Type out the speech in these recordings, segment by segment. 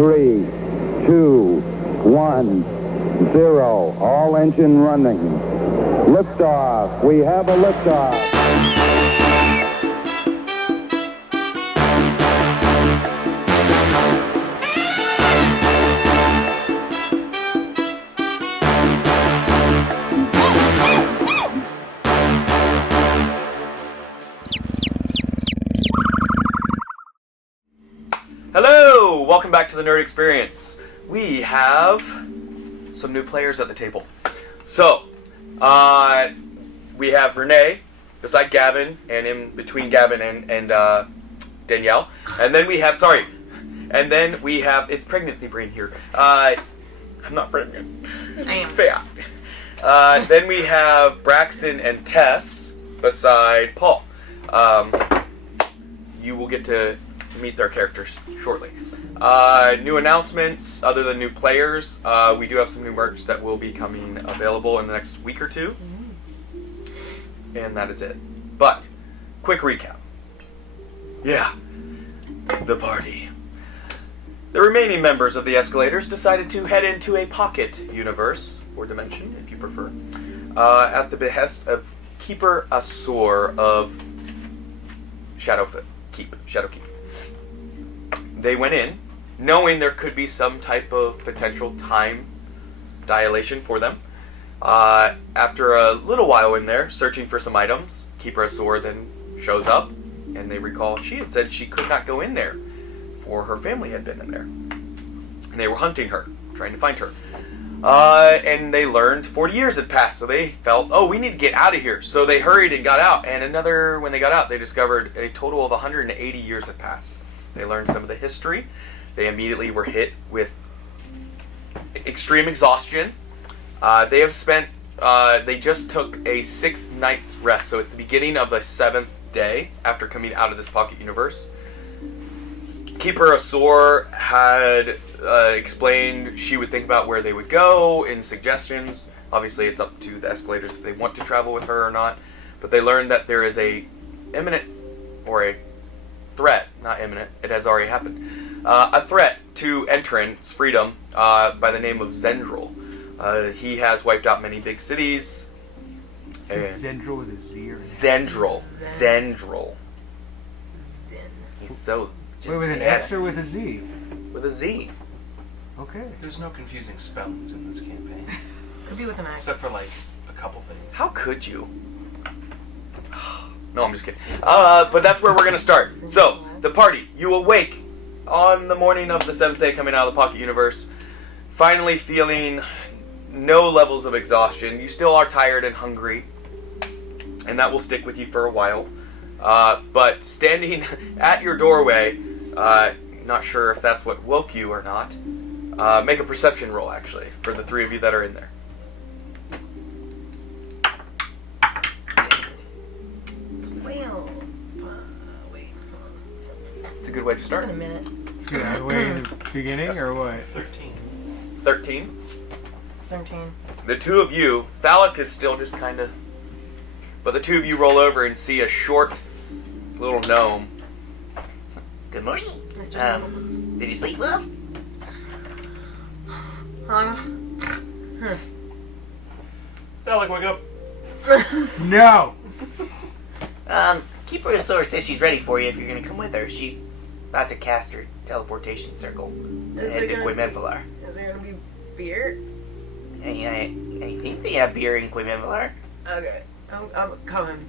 3, 2, 1, 0. All engine running. Liftoff. We have a liftoff. Hello! Welcome back to the Nerd Experience. We have some new players at the table. So, we have Renee beside Gavin, and in between Gavin and Danielle. And then we have, it's pregnancy brain here. I'm not pregnant. It's fat. Then we have Braxton and Tess beside Paul. You will get to meet their characters shortly. New announcements, other than new players, we do have some new merch that will be coming available in the next week or two. And that is it. But, quick recap. Yeah, the party. The remaining members of the Escalators decided to head into a pocket universe, or dimension, if you prefer, at the behest of Keeper Asor of Shadowkeep. They went in, knowing there could be some type of potential time dilation for them. After a little while in there, searching for some items, Keeper Asor then shows up, and they recall she had said she could not go in there, for her family had been in there. And they were hunting her, trying to find her. And they learned 40 years had passed, so they felt, oh, we need to get out of here. So they hurried and got out, and when they got out, they discovered a total of 180 years had passed. They learned some of the history. They immediately were hit with extreme exhaustion. They just took a 6th night's rest, so it's the beginning of the 7th day after coming out of this pocket universe. Keeper Asor had explained she would think about where they would go in suggestions. Obviously, it's up to the Escalators if they want to travel with her or not. But they learned that there is a imminent, or a threat, not imminent, it has already happened, a threat to Entorin's freedom by the name of Zendril. He has wiped out many big cities. Zendril with a Z or an Zendril. He's so... Wait, with an X or with a Z? With a Z. Okay. There's no confusing spellings in this campaign. Could be with an X. Except for, like, a couple things. How could you? No, I'm just kidding. But that's where we're going to start. So, the party. You awake on the morning of the 7th day coming out of the pocket universe, finally feeling no levels of exhaustion. You still are tired and hungry, and that will stick with you for a while. But standing at your doorway, not sure if that's what woke you or not, make a perception roll, actually, for the 3 of you that are in there. It's a good way to start. In a minute. It's good. Way in the beginning or what? 13. 13. 13. The 2 of you, Thalic is still just kind of... But the 2 of you roll over and see a short little gnome. Good morning. Mr. Samples. Did you sleep well? Dalek, wake up. No! Keeper Asor says she's ready for you if you're going to come with her. She's about to cast her teleportation circle to head to Cquaimenvelar. Is there going to be beer? I think they have beer in Cquaimenvelar. Okay. I'm coming.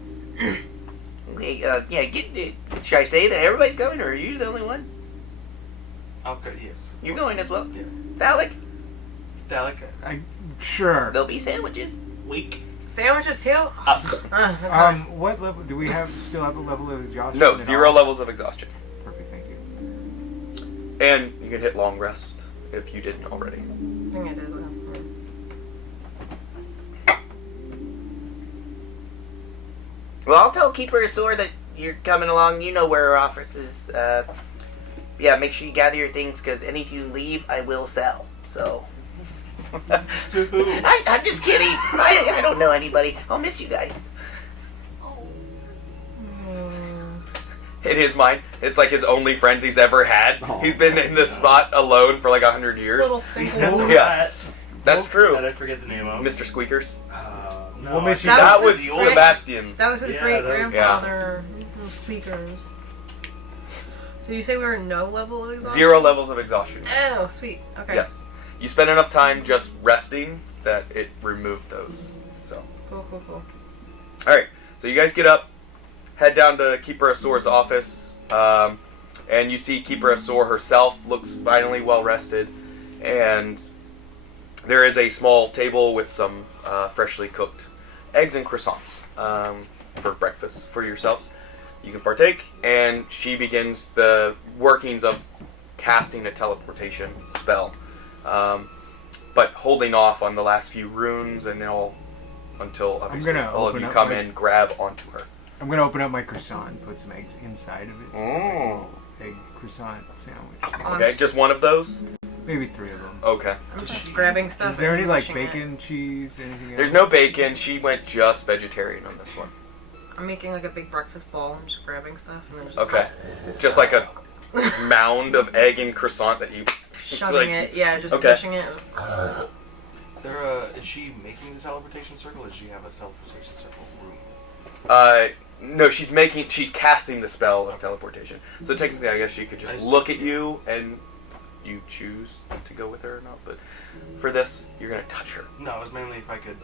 Okay, should I say that everybody's going, or are you the only one? I'll go, yes. You're going as well? Yeah. Dalek? Dalek, Sure. There'll be sandwiches. weak. Sandwiches too? Up. What level do we still have a level of exhaustion? No, 0 levels of exhaustion. Perfect, thank you. And you can hit long rest if you didn't already. I think I did last time. Well, I'll tell Keeper Asor that you're coming along. You know where our office is. Yeah, make sure you gather your things, because anything you leave, I will sell. So... To who? I'm just kidding. I don't know anybody. I'll miss you guys. in his mind, it's like his only friends he's ever had. Oh. He's been in this spot alone for like 100 years. Little He's stinker. got the Yeah. rat That's true. that I forget the name of. Mr. Squeakers. No, What makes you- That was his great- Sebastian's. That was his Yeah, great that was- grandfather. Little squeakers. So you say we were no level of exhaustion? 0 levels of exhaustion. Oh, sweet. Okay. Yes. You spend enough time just resting that it removed those. So. Cool. Alright, so you guys get up, head down to Keeper Azor's office, and you see Keeper Azor herself looks finally well rested, and there is a small table with some freshly cooked eggs and croissants for breakfast for yourselves. You can partake, and she begins the workings of casting a teleportation spell, but holding off on the last few runes and until obviously gonna all of open you up come my- in, grab onto her. I'm gonna open up my croissant and put some eggs inside of it. So Mm. like a little egg croissant sandwich. Okay, just one of those? Maybe 3 of them. Okay. I'm just grabbing stuff. Is there any and like pushing it. bacon, cheese, anything else? There's no bacon. She went just vegetarian on this one. I'm making like a big breakfast bowl. I'm just grabbing stuff and then just Okay. Just like a mound of egg and croissant that you... shoving like- it. Yeah, just okay. squishing it. Is she making the teleportation circle, or does she have a teleportation circle room? No, she's casting the spell of teleportation. So technically, I guess she could just look at you and you choose to go with her or not. But for this, you're going to touch her. No, it was mainly if I could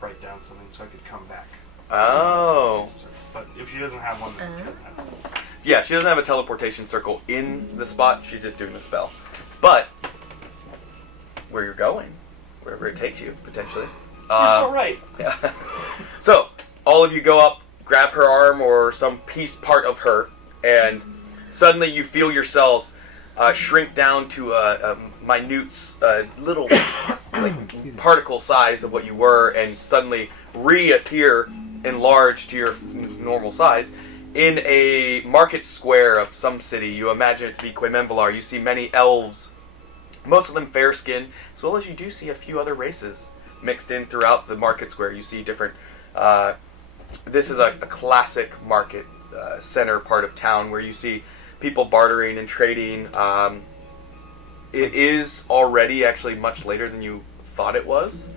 write down something so I could come back. Oh. But if she doesn't have one, then she doesn't have one. Yeah, she doesn't have a teleportation circle in the spot. She's just doing the spell. But where you're going, wherever it takes you, potentially. You're so right. Yeah. So, all of you go up, grab her arm or some part of her, and suddenly you feel yourselves shrink down to a minute, little particle size of what you were, and suddenly reappear enlarged to your normal size in a market square of some city. You imagine it to be Cquaimenvelar. You see many elves, most of them fair-skinned, as well as you do see a few other races mixed in throughout the market square. You see different... this is a classic market center part of town where you see people bartering and trading. It is already actually much later than you thought it was.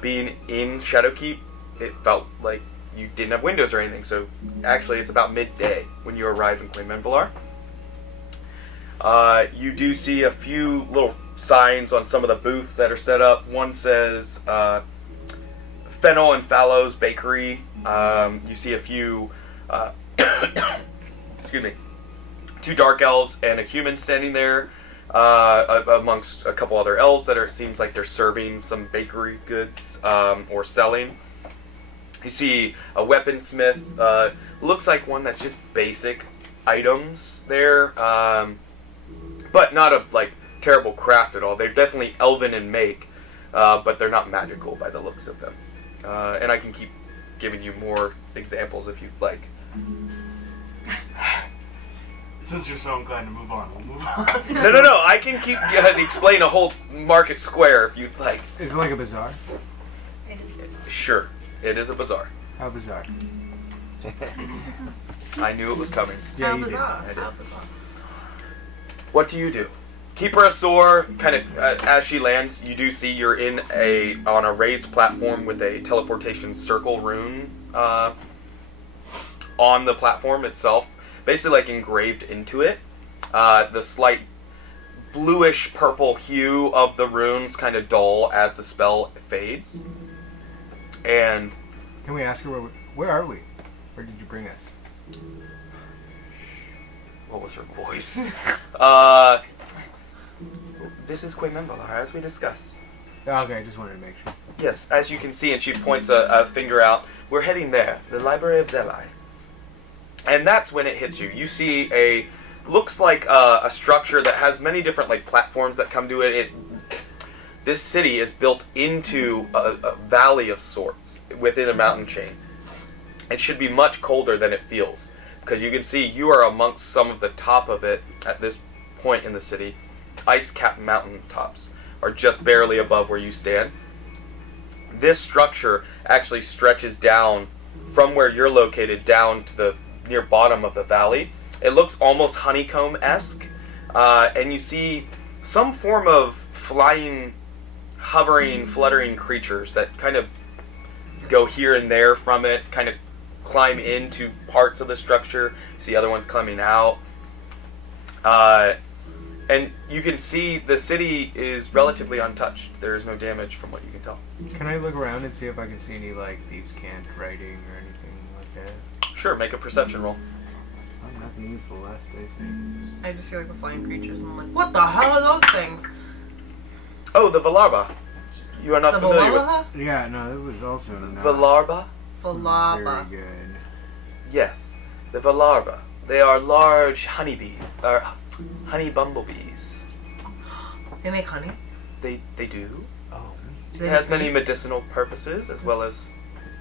Being in Shadowkeep, it felt like you didn't have windows or anything, so actually it's about midday when you arrive in Cquaimenvelar. You do see a few little signs on some of the booths that are set up. One says Fennel and Fallow's Bakery. You see a few, excuse me, 2 dark elves and a human standing there, amongst a couple other elves that seems like they're serving some bakery goods or selling. You see a weaponsmith, looks like one that's just basic items there, but not a terrible craft at all. They're definitely elven in make, but they're not magical by the looks of them. And I can keep giving you more examples if you'd like. Since you're so inclined to move on, we'll move on. No. I can keep explain a whole market square if you'd like. Is it like a bazaar? Sure, it is a bazaar. How bizarre. I knew it was coming. Yeah, How you did. bizarre. I did. How bizarre. What do you do? Keeper Azor, kind of as she lands, you do see you're on a raised platform with a teleportation circle rune on the platform itself, basically like engraved into it. The slight bluish purple hue of the runes kind of dull as the spell fades. And Can we ask her where are we? Where did you bring us? what was her voice? This is Cquaimenvelar, as we discussed. Okay, I just wanted to make sure. Yes, as you can see, and she points a finger out, we're heading there, the Library of Zelai. And that's when it hits you. You see looks like a structure that has many different platforms that come to it. This city is built into a valley of sorts within a mountain chain. It should be much colder than it feels, because you can see you are amongst some of the top of it at this point in the city. Ice-capped mountain tops are just barely above where you stand. This structure actually stretches down from where you're located down to the near bottom of the valley, It looks almost honeycomb-esque, and you see some form of flying, hovering, fluttering creatures that kind of go here and there from it, kind of climb into parts of the structure. You see other ones climbing out. And you can see the city is relatively untouched. There is no damage from what you can tell. Can I look around and see if I can see any, like, thieves' cant writing or anything like that? Sure, make a perception roll. I'm not going to use the last day's name. I just see like the flying creatures and I'm like, what the hell are those things? Oh, the Valarba. You are not The familiar with Valhalla? Yeah, no, it was also not Valarba? Valhalla. very good. Yes, the Valarba. They are large honey bumblebees. They make honey? They do. Oh. Do It they has make many meat? medicinal purposes as well as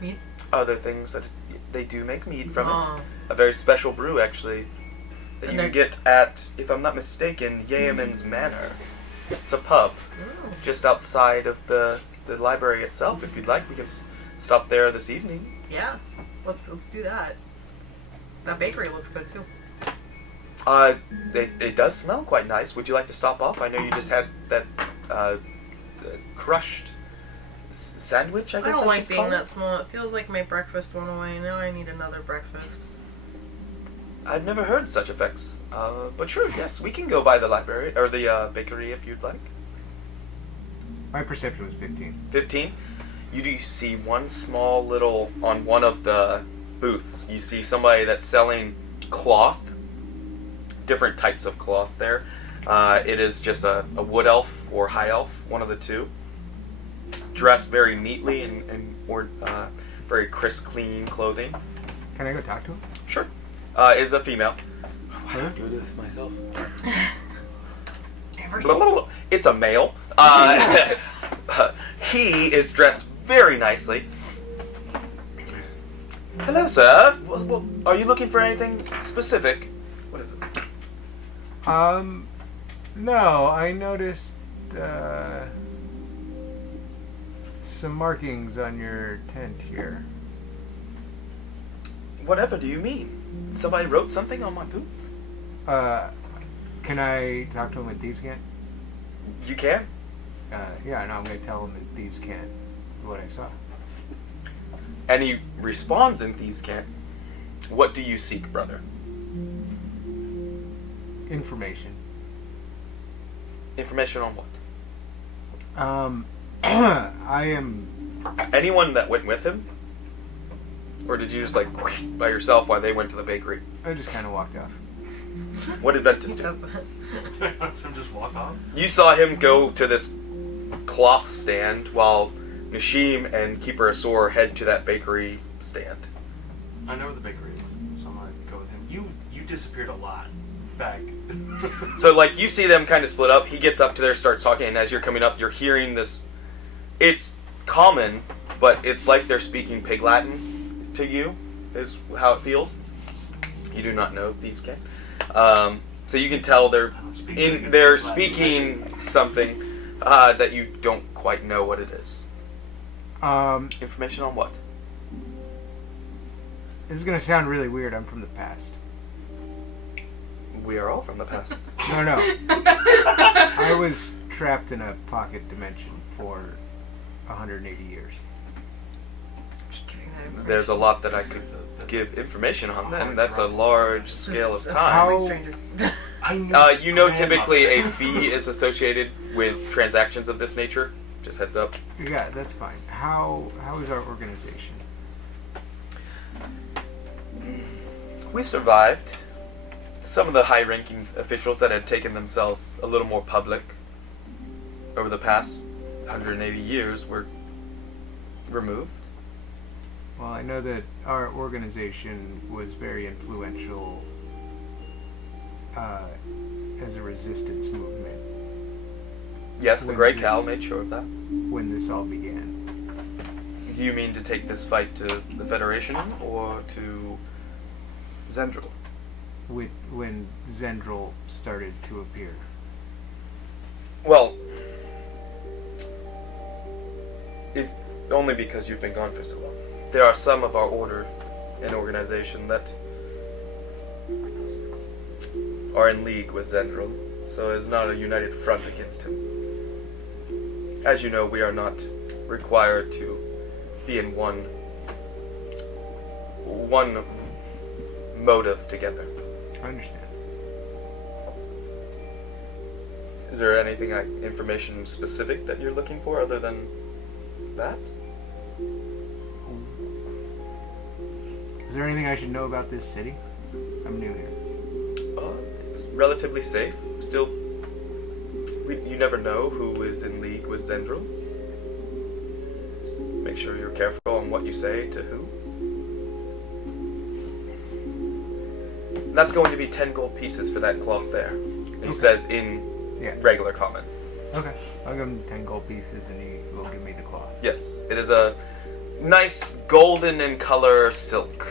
Meat? other things that they do make mead from Oh. it. A very special brew, actually, that And you can they're- get at, if I'm not mistaken, Yeoman's Manor. It's a pub Oh. just outside of the library itself. If you'd like, we can stop there this evening. Yeah. Let's do that. That bakery looks good too. It does smell quite nice. Would you like to stop off? I know you just had that crushed sandwich, I I guess don't I like should being call that it. small. It feels like my breakfast went away. Now I need another breakfast. I've never heard such effects. But sure, yes, we can go by the library, or the bakery if you'd like. My perception was 15. 15. You do see one small little, on one of the booths, you see somebody that's selling cloth, different types of cloth there. It is just a wood elf or high elf, one of the two, dressed very neatly and very crisp, clean clothing. Can I go talk to him? Sure. Is a female. Why don't I do this myself? Blah, blah, blah. It's a male. He is dressed very nicely. Hello, sir. Well, are you looking for anything specific? What is it? No, I noticed, some markings on your tent here. Whatever do you mean? Somebody wrote something on my booth? Can I talk to him in thieves' cant? You can. Yeah, no, I'm gonna tell him in thieves' cant what I saw. And he responds in Thieves' Cant. What do you seek, brother? Information. Information on what? I am. Anyone that went with him? Or did you just like by yourself while they went to the bakery? I just kind of walked off. What did Ventus do? Does that. Some just walk off. You saw him go to this cloth stand while Nashim and Keeper Asor head to that bakery stand. I know where the bakery is, so I'm gonna go with him. You disappeared a lot back. So like you see them kind of split up. He gets up to there, starts talking, and as you're coming up, you're hearing this. It's common, but it's like they're speaking Pig Latin to you, is how it feels. You do not know Thieves' Cant. So you can tell they're speaking something that you don't quite know what it is. Information on what? This is gonna sound really weird. I'm from the past. We are all from the past. No. I was trapped in a pocket dimension for 180 years. Just kidding, that information. There's a lot that I could give information on then. That's a large scale of This is a time. complete stranger. I know. You know typically a fee is associated with transactions of this nature. Just heads up. Yeah, that's fine. How is our organization? We survived. Some of the high-ranking officials that had taken themselves a little more public over the past 180 years were removed. Well, I know that our organization was very influential as a resistance movement Yes, the When Grey this- Cow made sure of that. when this all began. Do you mean to take this fight to the Federation or to Zendril? When Zendril started to appear. Well, if only because you've been gone for so long. There are some of our order and organization that are in league with Zendril, so it is not a united front against him. As you know, we are not required to be in one motive together. I understand. Is there anything information specific that you're looking for other than that? Is there anything I should know about this city? I'm new here. It's relatively safe. Still, you never know who is in league with Zendril. Just make sure you're careful on what you say to who. And that's going to be 10 gold pieces for that cloth there. And he says in regular common. Okay. I'll give him 10 gold pieces and he will give me the cloth. Yes, it is a nice golden in color silk.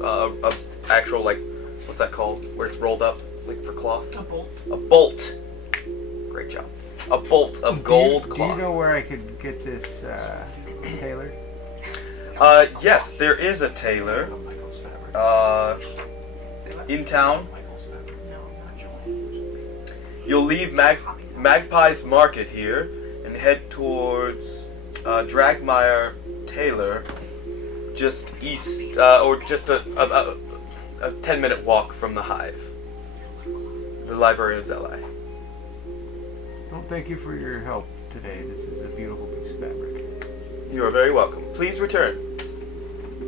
A actual, like, what's that called? Where it's rolled up, like for cloth? A bolt. A bolt. Great job. A bolt of gold cloth. Do you know where I could get this tailor? Yes, there is a tailor. Michael's fabric. In town. Michael's fabric. You'll leave Magpie's Market here and head towards Dragmire Tailor, just east, or just a 10-minute walk from the Hive. The Library of Zeli. Well, thank you for your help today. This is a beautiful piece of fabric. You are very welcome. Please return.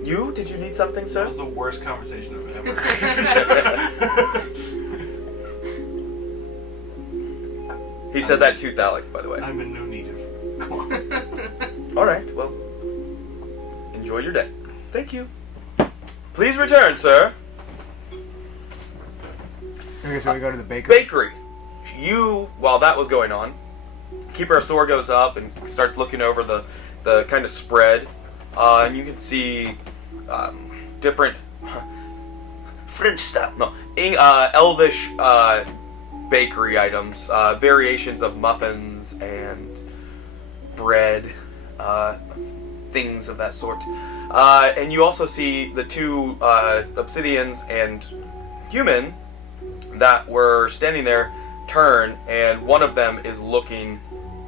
Did you need something, That sir? was the worst conversation I've ever heard. He said that to Thalic, by the way. I'm in no need of cloth. Alright, well, enjoy your day. Thank you. Please return, sir. Okay, so we go to the bakery. Bakery. While that was going on, Keeper Asor goes up and starts looking over the kind of spread, and you can see different French style, Elvish bakery items, variations of muffins and bread, things of that sort. And you also see the two obsidians and human that were standing there turn, and one of them is looking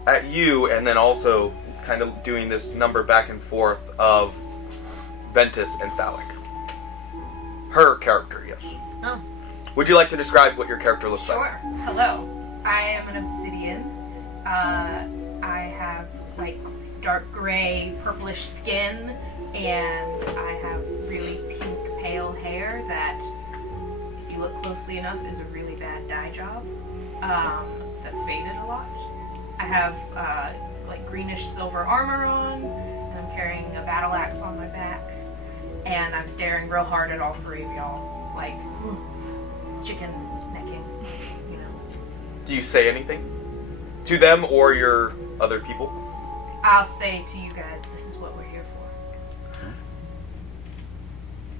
at you and then also kind of doing this number back and forth of Ventus and Thalic. Her character, yes. Oh. Would you like to describe what your character looks like? Sure. Hello. I am an obsidian. I have like dark gray, purplish skin, and I have really pink, pale hair that, if you look closely enough, is a really bad dye job. That's faded a lot. I have like greenish silver armor on, and I'm carrying a battle axe on my back, and I'm staring real hard at all three of y'all, like chicken necking, you know. Do you say anything to them or your other people? I'll say to you guys, this is what we're here for.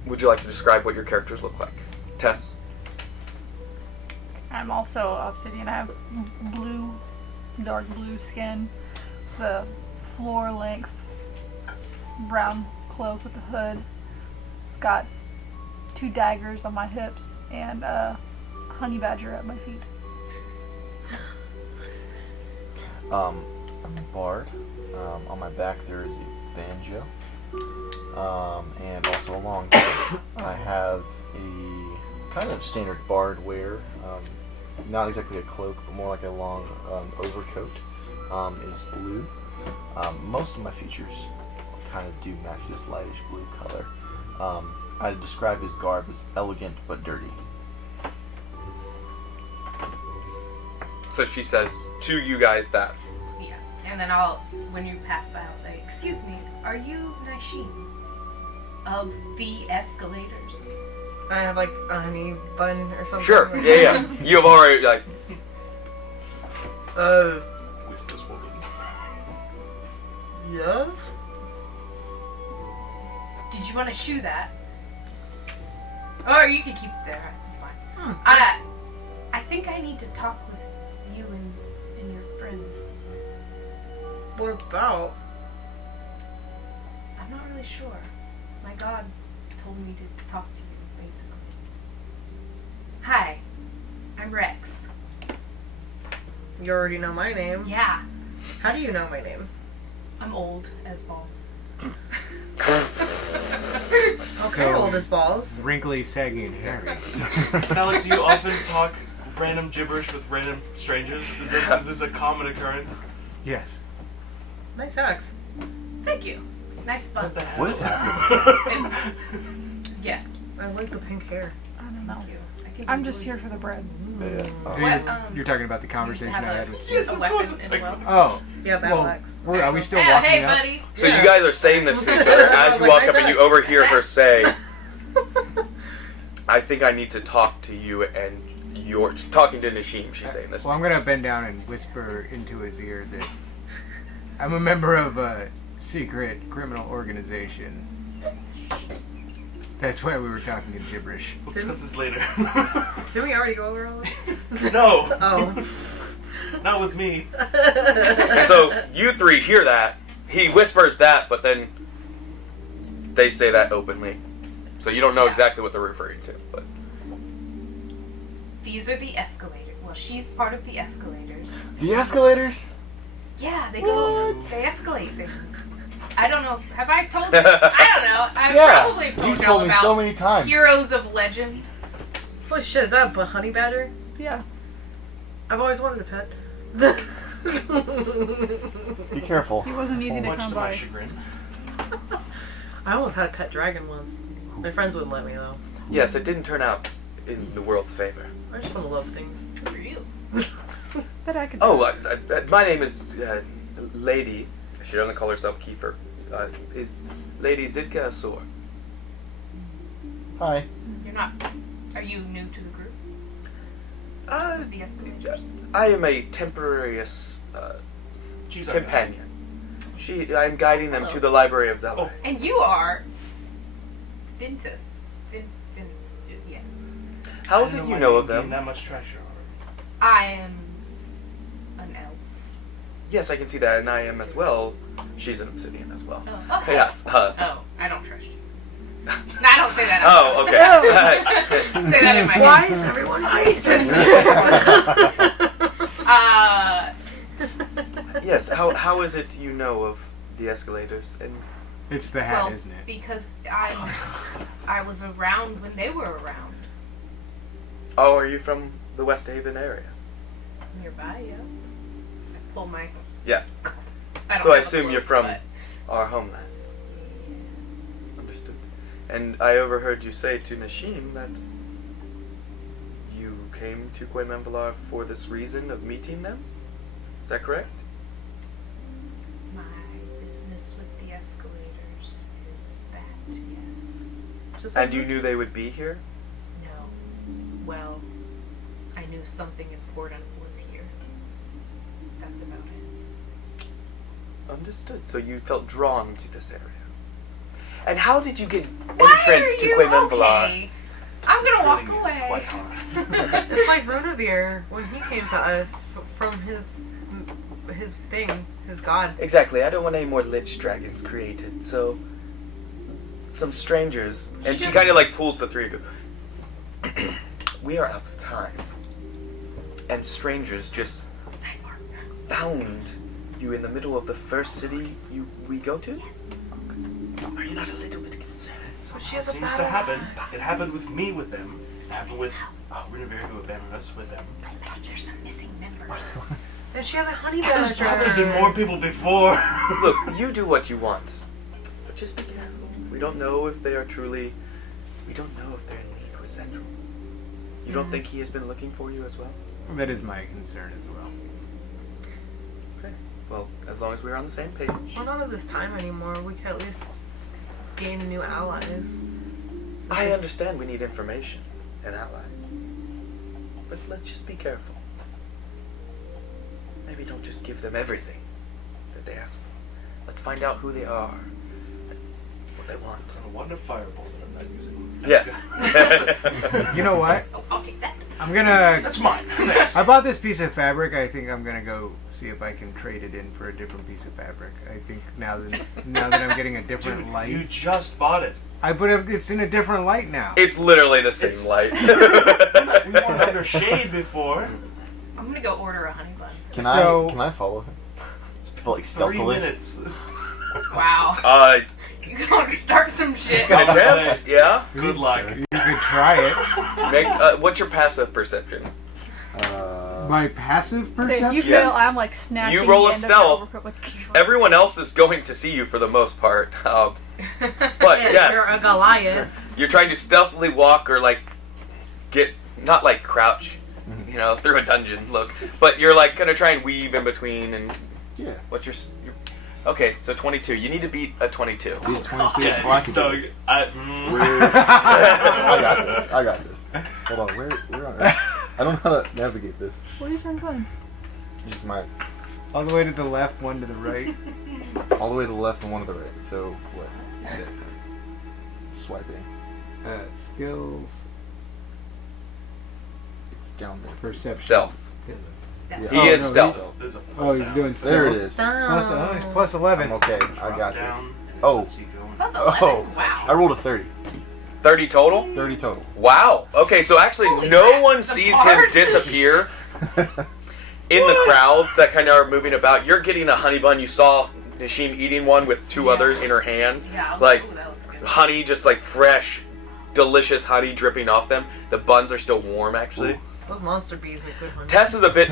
Would you like to describe what your characters look like? Tess? I'm also obsidian. I have blue, dark blue skin, the floor length brown cloak with the hood. I've got 2 daggers on my hips and a honey badger at my feet. I'm a bard. On my back there is a banjo, and also a long bow. I have a kind of standard bard wear, not exactly a cloak, but more like a long overcoat. Is blue. Most of my features kind of do match this lightish blue color. I describe his garb as elegant but dirty. So she says to you guys that. Yeah. And then when you pass by, I'll say, excuse me, are you Nasheen of the Escalators? I have like a honey bun or something. Sure, yeah. You have already, like, Where's this woman? yes? Did you want to shoe that? Or you can keep it there. It's fine. I think I need to talk with you and your friends. What about? I'm not really sure. My god told me to talk to you, basically. Hi. I'm Rex. You already know my name. Yeah. How do you know my name? I'm old as balls. Okay, So- old as balls. Wrinkly, saggy, and hairy. Alec, do you often talk random gibberish with random strangers? Is this a common occurrence? Yes. Nice axe. Thank you. Nice bun. What the hell? What is happening? Yeah. I like the pink hair. I don't know. Thank you. I can I'm do just it. here for the bread. Yeah. So What, you're talking about the conversation I have had a- with Yes, a of weapon course as it's well. Oh, Yeah, battle well, axe. are we still Yeah, walking hey, up? buddy. So Yeah. you guys are saying this to each other I as was you like, walk nice up and you axe. overhear her say, I think I need to talk to you, and you're talking to Nashim. She's saying this. Well, I'm gonna bend down and whisper into his ear that I'm a member of a secret criminal organization. That's why we were talking in gibberish. We'll discuss this later. Did we already go over all this? No, Oh. not with me. And so you three hear that. He whispers that, but then they say that openly. So you don't know Yeah. exactly what they're referring to. But These are the escalators. Well, she's part of the escalators. The escalators? Yeah, they go. They escalate things. I don't know. Have I told you? I don't know. I've probably Yeah. told You've y'all told me about so many times. Heroes of Legend. What shit is that? A honey badger? Yeah. I've always wanted a pet. Be careful. He wasn't easy to Much come to my by. chagrin. I almost had a pet dragon once. My friends wouldn't let me though. yes, it didn't turn out in the world's favor. I just want to love things. For you. That I could. Oh, my name is Lady. She doesn't call herself Kiefer. Is Lady Zitka Asur. Hi. You're not. Are you new to the group? The escalators. I am a temporary She's our companion. I'm guiding them to the library of Zelda. And you are. Ventus. Yeah. How is it you know of them? That much treasure. I am an elf. Yes, I can see that, and I am as well. She's an obsidian as well. Oh, okay. Yes. Oh, I don't trust you. No, I don't say that. Oh, okay. Say that in my Why head. is everyone racist? Yes. How is it you know of the escalators? And It's the hat, Well, isn't it? because I was around when they were around. oh, are you from the West Haven area? Nearby, yeah. I pull my. Yes. I don't So I have a assume clue, you're from but- our homeland. Understood. And I overheard you say to Nashim that you came to Cquaimenvelar for this reason of meeting them. Is that correct? My business with the escalators is that, yes. Just And you knew they would be here? No. Well, I knew something important was here. That's about it. Understood. So you felt drawn to this area. And how did you get Why entrance are to you Cquaimenvelar? okay? I'm gonna walk Feeling away. quite hard. It's like Runavir when he came to us from his thing, his god. Exactly. I don't want any more lich dragons created. So some strangers, and she kind of like pulls the three of you. We are out of time, and strangers just Sidebar. found you in the middle of the first city we go to. Are you not a little bit concerned? She has a Seems to battle happen. axe. It happened with me with them. It happened with Renover who abandoned us with them. There's some missing members. And she has a honey There's probably been badger. more people before. Look, you do what you want, but just be careful. We don't know if they are truly. We don't know if they're in league with Central. You don't think he has been looking for you as well? That is my concern as well. Okay. Well, as long as we're on the same page. Well, not at this time anymore. We could at least gain new allies. I understand we need information and allies, but let's just be careful. Maybe don't just give them everything that they ask for. Let's find out who they are, and what they want. I want a fireball that I'm not using. Yes. You know what? Oh, I'll take that. I'm gonna. That's mine. Thanks. I bought this piece of fabric. I think I'm gonna go see if I can trade it in for a different piece of fabric. I think now that I'm getting a different Dude, light. you just bought it. But it's in a different light now. It's literally the same light. We weren't under shade before. I'm gonna go order a honey bun. Can So- I follow him? Like 3 stealthily. minutes. Wow. You gonna start some shit. Can attempt, yeah. Good luck. You could try it. Make, what's your passive perception? My passive So perception? if you Yes. fail, I'm like snatching You roll the a end stealth. of it over, like, Everyone else is going to see you for the most part. But Yeah, yes, you're a Goliath. you're trying to stealthily walk or like get, not like crouch, you know, through a dungeon look, but you're like gonna try and weave in between and Yeah. what's your okay, so 22. You need to beat a 22. These 26 Yeah, black Doug, dudes. I I got this. Hold on, where on earth? I don't know how to navigate this. what are you trying to find? Just my All the way to the left, one to the right. all the way to the left and one to the right. So what? Swiping. Skills, It's down there. perception. Stealth. Yeah. He is no, stealth. There's a Oh, he's doing stealth. There it is. Plus 11. I'm okay. I got this. down. Oh. Let's keep going. Plus 11. Oh. Wow. I rolled a 30. 30 total? 30 total. Wow. Okay, so actually Holy no crap, one the sees bard. him disappear in the crowds that kind of are moving about. You're getting a honey bun. You saw Nishim eating one with two others in her hand. Yeah. Like, ooh, that looks good. honey, just like fresh, delicious honey dripping off them. The buns are still warm, actually. Ooh. Those monster bees make good honey. Tess is a bit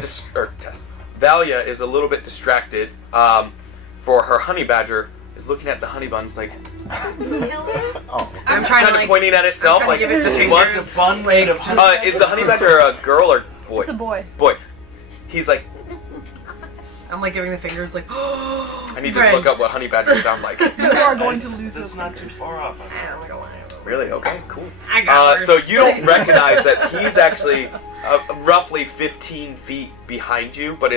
Valia is a little bit distracted. For her honey badger is looking at the honey buns like Oh. I'm trying kind to of like pointing at itself trying like to give it the she fingers. wants. It's a bun made of honey. Is the honey badger a girl or boy? It's a boy. Boy. He's like, I'm like giving the fingers like. I need to Friend. look up what honey badgers sound like. You are going to It's- lose It's those not too fingers. far off. Oh my God. Really? Okay, cool. I got So worse. you don't recognize that he's actually roughly 15 feet behind you, but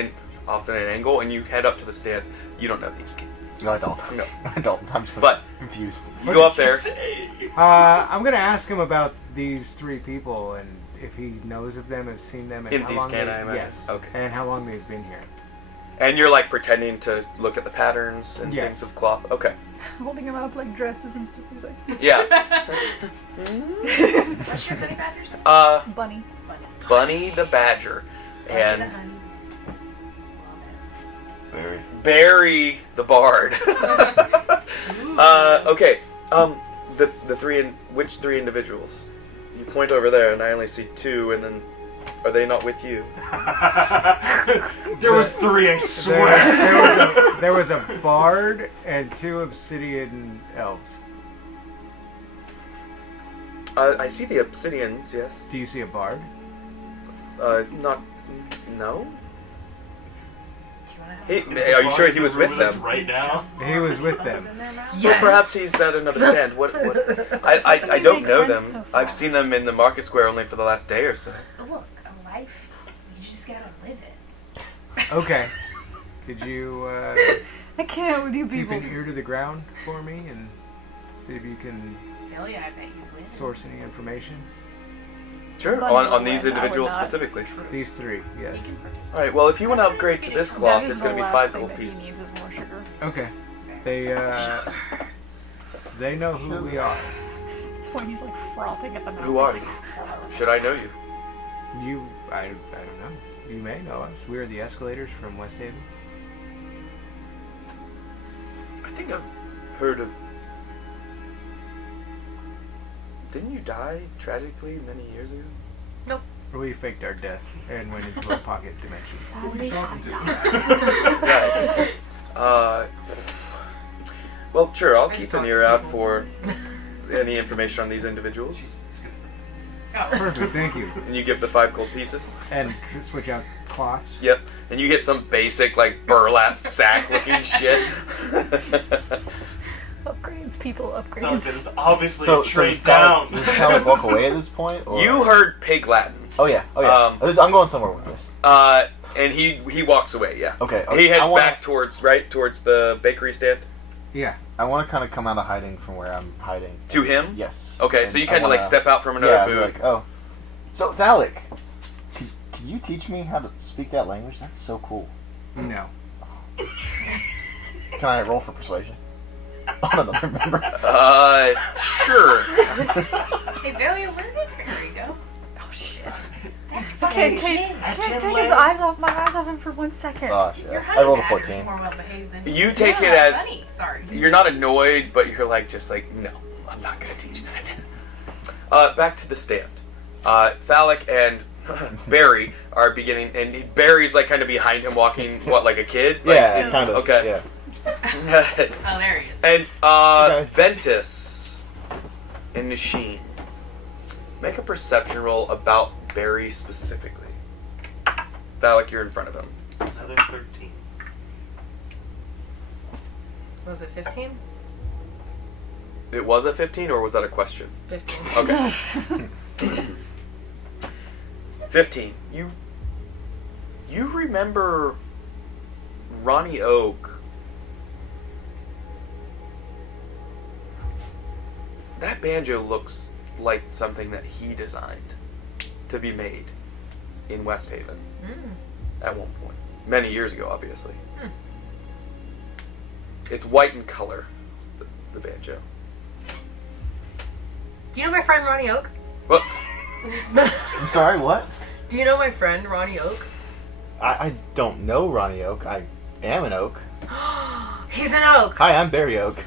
off at an angle, and you head up to the stand. You don't know these kids. No, I don't. No. I don't. I'm just But- confused. You go up there. I'm gonna ask him about these three people and if he knows of them, has seen them, and In how Thieves' long Cant, they- I imagine. yes, Okay. and how long they've been here. And you're like pretending to look at the patterns and Yes. things of cloth. Okay. Holding him up like dresses and stuff. He's like, Yeah. What's your honey badger's name? bunny. Bunny the Badger and Bunny the honey. Very. Barry the Bard. Okay. The three which three individuals? You point over there, and I only see two, and then are they not with you? There was 3, I swear. There was a bard and 2 obsidian elves. I see the Obsidians. Yes. Do you see a bard? Not. No. Do you wanna have He, are you sure he was with us them? right now? He was with buns them. in their mouth? Well, perhaps he's at another stand. What? I don't make know them. friends so I've fast. seen them in the market square only for the last day or so. Look, a life, you just gotta live it. Okay. Could you I can't with you keep people. an ear to the ground for me and see if you can Hell yeah, I bet you win. Source any information? Sure. Bunny On will these win, I would individuals not. specifically. These 3, yes. All right. Well, if you want to upgrade to this cloth, That is it's going to the be last 5 thing gold that he pieces. needs is more sugar. Okay. It's fair. They know who we are. That's why he's like frothing at the mouth. Who He's are like, you? Should I know you? I don't know. You may know us. We are the Escalators from West Haven. I think I've heard of. Didn't you die tragically many years ago? We faked our death and went into a pocket dimension. Sadly, Right. Well, sure. I'll keep an ear out for any information on these individuals. Perfect, thank you. And you give the 5 gold pieces. And switch out cloths. Yep. And you get some basic like burlap sack looking shit. upgrades, people, Pelican upgrades. is obviously So, trade does down. Pelican walk away at this point? Or? You heard pig Latin. Oh yeah. Oh yeah. I'm going somewhere with this. And he walks away. Yeah. Okay. He heads I wanna- back towards the bakery stand. Yeah. I want to kind of come out of hiding from where I'm hiding. To him? Yes. Okay, And so you I kind of like wanna- step out from another Yeah, I'd be booth. like, oh. So, Thalic, could you teach me how to speak that language? That's so cool. No. Can I roll for persuasion? on another member. Sure. Hey, Billy, where did Barry go? Oh shit. Okay, take his eyes off my eyes off him for 1 second. Gosh, Your yes. honey I rolled a badger's 14. more well behaved than You take it my as bunny. Sorry. you're not annoyed, but you're like just like, no, I'm not gonna teach you that. Back to the stand. Thalic and Barry are beginning, and Barry's like kind of behind him, walking like a kid. Like, Yeah, kind of. Okay. Yeah. Oh, there he is. And guys. Ventus and Nasheen, make a perception roll about Barry specifically. Thalic, you're in front of him. Another 13. Was it 15? It was a 15, or was that a question? 15. Okay. 15. You remember Ronnie Oak? That banjo looks like something that he designed to be made in West Haven at one point. Many years ago, obviously. It's white in color, the banjo. Do you know my friend Ronnie Oak? Well, I'm sorry, what? Do you know my friend Ronnie Oak? I don't know Ronnie Oak. I am an oak. He's an oak. Hi, I'm Barry Oak.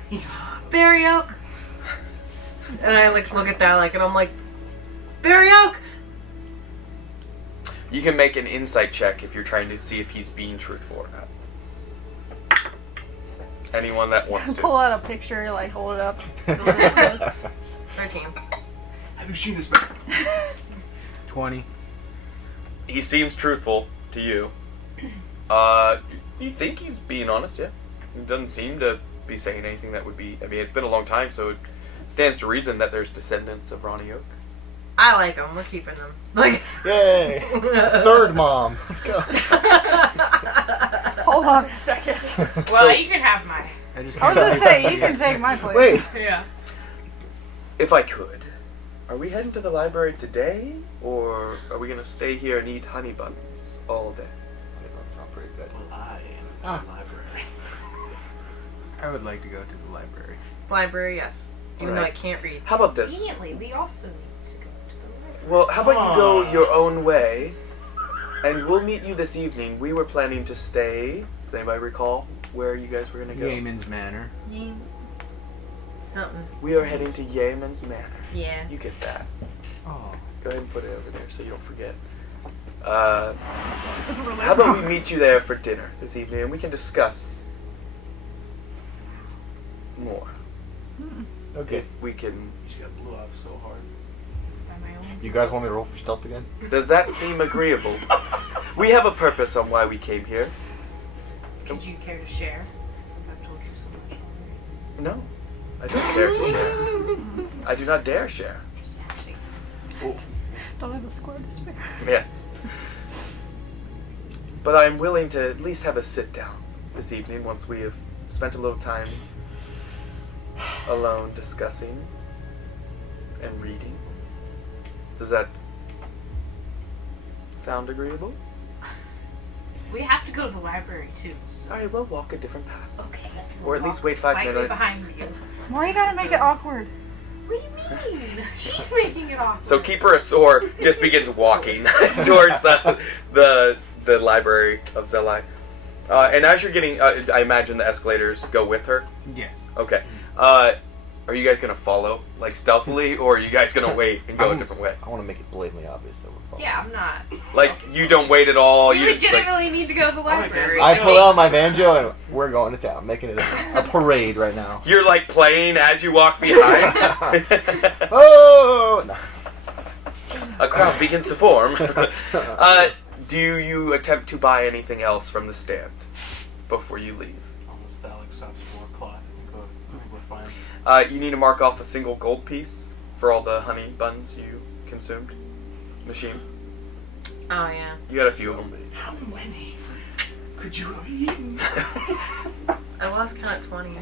Barry Oak. And I like look at that like, and I'm like, Barry Oak. you can make an insight check if you're trying to see if he's being truthful or not. Anyone that wants to. Pull out a picture, like hold it up. 13. Have you seen this man? 20. He seems truthful to you. You think he's being honest, yeah. He doesn't seem to be saying anything that would be... I mean, it's been a long time, so it stands to reason that there's descendants of Ronnie Oak. I like them. We're keeping them. Like. Yay! Third mom. Let's go. Hold on a second. Well, you can have mine. I was gonna say, you can take my place. Wait. Yeah. If I could, are we heading to the library today, or are we gonna stay here and eat honey buns all day? That sounds pretty good. Well, I am in the library. I would like to go to the library. Library, yes. Even though I Alright. can't read. How about this? Conveniently, we also need to go to the library. Well, how about you go your own way, and we'll meet you this evening. We were planning to stay. Does anybody recall where you guys were gonna go? Yeaman's Manor. Something. We are heading to Yeaman's Manor. Yeah. You get that. Oh. Go ahead and put it over there so you don't forget. How about we meet you there for dinner this evening and we can discuss more. Okay. If we can. She got blew off so hard. By my own. You guys want me to roll for stealth again? Does that seem agreeable? We have a purpose on why we came here. Could you care to share? Since I've told you so much already. No, I don't care to share. I do not dare share. Just asking. Don't have a square to spare. Yes. But I'm willing to at least have a sit down this evening once we have spent a little time alone discussing and reading. Does that sound agreeable? We have to go to the library too. So. Alright, we'll walk a different path. Okay. Or at We'll least walk wait 5 slightly minutes. behind you. Why you gotta make it awkward? What do you mean? She's making it awkward. So Keeper Asor just begins walking towards the library of Zelai. And as you're getting, I imagine the escalators go with her. Yes. Okay. Are you guys gonna follow, like stealthily, or are you guys gonna wait and go a different way? I want to make it blatantly obvious that we're following. Yeah, I'm not. Like you don't wait at all. We You just like, legitimately need to go to the library. I pull out my banjo and we're going to town, making it a parade right now. you're like playing as you walk behind. Oh! No. A crowd begins to form. Do you attempt to buy anything else from the stand before you leave? Unless the Alex stops 4 o'clock. I think we're fine. You need to mark off a single gold piece for all the honey buns you consumed. Machine. Oh yeah. You got a few of them. How many could you have eaten? I lost count at 20.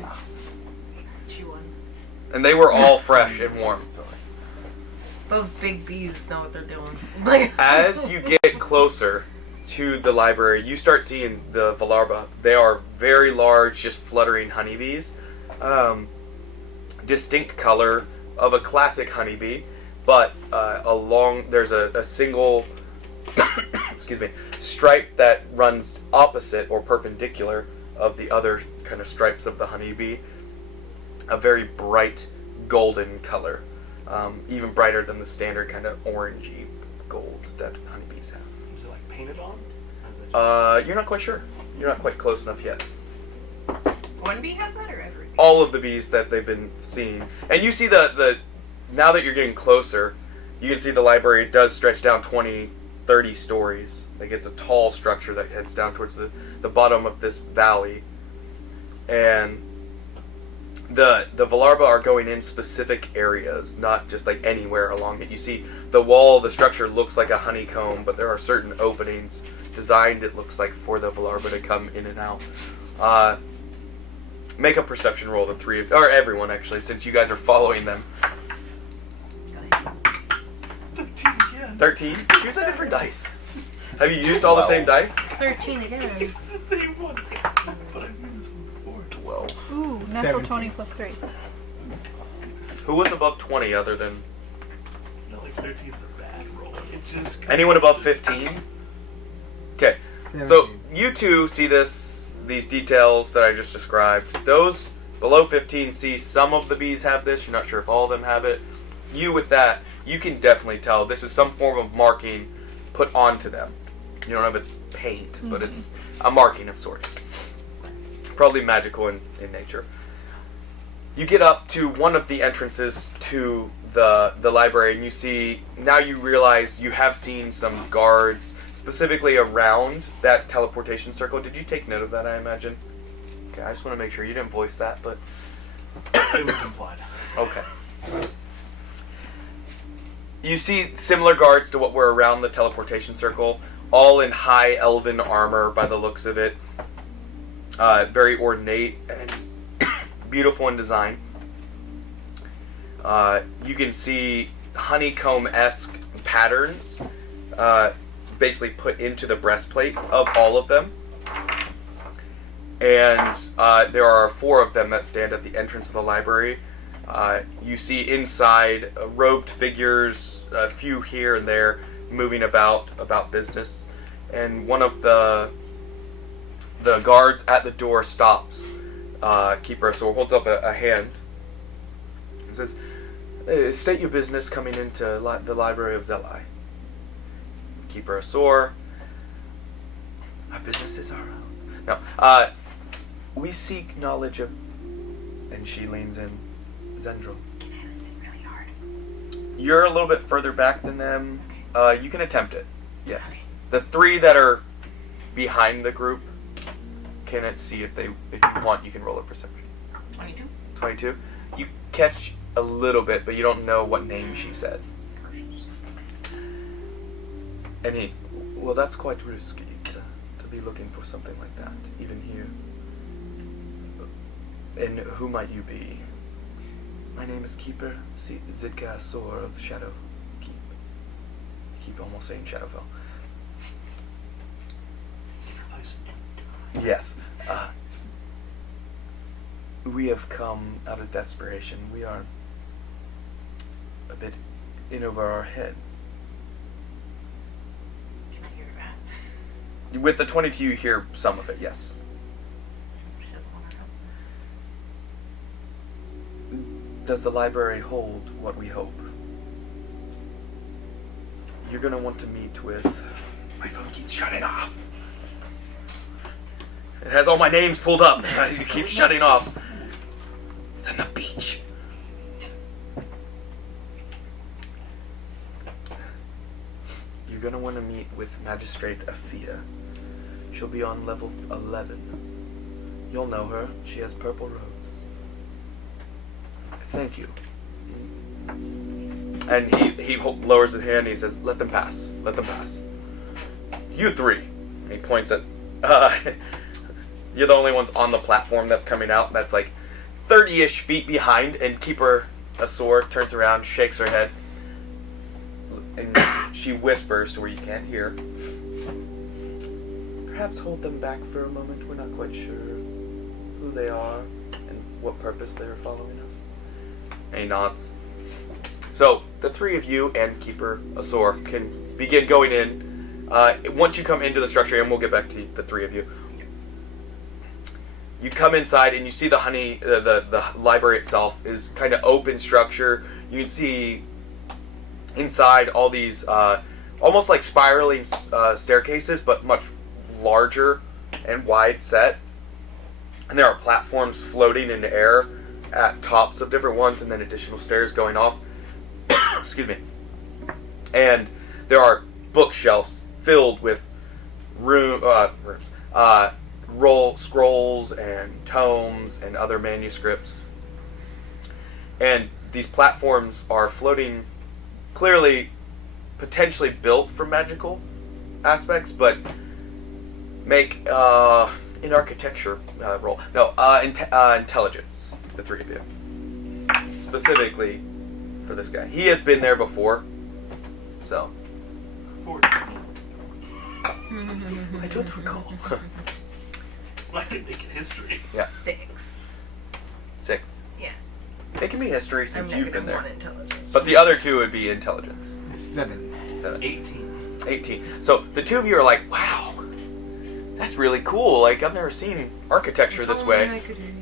She won. And they were all fresh and warm. Those big bees know what they're doing. Like. As you get closer to the library, you start seeing the Valarba. They are very large, just fluttering honeybees. distinct color of a classic honeybee, but there's a single excuse me, stripe that runs opposite or perpendicular of the other kind of stripes of the honeybee. A very bright golden color, even brighter than the standard kind of orangey gold that honeybees have. Is it like painted on? Or is it just... You're not quite sure. You're not quite close enough yet. One bee has that, or every bee? All of the bees that they've been seeing, and you see the now that you're getting closer, you can see the library does stretch down 20-30 stories. Like, it's a tall structure that heads down towards the bottom of this valley, and the Velarba are going in specific areas, not just like anywhere along it. You see the wall, the structure looks like a honeycomb, but there are certain openings designed, it looks like, for the Velarba to come in and out. Make a perception roll, the three of, or everyone actually, since you guys are following them. 13 again. 13? Choose a different dice. Have you used all the same die? 13 again. It's the same one. 16. But I've used this one before. 12. Ooh, natural 17. 20 plus 3. Who was above 20 other than... It's not like 13's a bad roll. It's just... Anyone above 15? Okay, so you two see these details that I just described. Those below 15 see some of the bees have this. You're not sure if all of them have it. You with that, you can definitely tell this is some form of marking put onto them. You don't have a paint, but it's a marking of sorts. Probably magical in nature. You get up to one of the entrances to the library, and you see, now you realize you have seen some guards specifically around that teleportation circle. Did you take note of that, I imagine? Okay, I just want to make sure you didn't voice that, but... It was implied. Okay. You see similar guards to what were around the teleportation circle, all in high elven armor by the looks of it. Very ornate and beautiful in design. You can see honeycomb-esque patterns basically put into the breastplate of all of them. And there are 4 of them that stand at the entrance of the library. You see inside robed figures, a few here and there, moving about business. And one of the guards at the door stops. Keeper Asor holds up a hand and says, "State your business coming into the library of Zelai." Keeper Asor, "Our business is our own." No, we seek knowledge of, and she leans in, Zendril. Can I listen really hard? You're a little bit further back than them. You can attempt it. Yes. Okay. The 3 that are behind the group can see if you want, you can roll a perception. 22. 22. You catch a little bit, but you don't know what name she said. And well, that's quite risky to be looking for something like that, even here. And who might you be? My name is Keeper Zidka Asor of Shadow Keep. I keep almost saying Shadowfell. Yes. We have come out of desperation. We are a bit in over our heads. Can I hear that? With the 22, you hear some of it, yes. She doesn't want to help. Does the library hold what we hope? You're going to want to meet with... My phone keeps shutting off. It has all my names pulled up. It keeps shutting off. It's on the beach. You're going to want to meet with Magistrate Afia. She'll be on level 11. You'll know her. She has purple robes. Thank you. And he lowers his hand and he says, "Let them pass. Let them pass. You 3. And he points at... you're the only ones on the platform that's coming out. That's like 30-ish feet behind. And Keeper Asor turns around, shakes her head. And she whispers to where you can't hear. Perhaps hold them back for a moment. We're not quite sure who they are. And what purpose they're following us. And he nods. So, the three of you and Keeper Azor can begin going in. Once you come into the structure, and we'll get back to the three of you. You come inside and you see the library itself is kind of open structure. You can see inside all these almost like spiraling staircases, but much larger and wide set. And there are platforms floating in the air at tops of different ones, and then additional stairs going off. Excuse me. And there are bookshelves filled with scrolls and tomes and other manuscripts. And these platforms are floating, clearly, potentially built for magical aspects, but make an architecture roll. No, intelligence. The three of you, specifically for this guy. He has been there before, so. 40. I don't recall. I can make it history. Yeah. 6. 6. Yeah. It can be history I'm since you've been there. -1 intelligence. But the other two would be intelligence. 7. 18. 18. So the two of you are like, wow, that's really cool. Like, I've never seen architecture this way. I could read.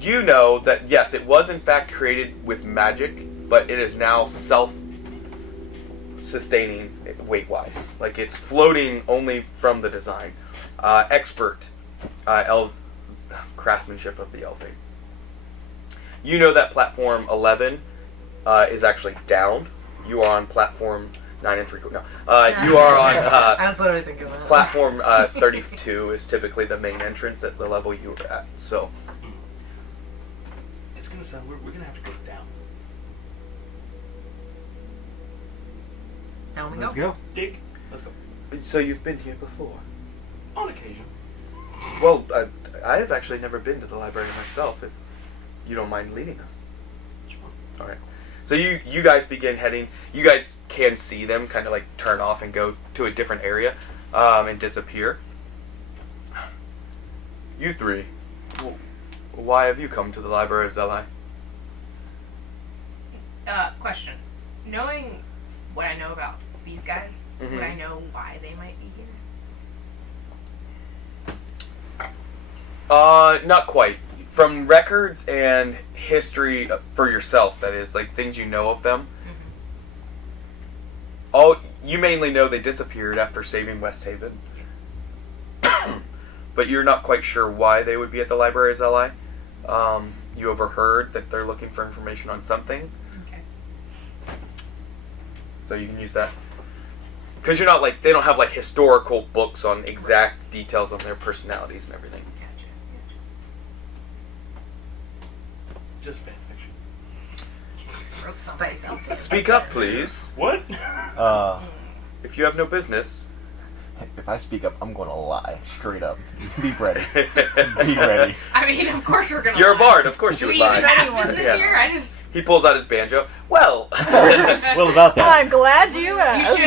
You know that, yes, it was in fact created with magic, but it is now self-sustaining weight-wise. Like, it's floating only from the design. Expert craftsmanship of the elfing. You know that platform 11 is actually down. You are on platform 9 3/4. No, you are on I was literally thinking that. platform 32 is typically the main entrance at the level you were at. So It's gonna sound we're gonna have to go down. Down we Let's go. go. Dig. Let's go. So you've been here before? On occasion. Well, I have actually never been to the library myself, if you don't mind leading us. Sure. All right. So you guys begin heading. You guys can see them kind of like turn off and go to a different area and disappear. You three, why have you come to the Library of Zeli? Question. Knowing what I know about these guys, Mhm. would I know why they might be here? Not quite. From records and history for yourself, that is, like things you know of them. All you mainly know they disappeared after saving West Haven, but you're not quite sure why they would be at the Library of Zeli. You overheard that they're looking for information on something, Okay. so you can use that. Because you're not like they don't have like historical books on exact details on their personalities and everything. Gotcha. Just fan fiction. Real spicy. Speak up, please. What? If you have no business. If I speak up, I'm going to lie. Straight up. Be ready. Be ready. I mean, of course we're gonna. You're a lie. bard, of course Do you would we even lie. have business Yes. here? I just. He pulls out his banjo. Well, What about that? I'm glad you asked.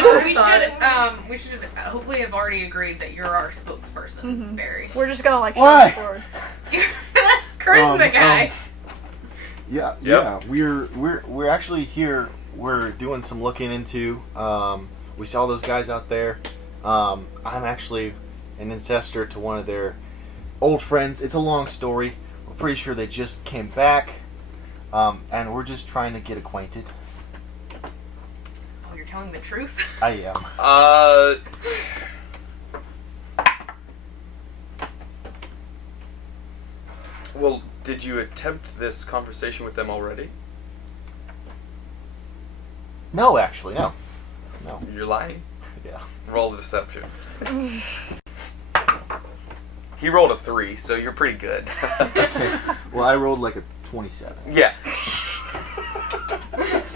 We should hopefully have already agreed that you're our spokesperson, Mhm. Barry. We're just gonna like Why? shove it forward. You're the charisma guy. Yeah, Yep. yeah. We're actually here. We're doing some looking into. We saw those guys out there. I'm actually an ancestor to one of their old friends. It's a long story. We're pretty sure they just came back, and we're just trying to get acquainted. Oh, you're telling the truth. I am. Well, did you attempt this conversation with them already? No, actually, no. No. You're lying. Yeah. Roll the deception. He rolled a 3, so you're pretty good. Okay. Well, I rolled like a 27. Yeah.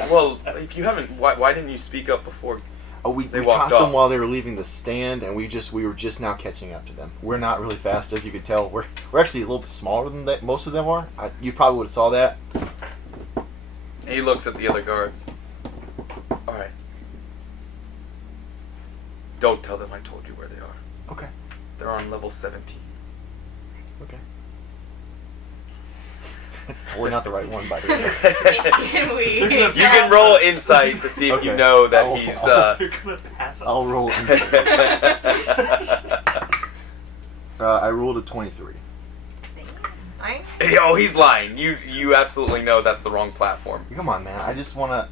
Well, if you haven't, why didn't you speak up before? Oh, we They caught walked them off. while they were leaving the stand, and we were just now catching up to them. We're not really fast, as you can tell. We're actually a little bit smaller than that. Most of them are. You probably would have saw that. And he looks at the other guards. All right. Don't tell them I told you where they are. Okay. They're on level 17. Okay. It's totally not the right one, by the way. Can we? You can roll insight to see if you Okay. know that I'll- he's. You're gonna pass us. I'll roll. I rolled a 23. Right? Oh, he's lying. You absolutely know that's the wrong platform. Come on, man. I just wanna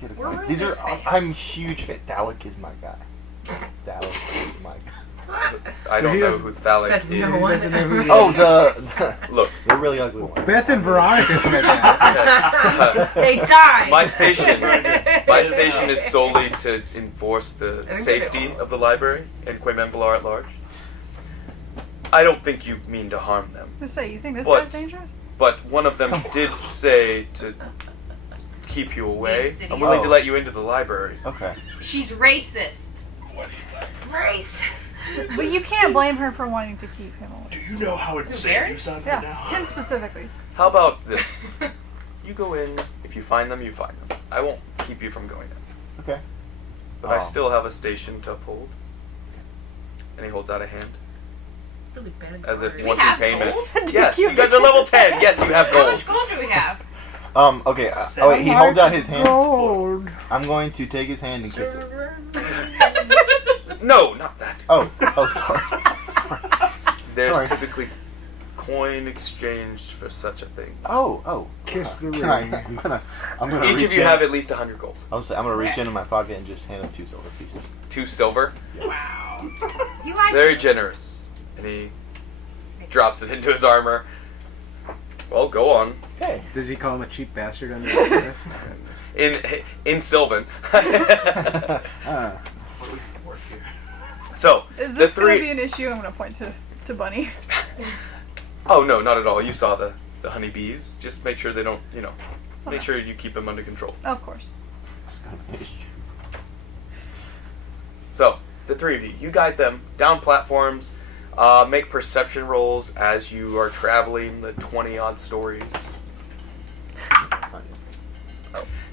get a. We're really These are. big fans. I'm huge fan. Thalik is my guy. Thalik is my guy. I don't He know doesn't- who Thalik Said is. no He one. doesn't know who he Oh, is. the Look, really ugly one. Beth and Veronica said that. They died. my station is solely to enforce the safety of the library and Cquaimenvelar at large. I don't think you mean to harm them, Just say, you think this What? guy's dangerous? but one of them did say to keep you away. Big city. I'm willing to Oh. let you into the library. Okay. She's racist. Race. But you can't blame her for wanting to keep him away. Do you know how insane Barry? you sound Yeah, right now? him specifically. How about this? You go in. If you find them, you find them. I won't keep you from going in. Okay. But I Oh. still have a station to uphold. And he holds out a hand. Really bad. As if guard. we wanting have payment. gold? Yes, you guys are level 10. Yes, you have How gold. much gold do we have? Okay. Oh wait, he holds out his hand. Gold. I'm going to take his hand and kiss it. No, not that. Oh. Oh, sorry. Sorry. There's Sorry. typically coin exchanged for such a thing. Oh. Kiss the Can I- ring. I'm gonna Each reach of you in. have at least 100 gold. I'm gonna reach into my pocket and just hand him 2 silver pieces. 2 silver. Wow. You like Very generous. And he drops it into his armor. Well, go on. Hey. Does he call him a cheap bastard under his breath? In Sylvan. Ah. What do we work here? So, Is the this going to be three... an issue? I'm going to point to Bunny. Oh, no, not at all. You saw the honeybees. Just make sure they don't, make sure you keep them under control. Of course. So, the three of you, you guide them down platforms, make perception rolls as you are traveling the 20-odd stories.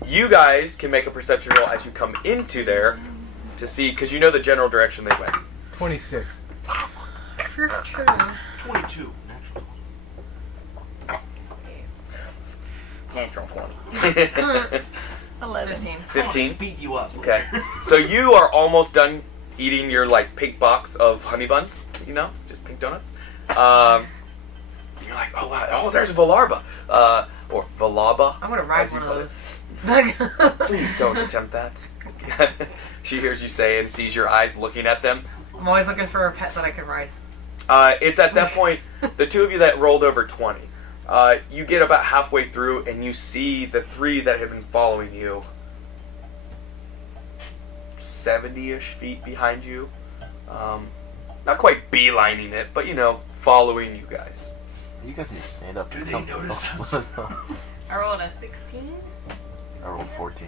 You guys can make a perception roll as you come into there to see, because you know the general direction they went. 26. 22. Natural. Natural 20. 11. 15. 15? Beat you up. Okay. So you are almost done eating your, pink box of honey buns, just pink donuts. You're like, oh, wow. Oh, there's Valarba. Or Valaba. I'm gonna ride as you one put of it. those. Please don't attempt that. She hears you say and sees your eyes looking at them. I'm always looking for a pet that I can ride. It's at that point, the two of you that rolled over 20, you get about halfway through and you see the three that have been following you 70-ish feet behind you. Not quite beelining it, but following you guys. You guys need to stand up. Do and they come- notice Oh, us? I rolled a 16. I rolled 14.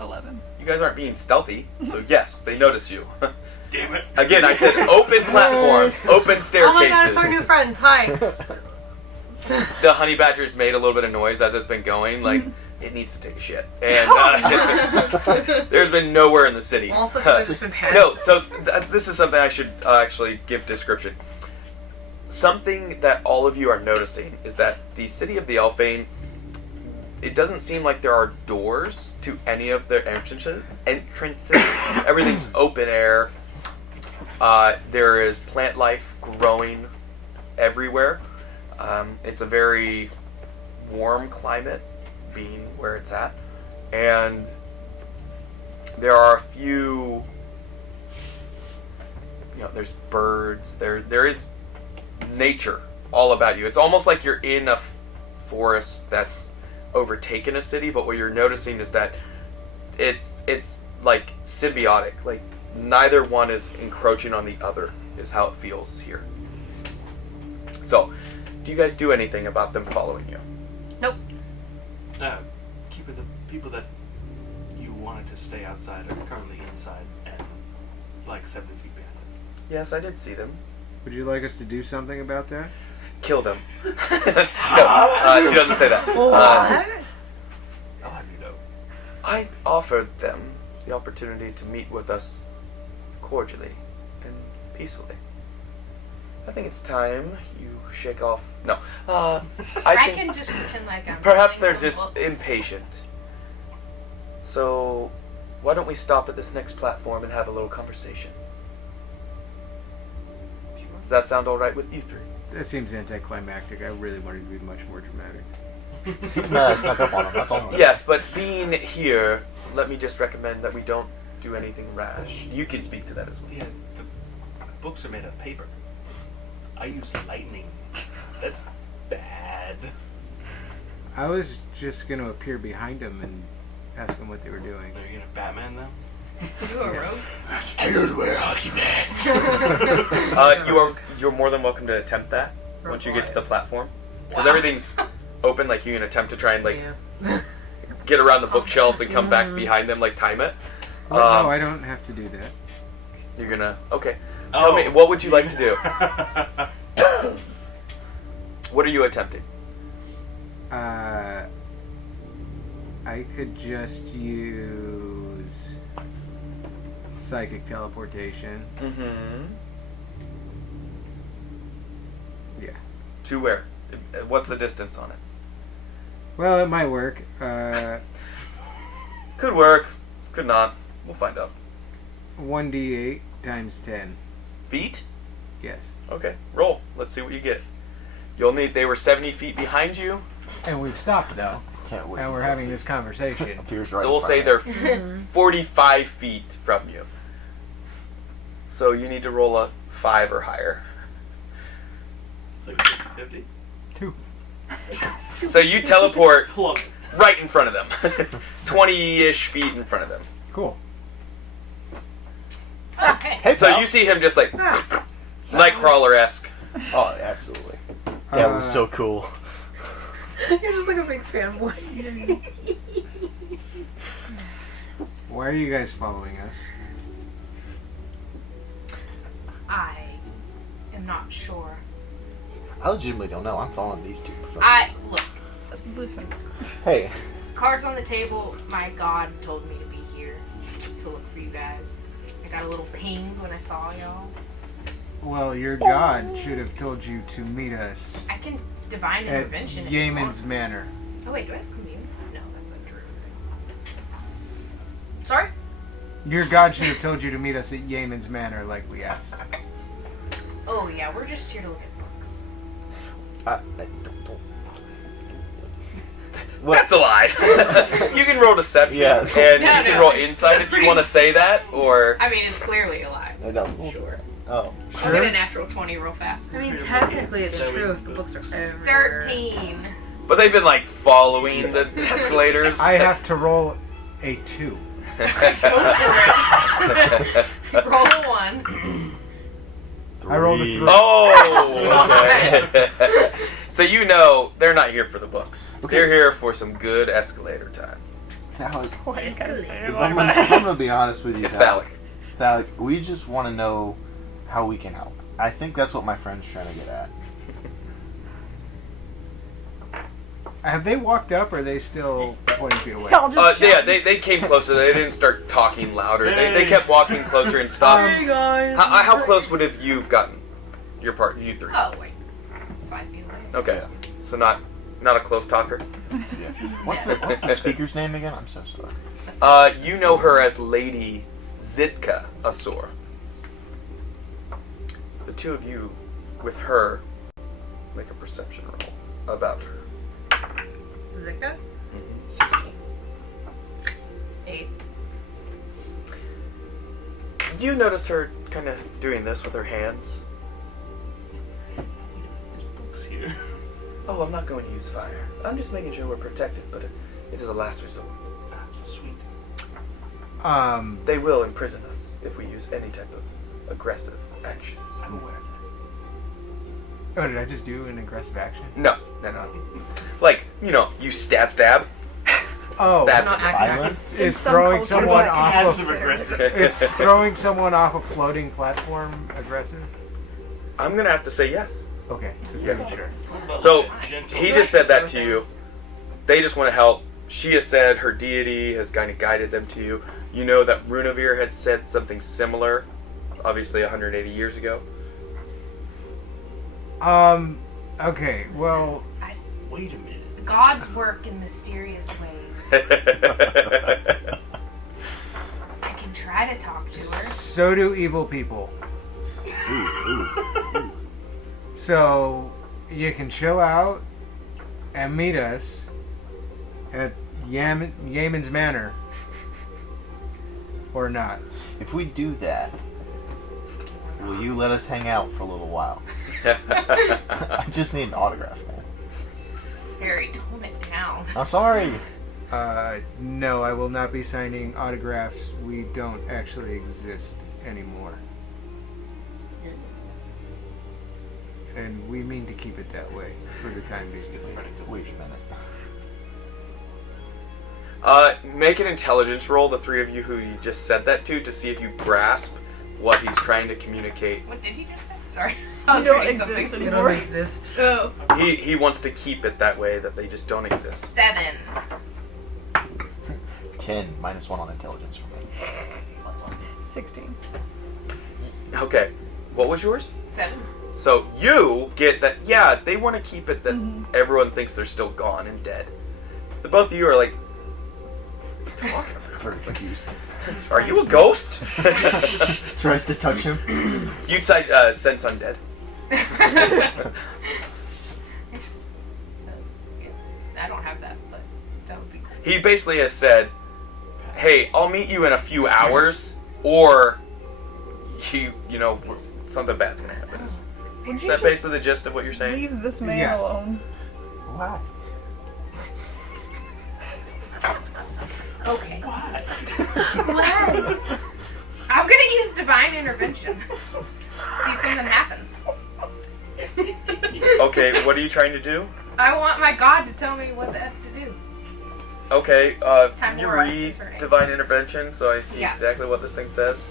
11. You guys aren't being stealthy, so yes, they notice you. Damn it. Again, I said open platforms, open Oh my god, it's our staircases. new friends. Hi. The honey badger's made a little bit of noise as it's been going, it needs to take a shit. And there's been nowhere in the city. Also, because I've just been passed. No, so this is something I should actually give description. Something that all of you are noticing is that the city of the Elfane, it doesn't seem like there are doors to any of their entrances. Everything's open air. There is plant life growing everywhere. It's a very warm climate, being where it's at. And there are a few, there's birds, there is nature all about you. It's almost like you're in a forest that's overtaken a city, but what you're noticing is that it's like symbiotic. Like neither one is encroaching on the other, is how it feels here. So, do you guys do anything about them following you? Nope. Keeping the people that you wanted to stay outside are currently inside and 70 feet behind us. Yes, I did see them. Would you like us to do something about that? Kill them. No, she doesn't say that. What? I'll have you know. I offered them the opportunity to meet with us cordially and peacefully. I think it's time you shake off. No. I I think can just pretend like I'm. perhaps reading they're some just books. impatient. So, why don't we stop at this next platform and have a little conversation? Does that sound all right with you three? That seems anticlimactic. I really wanted to be much more dramatic. No, I snuck up on him. That's all. Yes, but being here, let me just recommend that we don't do anything rash. You can speak to that as well. Yeah, the books are made of paper. I use lightning. That's bad. I was just going to appear behind them and ask them what they were doing. Are you gonna Batman them? You a rogue? I don't wear hockey pads. You're more than welcome to attempt that once you get to the platform, because Wow. everything's open. Like you can attempt to try and like Yeah. get around the bookshelves and come back behind them, like time it. Well, no, I don't have to do that. You're gonna Tell me, what would you like to do? What are you attempting? I could just use psychic teleportation. Mm-hmm. Yeah. To where? What's the distance on it? Well, it might work. Could work. Could not. We'll find out. 1d8 times 10. Feet? Yes. Okay. Roll. Let's see what you get. You'll need. They were 70 feet behind you, And we've stopped, though. Can't wait. And we're until having this conversation. it appears right so in we'll front say of me. they're 45 feet from you. So you need to roll a 5 or higher. It's like 50. 2. So you teleport Plunk. right in front of them, 20-ish feet in front of them. Cool. Okay. Hey, So pal. you see him just like Nightcrawler-esque. Oh, absolutely. That was so cool. You're just like a big fanboy. Why are you guys following us? I am not sure. I legitimately don't know. I'm following these two. Folks. Look. Listen. Hey. Cards on the table. My God told me to be here to look for you guys. I got a little ping when I saw y'all. Well, your god should have told you to meet us I can divine at intervention. if you want. Yemen's Manor. Oh wait, do I have commune? No, that's a druid thing. Sorry? Your god should have told you to meet us at Yemen's Manor like we asked. Oh yeah, we're just here to look at books. Don't. That's a lie. You can roll deception, Yeah. and No, you no, can roll it's insight if you pretty- want to say that, or I mean, it's clearly a lie. I don't. Sure. Oh. I'll get a natural 20 real fast. I mean, technically it's true if the books are everywhere. 13. but they've been like following the escalators. I have to roll a 2. Roll a 1. I rolled a 3. Oh, okay. So you know they're not here for the books. Okay. They're here for some good escalator time. Now, Why you gotta say it if like I'm that? gonna be honest with you, It's Thalik. phallic. Thalik, we just want to know how we can help. I think that's what my friend's trying to get at. Have they walked up or are they still 20 feet away? Y'all just Yeah, shouting. they came closer. They didn't start talking louder. They kept walking closer and stopped. Hey guys. How close would have you gotten? You three. Oh, wait. 5 feet away. Okay, so not a close talker. Yeah. What's the speaker's name again? I'm so sorry. You know her as Lady Zitka Asur. The two of you, with her, make a perception roll about her. Zika? 16. 8. You notice her kind of doing this with her hands. There's books here. Oh, I'm not going to use fire. I'm just making sure we're protected, but it is a last resort. Sweet. They will imprison us if we use any type of aggressive action. I'm aware of Oh, did I just do an aggressive action? No. Like, you stab. Oh, That's Not violence? In is some throwing cultures, someone that off Passive of aggressive. is throwing someone off a floating platform aggressive? I'm gonna have to say yes. Okay, just making sure. What about So, like a gentle- he just said that to you. They just want to help. She has said her deity has kind of guided them to you. You know that Runavir had said something similar, obviously 180 years ago. Okay, well... Wait a minute. Gods work in mysterious ways. I can try to talk to her. So do evil people. So, you can chill out and meet us at Yemen's Manor. Or not. If we do that, will you let us hang out for a little while? I just need an autograph, man. Harry, tone it down. I'm sorry. No, I will not be signing autographs. We don't actually exist anymore. And we mean to keep it that way for the time being. Wait a minute. Make an intelligence roll, the three of you who you just said that to see if you grasp what he's trying to communicate. What did he just say? Sorry. I You was don't reading exist something. You anymore. don't exist. Oh. He wants to keep it that way, that they just don't exist. 7. 10 minus 1 on intelligence for me. Plus 1. 16. Okay, what was yours? 7. So you get that, yeah, they want to keep it that Mhm. everyone thinks they're still gone and dead. The both of you are like, I'm very confused. are you a ghost? Tries to touch him. You'd sense undead. I don't have that, but that would be cool. He basically has said, hey, I'll meet you in a few hours, or you know, something bad's gonna happen. Would Is you that just basically the gist of what you're saying? leave this man Yeah. alone? Why? Okay. What? I'm gonna use divine intervention. See if something happens. Okay, what are you trying to do? I want my god to tell me what the F to do. Okay, can you Tamora read is her name. Divine Intervention so I see Yeah. exactly what this thing says?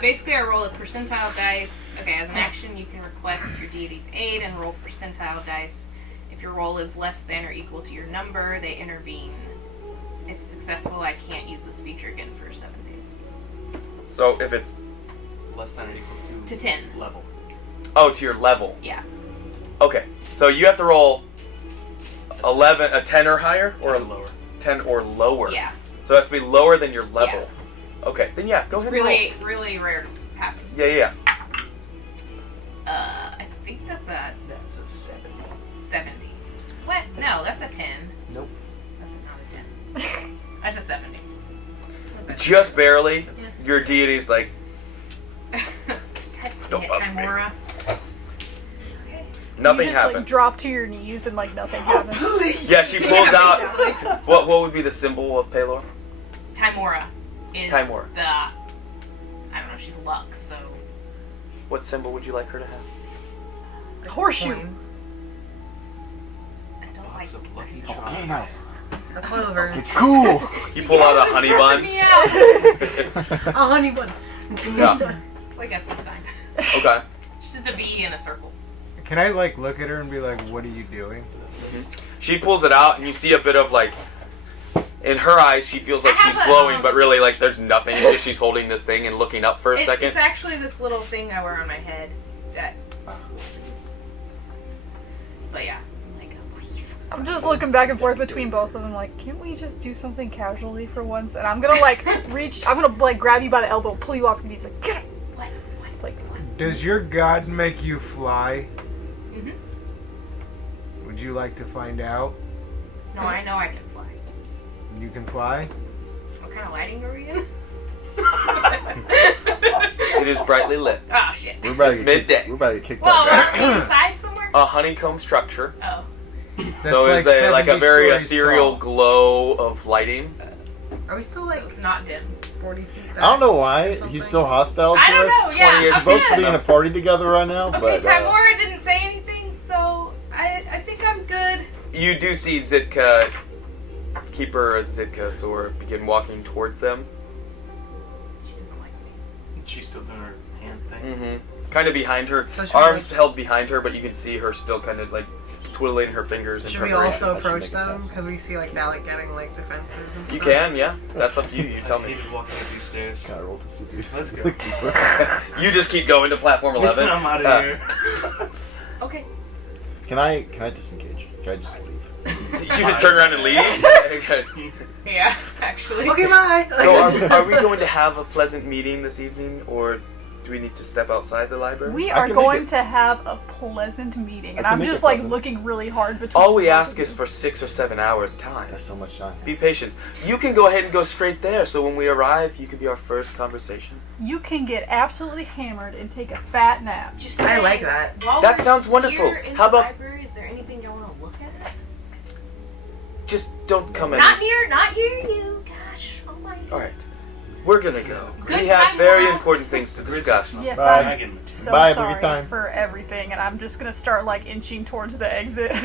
Basically, I roll a percentile dice. Okay, as an action, you can request your deity's aid and roll percentile dice. If your roll is less than or equal to your number, they intervene. If successful, I can't use this feature again for 7 days. So if it's, Less than or equal To 10. level. oh, to your level. Yeah. Okay, so you have to roll 11, a 10 or higher? Or Lower. 10 or lower? Yeah. So it has to be lower than your level. Okay, then yeah, go ahead Really, and really rare to happen. roll. Yeah. I think that's a That's a 70. 70. What? No, that's a 10. Nope. That's not a 10. That's a 70. What's that? Just barely. Your deity's like, don't Hit bother me. Timora. Okay. Nothing you just happens. like drop to your knees and like nothing happens. Yeah, she pulls out. Basically. What would be the symbol of Palor? Timora is Timora. the, I don't know, she's Lux, so What symbol would you like her to have? Horseshoe. Coin. I don't like Box of lucky Okay, charms. now. A clover. It's cool. You pull out a honey Stressing bun. me out. A honey bun. Yeah. It's like a peace sign. Okay. It's just a V in a circle. Can I like look at her and be like, what are you doing? She pulls it out, and you see a bit of like, in her eyes, she feels like I have she's a, glowing, but really like there's nothing. It's just she's holding this thing and looking up for a second. It's actually this little thing I wear on my head that. But yeah, I'm like, oh, please. I'm just looking back and forth between both of them, like, can't we just do something casually for once? And I'm gonna like I'm gonna like grab you by the elbow, pull you off your knees, like, get up. What? It's like, Does your god make you fly? Mhm. Would you like to find out? No, I know I can fly. You can fly? What kind of lighting are we in? It is brightly lit. Oh shit. We're about to get Midday. Kicked, we're about to get kicked Well, out. aren't we inside somewhere? A honeycomb structure. Oh. That's So it's like a 70 very stories ethereal tall. glow of lighting. Are we still So like it's not dim. 40 feet back? I don't know why Something. he's so hostile to I don't us. know, yeah. 20 years We're supposed to Okay, be in a party together right now, but Timora didn't say anything, so I think I'm good. You do see Zitka, Keeper Zitka Sword, begin walking towards them. She doesn't like me. She's still doing her hand thing. Mm-hmm. Kind of behind her. So should Arms we- held behind her, but you can see her still kind of like twiddling her fingers in Should we preparation. also I should approach make a them? pass. Because we see like that, like getting like defenses and You stuff. can, yeah. That's up to you. You tell I me. hated walking up these stairs. Gotta roll to seduce. Let's go. the keeper. You just keep going to platform 11. I'm out of here. Okay. Can I disengage? Can I just leave? You just turn around and leave? Okay. Yeah, actually. Okay, bye. So are we going to have a pleasant meeting this evening, or do we need to step outside the library? We I are can make going it- to have a pleasant meeting, and I can I'm make just it like pleasant. looking really hard between. All we both ask of is you. for 6 or 7 hours time. That's so much time. Be patient. You can go ahead and go straight there, so when we arrive, you can be our first conversation. You can get absolutely hammered and take a fat nap. Just I saying, like that. while That we're sounds wonderful. here in How the about- library, is there anything y'all want to look at? Just don't come in. Not near you. Gosh, oh my. All right. We're gonna go. Good We have time very now. important things to discuss. Yes, Bye. I'm Dragon. so Bye, sorry every time. for everything, and I'm just gonna start like inching towards the exit.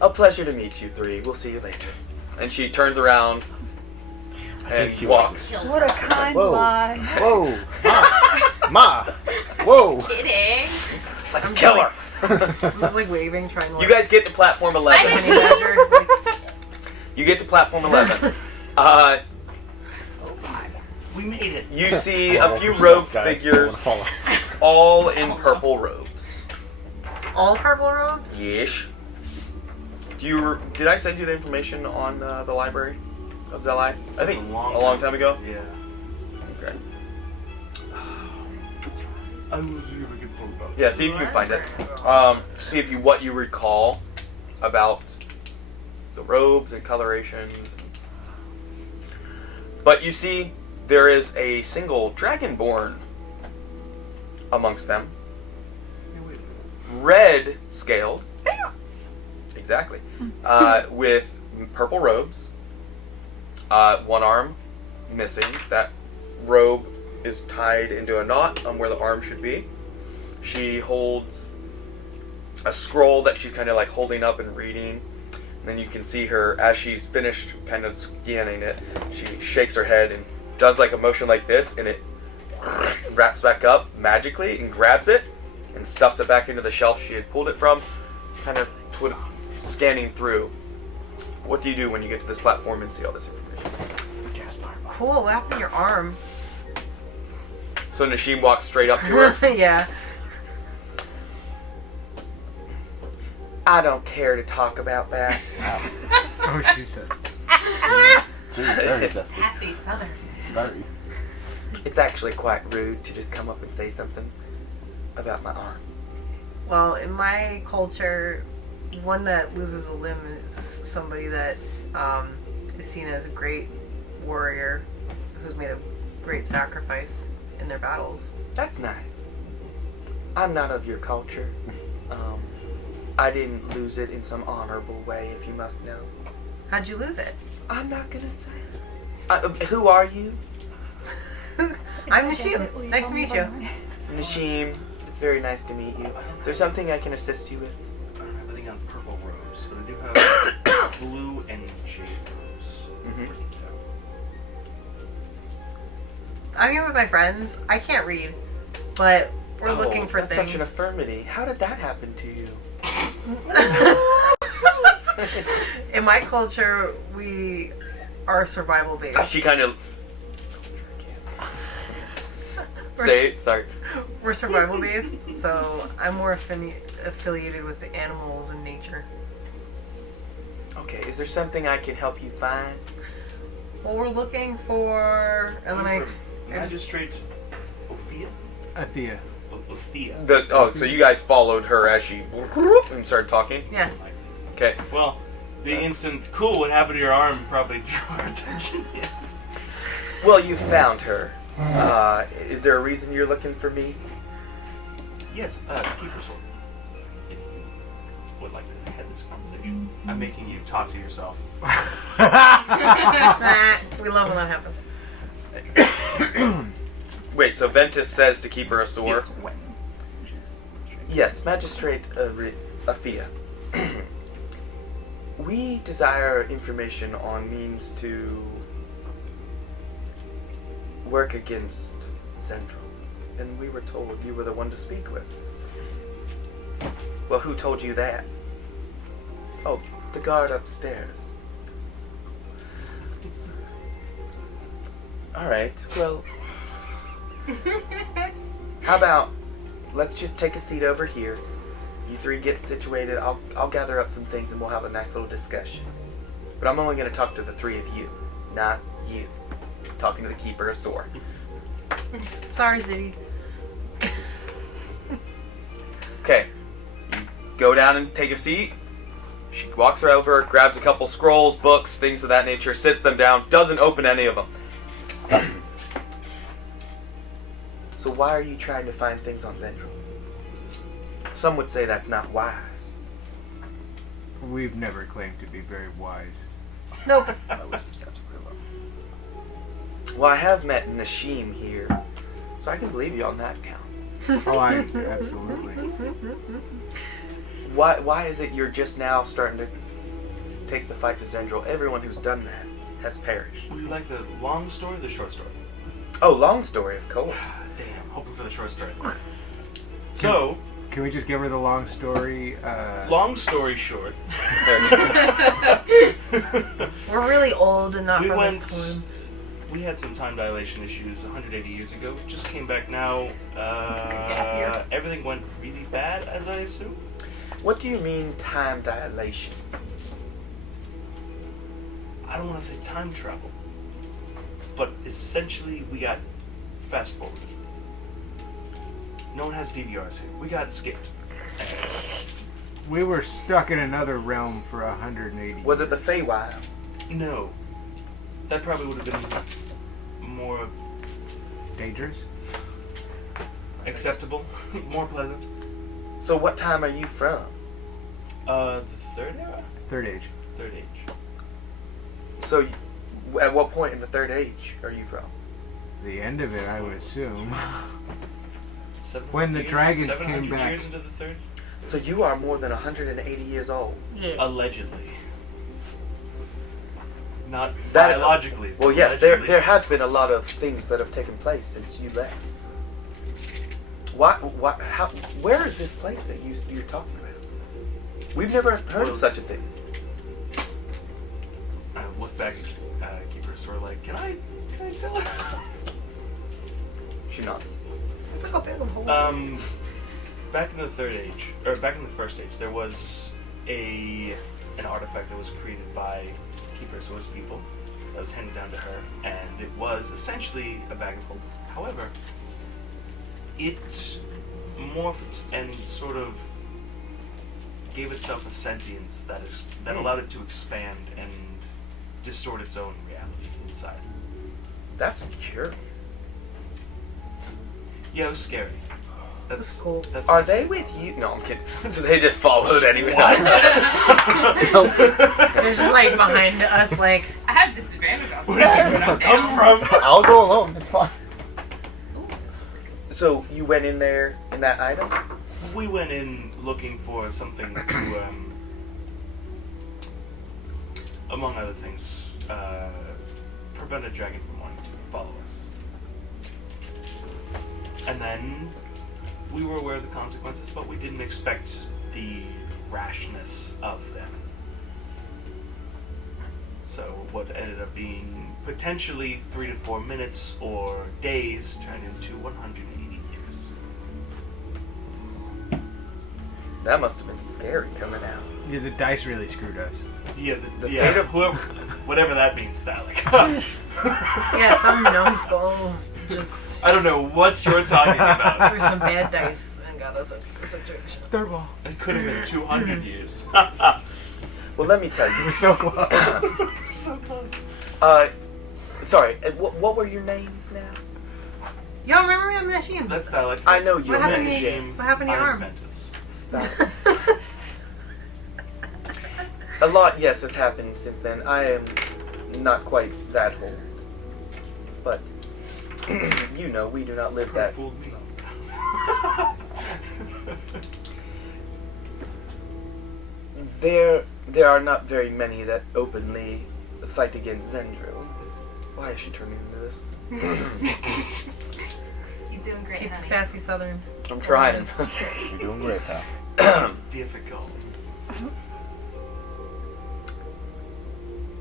A pleasure to meet you three. We'll see you later. And she turns around and she walks. Killed What a her. kind Whoa. lie. Whoa, Ma, Whoa. Kidding. Let's kill her. I was like waving, trying to. You guys get to platform 11. I Honey badger. Like, You get to platform 11. We made it. You see a Roll few for robed stuff, guys. figures, Don't wanna fall off. all in purple robes. all purple robes? Yes. Did I send you the information on the library of Zelai? I think a long time ago. Yeah. Okay. I was really good for about. Yeah, see if you can find it. See if what you recall about the robes and colorations. But you see, there is a single dragonborn amongst them. Red scaled. Exactly. With purple robes. One arm missing. That robe is tied into a knot on where the arm should be. She holds a scroll that she's kind of like holding up and reading. And then you can see her, as she's finished kind of scanning it, she shakes her head and does like a motion like this, and it wraps back up magically and grabs it and stuffs it back into the shelf she had pulled it from, kind of scanning through. What do you do when you get to this platform and see all this information? Cool, what happened to your arm? So Nashim walks straight up to her. Yeah. I don't care to talk about that. Oh, Jesus. Gee, very dusty. Sassy Southern. Very. It's actually quite rude to just come up and say something about my arm. Well, in my culture, one that loses a limb is somebody that is seen as a great warrior who's made a great sacrifice in their battles. That's nice. I'm not of your culture. I didn't lose it in some honorable way, if you must know. How'd you lose it? I'm not gonna say. Who are you? I'm Nashim. Nice to meet you. Nashim. It's very nice to meet you. Is there something I can assist you with? I don't have anything on purple robes, but I do have blue and jade robes. Mhm. I'm here with my friends. I can't read, but we're looking for that's things. such an affirmity. How did that happen to you? In my culture, we are survival based. She kind of We're say it. Sorry. We're survival based, so I'm more affiliated with the animals and nature. Okay. Is there something I can help you find? Well, we're looking for, and then I just, Magistrate Ophia? Athea. Ophia. So you guys followed her as she and started talking. yeah. Okay. Well, the instant cool, what happened to your arm probably drew our attention. Well, you found her. Is there a reason you're looking for me? Yes, Keeper's Sword. If you would like to head this conversation. I'm making you talk to yourself. We love when that happens. Wait, so Ventus says to keep her a sword? Yes. Yes, Magistrate Aphia. We desire information on means to work against Central, and we were told you were the one to speak with. Well, who told you that? Oh, the guard upstairs. Alright, well, how about let's just take a seat over here. You three get situated. I'll gather up some things and we'll have a nice little discussion. But I'm only going to talk to the three of you, not you. I'm talking to the keeper of Sor. Sorry, Ziggy. Okay. You go down and take a seat. She walks her over, grabs a couple scrolls, books, things of that nature, sits them down, doesn't open any of them. So why are you trying to find things on Zendril? Some would say that's not wise. We've never claimed to be very wise. Nope. My wisdom stats are pretty low. Well, I have met Nashim here, so I can believe you on that count. Oh, absolutely. Why is it you're just now starting to take the fight to Zendril? Everyone who's done that has perished. Would you like the long story or the short story? Oh, long story, of course. Damn, hoping for the short story. So, Can we just give her the long story? long story short, We're really old and not we from went. this time. We had some time dilation issues 180 years ago. Just came back now. Gap year. Everything went really bad, as I assume. What do you mean time dilation? I don't want to say time travel, but essentially we got fast forwarded. No one has DVRs here. We got skipped. We were stuck in another realm for 180. Was it the Feywild? No, that probably would have been more Dangerous? acceptable, more pleasant. So what time are you from? The third era, Third age. third age. So at what point in the third age are you from? The end of it, I would assume. 700 When the years- dragons 700 came back. years into the third, So you are more than 180 years old. Yeah. allegedly. Not That- biologically. Well, but yes, allegedly. there has been a lot of things that have taken place since you left. Where is this place that you're talking about? We've never heard of such a thing. I look back at Keeper, sort of like, can I tell her? She nods. It's like a big hole. Back in the third age, or back in the first age, there was an artifact that was created by Keeper Source people that was handed down to her, and it was essentially a bag of holding. However, it morphed and sort of gave itself a sentience that allowed it to expand and distort its own reality inside. That's curious. Yeah, it was scary. That's cool. That's Are nice. they with you? No, I'm kidding. They just followed anyway. They're just like behind us, like, I have disadvantage on Where did you come from? I'll go alone. It's fine. So you went in there in that item? We went in looking for something to, among other things, prevent a dragon from wanting to follow us. And then we were aware of the consequences, but we didn't expect the rashness of them. So what ended up being potentially 3 to 4 minutes or days turned into 180 years. That must have been scary coming out. Yeah, the dice really screwed us. Yeah, The yeah, fate of- whoever, whatever that means, Thalik. yeah, some numbskulls just I don't know what you're talking about. threw some bad dice and got us in a situation. Third ball. It could have been 200 years. Well, let me tell you. We're so close. So close. Sorry, what were your names now? Y'all remember me? I'm Nashim. That's Thalik. I know you. What happened to Nashim. you? What happened to your I'm arm? Ventus. A lot, yes, has happened since then. I am not quite that old. But, you know, we do not live Could have that. fooled me. There are not very many that openly fight against Zendril. Why is she turning into this? You're doing great, Keep the honey. sassy southern. I'm trying. You're doing great, pal. Difficult.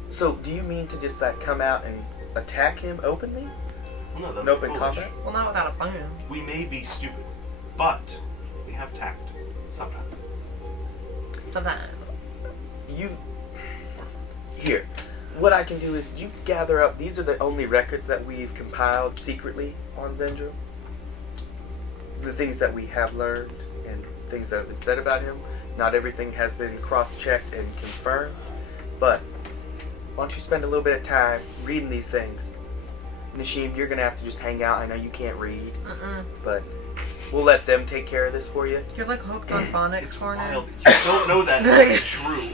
So, do you mean to just come out and attack him openly? Well, no, that'd In be open foolish. combat? Well, not without a plan. We may be stupid, but we have tact sometimes. Sometimes. Here. What I can do is you gather up. These are the only records that we've compiled secretly on Zendro. The things that we have learned and things that have been said about him. Not everything has been cross-checked and confirmed. But why don't you spend a little bit of time reading these things? Nashim, you're going to have to just hang out. I know you can't read. But we'll let them take care of this for you. You're like hooked on phonics It's for now. wild. You don't know that, but it's true.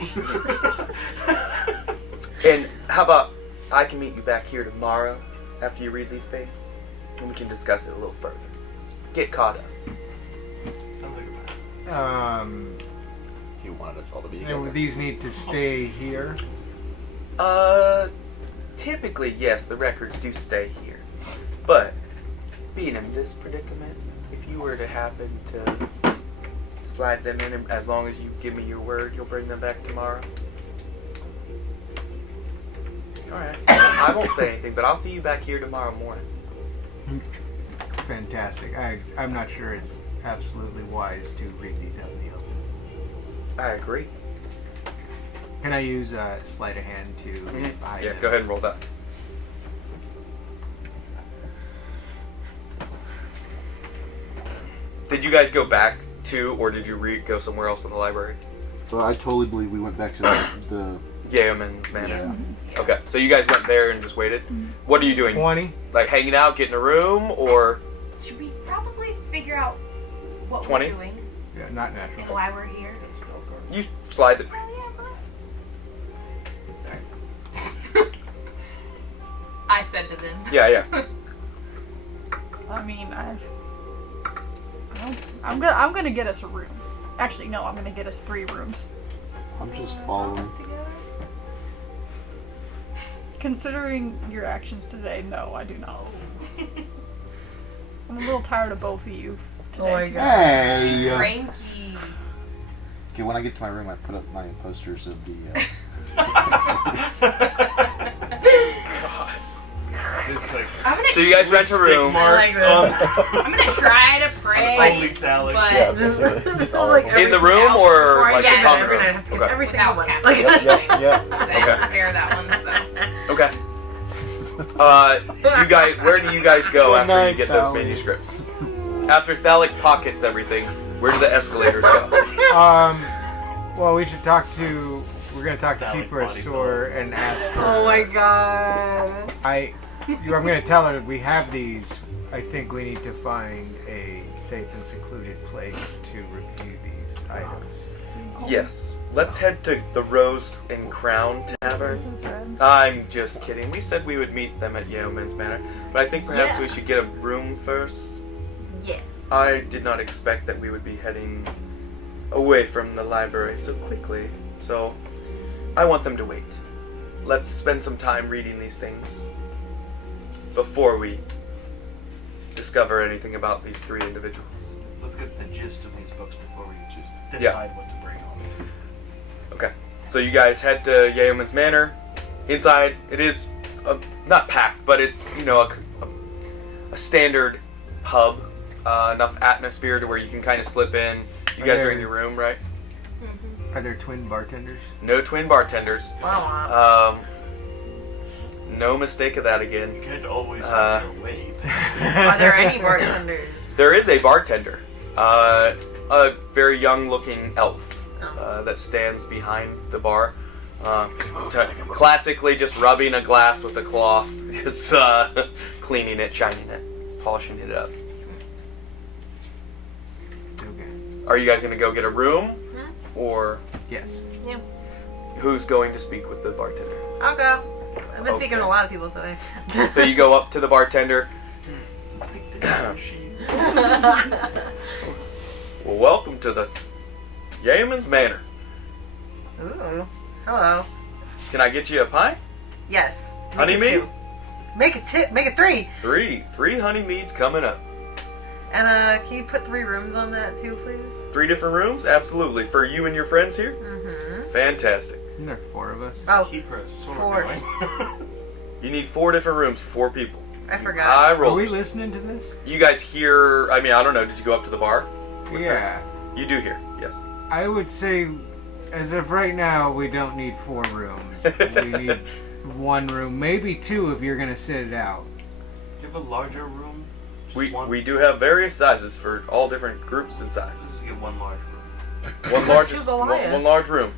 And how about I can meet you back here tomorrow after you read these things, and we can discuss it a little further. Get caught up. Sounds like a plan. He wanted us all to be And together. these need to stay here. Typically, yes, the records do stay here. But, being in this predicament, if you were to happen to slide them in, and as long as you give me your word, you'll bring them back tomorrow. Alright. I won't say anything, but I'll see you back here tomorrow morning. Fantastic. I'm not sure it's absolutely wise to read these out in the open. I agree. Can I use sleight of hand to hide Yeah, them? go ahead and roll that. Did you guys go back to, or did you go somewhere else in the library? Well, I totally believe we went back to the Yeoman's Manor. yeah. Okay, so you guys went there and just waited. What are you doing? 20. Like hanging out, getting a room, or Should we probably figure out what 20? we're doing Yeah, not and natural. why we're here? you slide the. Sorry. I said to them. Yeah. I mean, I'm gonna get us a room. Actually, no, I'm gonna get us 3 rooms. I'm just following. Considering your actions today, no, I do not. I'm a little tired of both of you today. Oh my too. God. Hey! Cranky. Okay, when I get to my room, I put up my posters of the. It's like I'm gonna. So you guys rent a room. marks I like on I'm gonna try to pray, only Talik. but Yeah, Just just all like In the everything room out or before I like get the there, common we're gonna room? have to get Okay. every single without one. casting Like, anything. Yep. I didn't Okay. prepare that one, so. Okay. You guys, where do you guys go after you get those manuscripts? After Thalik pockets everything, where do the escalators go? Well, we should talk to. We're gonna talk to Valid Keeper body Sore and ask her. oh my God. I'm gonna tell her we have these. I think we need to find a safe and secluded place to review these items. Yes. Let's head to the Rose and Crown Tavern. This is red. I'm just kidding. We said we would meet them at Yeoman's Manor, but I think perhaps Yeah. we should get a room first. Yeah. I did not expect that we would be heading away from the library so quickly, so I want them to wait. Let's spend some time reading these things before we discover anything about these 3 individuals. Let's get the gist of these books before we just Yeah. decide what to bring on. Okay, so you guys head to Yeoman's Manor. Inside, it is not packed, but it's, a standard pub. Enough atmosphere to where you can kind of slip in. You guys are in your room, right? Are there twin bartenders? No twin bartenders. Wow. No mistake of that again. You could always have your way. Are there any bartenders? There is a bartender. A very young-looking elf that stands behind the bar. Classically just rubbing a glass with a cloth, just cleaning it, shining it, polishing it up. Okay. Are you guys going to go get a room? Or Yes. who's going to speak with the bartender? I'll go. I've been speaking Okay. to a lot of people today. So you go up to the bartender. It's a big machine. Well, welcome to the Yeoman's Manor. Ooh. Hello. Can I get you a pint? Yes. Make Honey it mead? 2. Make it 3. Three honey meads coming up. And can you put 3 rooms on that too, please? 3 different rooms? Absolutely. For you and your friends here? Mm-hmm. Fantastic. Isn't there 4 of us? Oh, Keep her sort 4. going. You need 4 different rooms for 4 people. I forgot. High Are we rollers. listening to this? You guys hear, I don't know, did you go up to the bar? with her? Yeah. You do hear, yes. I would say As of right now, we don't need 4 rooms. We need 1 room, maybe 2 if you're gonna sit it out. Do you have a larger room? Just We one? we do have various sizes for all different groups and sizes. Let's just get one large room. One large Two is Goliaths. one large room.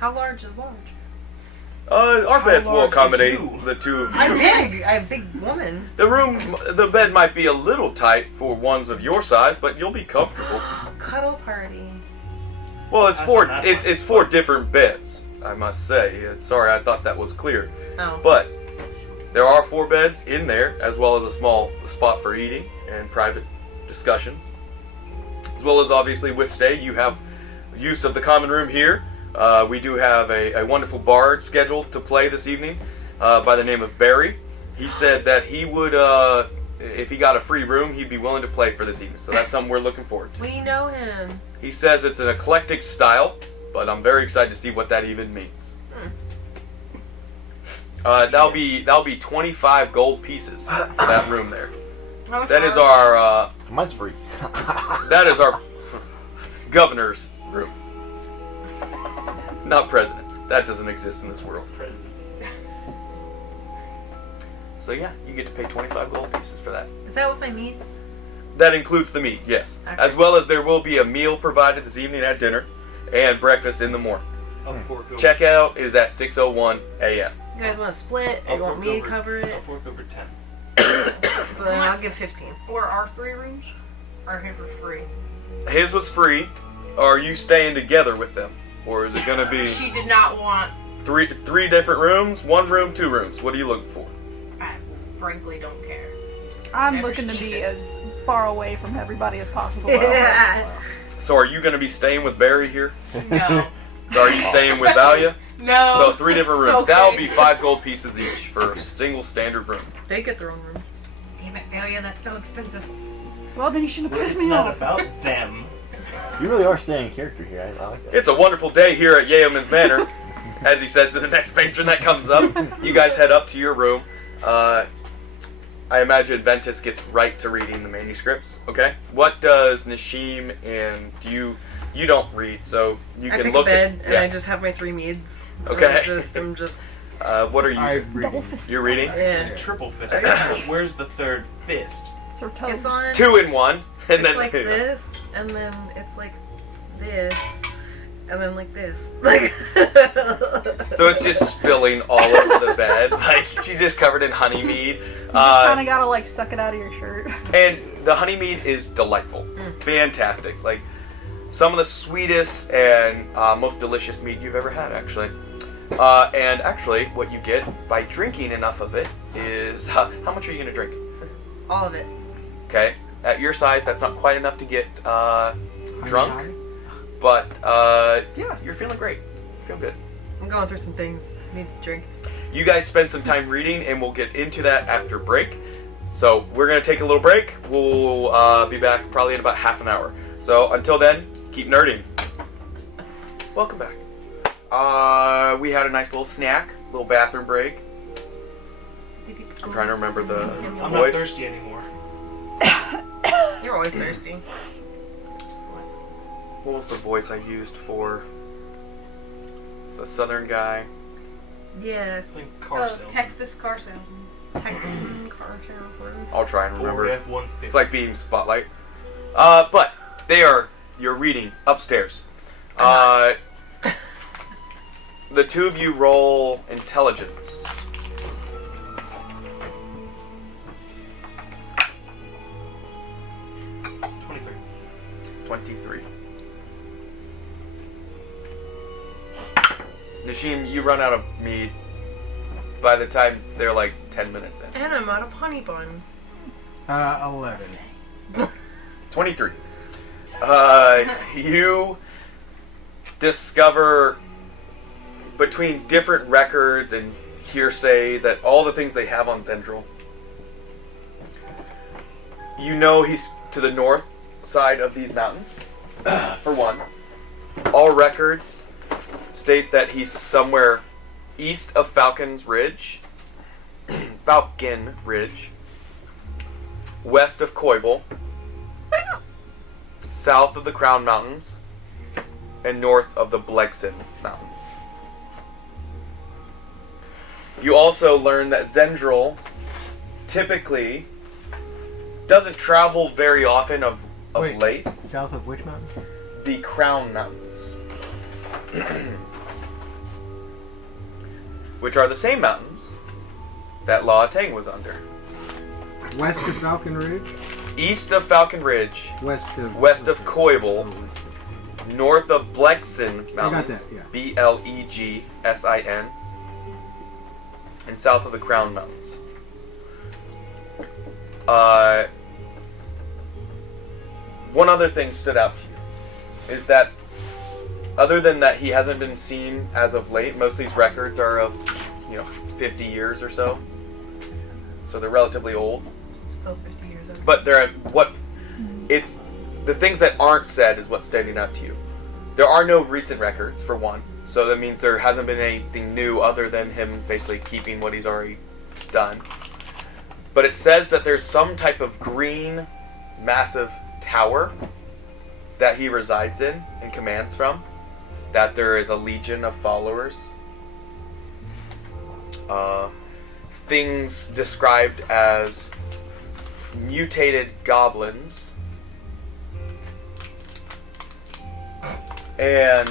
How large is large? Our How beds will large is accommodate you? the 2 of you. I'm big. I'm a big woman. The bed might be a little tight for ones of your size, but you'll be comfortable. Cuddle party. Well, it's That's four. not It, fun. it's 4 different beds, I must say. Sorry, I thought that was clear. Oh. But there are 4 beds in there, as well as a small spot for eating and private discussions. As well as obviously with stay, you have use of the common room here. We do have a wonderful bard scheduled to play this evening by the name of Barry. He said that he would, if he got a free room, he'd be willing to play for this evening. So that's something we're looking forward to. We know him. He says it's an eclectic style, but I'm very excited to see what that even means. That'll be 25 gold pieces for that room there. How much That is more? our Mine's free. that is our governor's room, not president. That doesn't exist in this world. So yeah, you get to pay 25 gold pieces for that. Is that with my meat? That includes the meat, yes, Okay. as well as there will be a meal provided this evening at dinner, and breakfast in the morning. I'll fork over. Checkout is at 6:01 a.m. You guys want to split? Or I'll you want fork me to over- cover it? I'll fork over 10. So then I'll give 15. Or our 3 rooms? Or him for free? His was free. Are you staying together with them, or is it going to be She did not want. three different rooms, 1 room, 2 rooms? What are you looking for? I frankly don't care. I'm Whatever's looking to be cheapest. as far away from everybody as possible. So are you going to be staying with Barry here? No. Are you staying with Valia? No. So 3 different rooms. Okay. That'll be 5 gold pieces each for a single standard room. They get their own room. Damn it, Valia, that's so expensive. Well, then you shouldn't have Well, pissed it's me not off. about them. You really are staying in character here. I like that. It's a wonderful day here at Yeoman's Manor, as he says to the next patron that comes up. You guys head up to your room. I imagine Ventus gets right to reading the manuscripts. Okay. What does Nishim and you don't read, so you I can pick look a bed at. and I just have my 3 meads. Okay. I'm just. What are I'm you? reading. Double fist. You're reading Yeah. Triple fist. Where's the 3rd fist? Sir Toes. It's on. 2 in 1, and It's then like this, and then it's like this, and then like this. Like. So it's just spilling all over the bed. Like she's just covered in honey mead. You just kind of gotta like suck it out of your shirt. And the honey mead is delightful. Fantastic. Like some of the sweetest and most delicious mead you've ever had, actually. And actually, what you get by drinking enough of it is how much are you going to drink? All of it. Okay. At your size, that's not quite enough to get drunk. Honey. But yeah, you're feeling great. You feel good. I'm going through some things. Need to drink. You guys spend some time reading, and we'll get into that after break. So we're going to take a little break. We'll be back probably in about half an hour. So until then, keep nerding. Welcome back. We had a nice little snack, little bathroom break. I'm trying to remember the I'm not voice. thirsty anymore. You're always thirsty. What was the voice I used for the southern guy? Yeah. I think car Oh, salesman. Texas car salesman. Texan car salesman. I'll try and remember. Or F-150. It's like being Spotlight. But you're reading upstairs. The 2 of you roll intelligence. 23. Nishim, you run out of mead by the time they're like 10 minutes in. And I'm out of honey buns. 11. 23. You discover between different records and hearsay that all the things they have on Zendril. You know he's to the north side of these mountains, for one. All records state that he's somewhere east of Falcon Ridge, west of Cquaimenvelar, south of the Crown Mountains, and north of the Blegson Mountains. You also learn that Zendril typically doesn't travel very often of Wait, late. South of which mountain? The Crown Mountains. Which are the same mountains that La Tang was under. West of Falcon Ridge? East of Falcon Ridge, West of Coible, Oh, west of- north of Blegson I Mountains, got that, yeah. Blegsin, and south of the Crown Mountains. One other thing stood out to you is that, other than that he hasn't been seen as of late, most of these records are of, 50 years or so. So they're relatively old. Still 50 years old. But it's the things that aren't said is what's standing out to you. There are no recent records, for one. So that means there hasn't been anything new other than him basically keeping what he's already done. But it says that there's some type of green, massive tower that he resides in and commands from. That there is a legion of followers. Things described as mutated goblins. And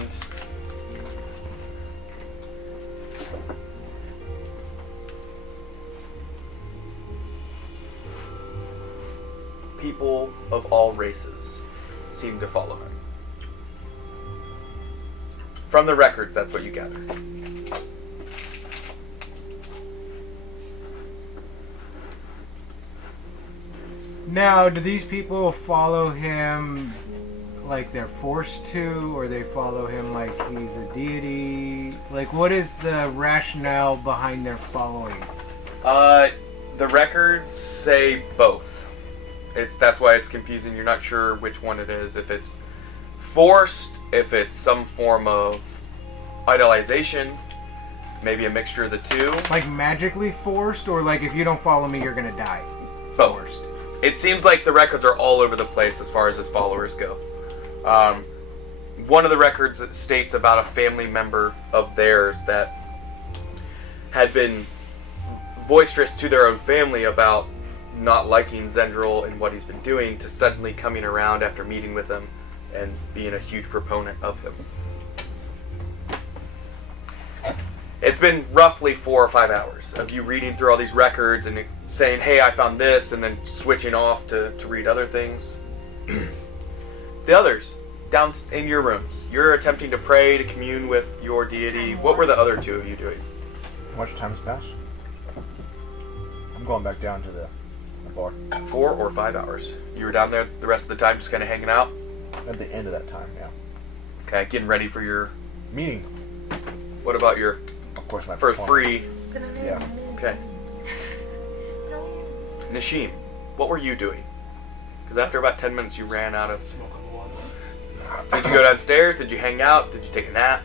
people of all races seem to follow him. From the records, that's what you gather. Now, do these people follow him like they're forced to, or they follow him like he's a deity? Like, what is the rationale behind their following? The records say both. That's why it's confusing. You're not sure which one it is. If it's forced, if it's some form of idolization, maybe a mixture of the two. Like magically forced, or like if you don't follow me, you're gonna die? Both. Forced. It seems like the records are all over the place as far as his followers go. One of the records states about a family member of theirs that had been boisterous to their own family about not liking Zendril and what he's been doing, to suddenly coming around after meeting with him and being a huge proponent of him. It's been roughly 4 or 5 hours of you reading through all these records and saying, hey, I found this, and then switching off to read other things. The others, down in your rooms, you're attempting to pray, to commune with your deity. What were the other two of you doing? How much time has passed? I'm going back down to the bar. 4 or 5 hours. You were down there the rest of the time just kind of hanging out? At the end of that time, yeah. Okay, getting ready for your... Meeting. What about your... Of course, my For performance. free... Yeah. Okay. Nashim, what were you doing? Because after about 10 minutes you ran out of... Did you go downstairs? Did you hang out? Did you take a nap?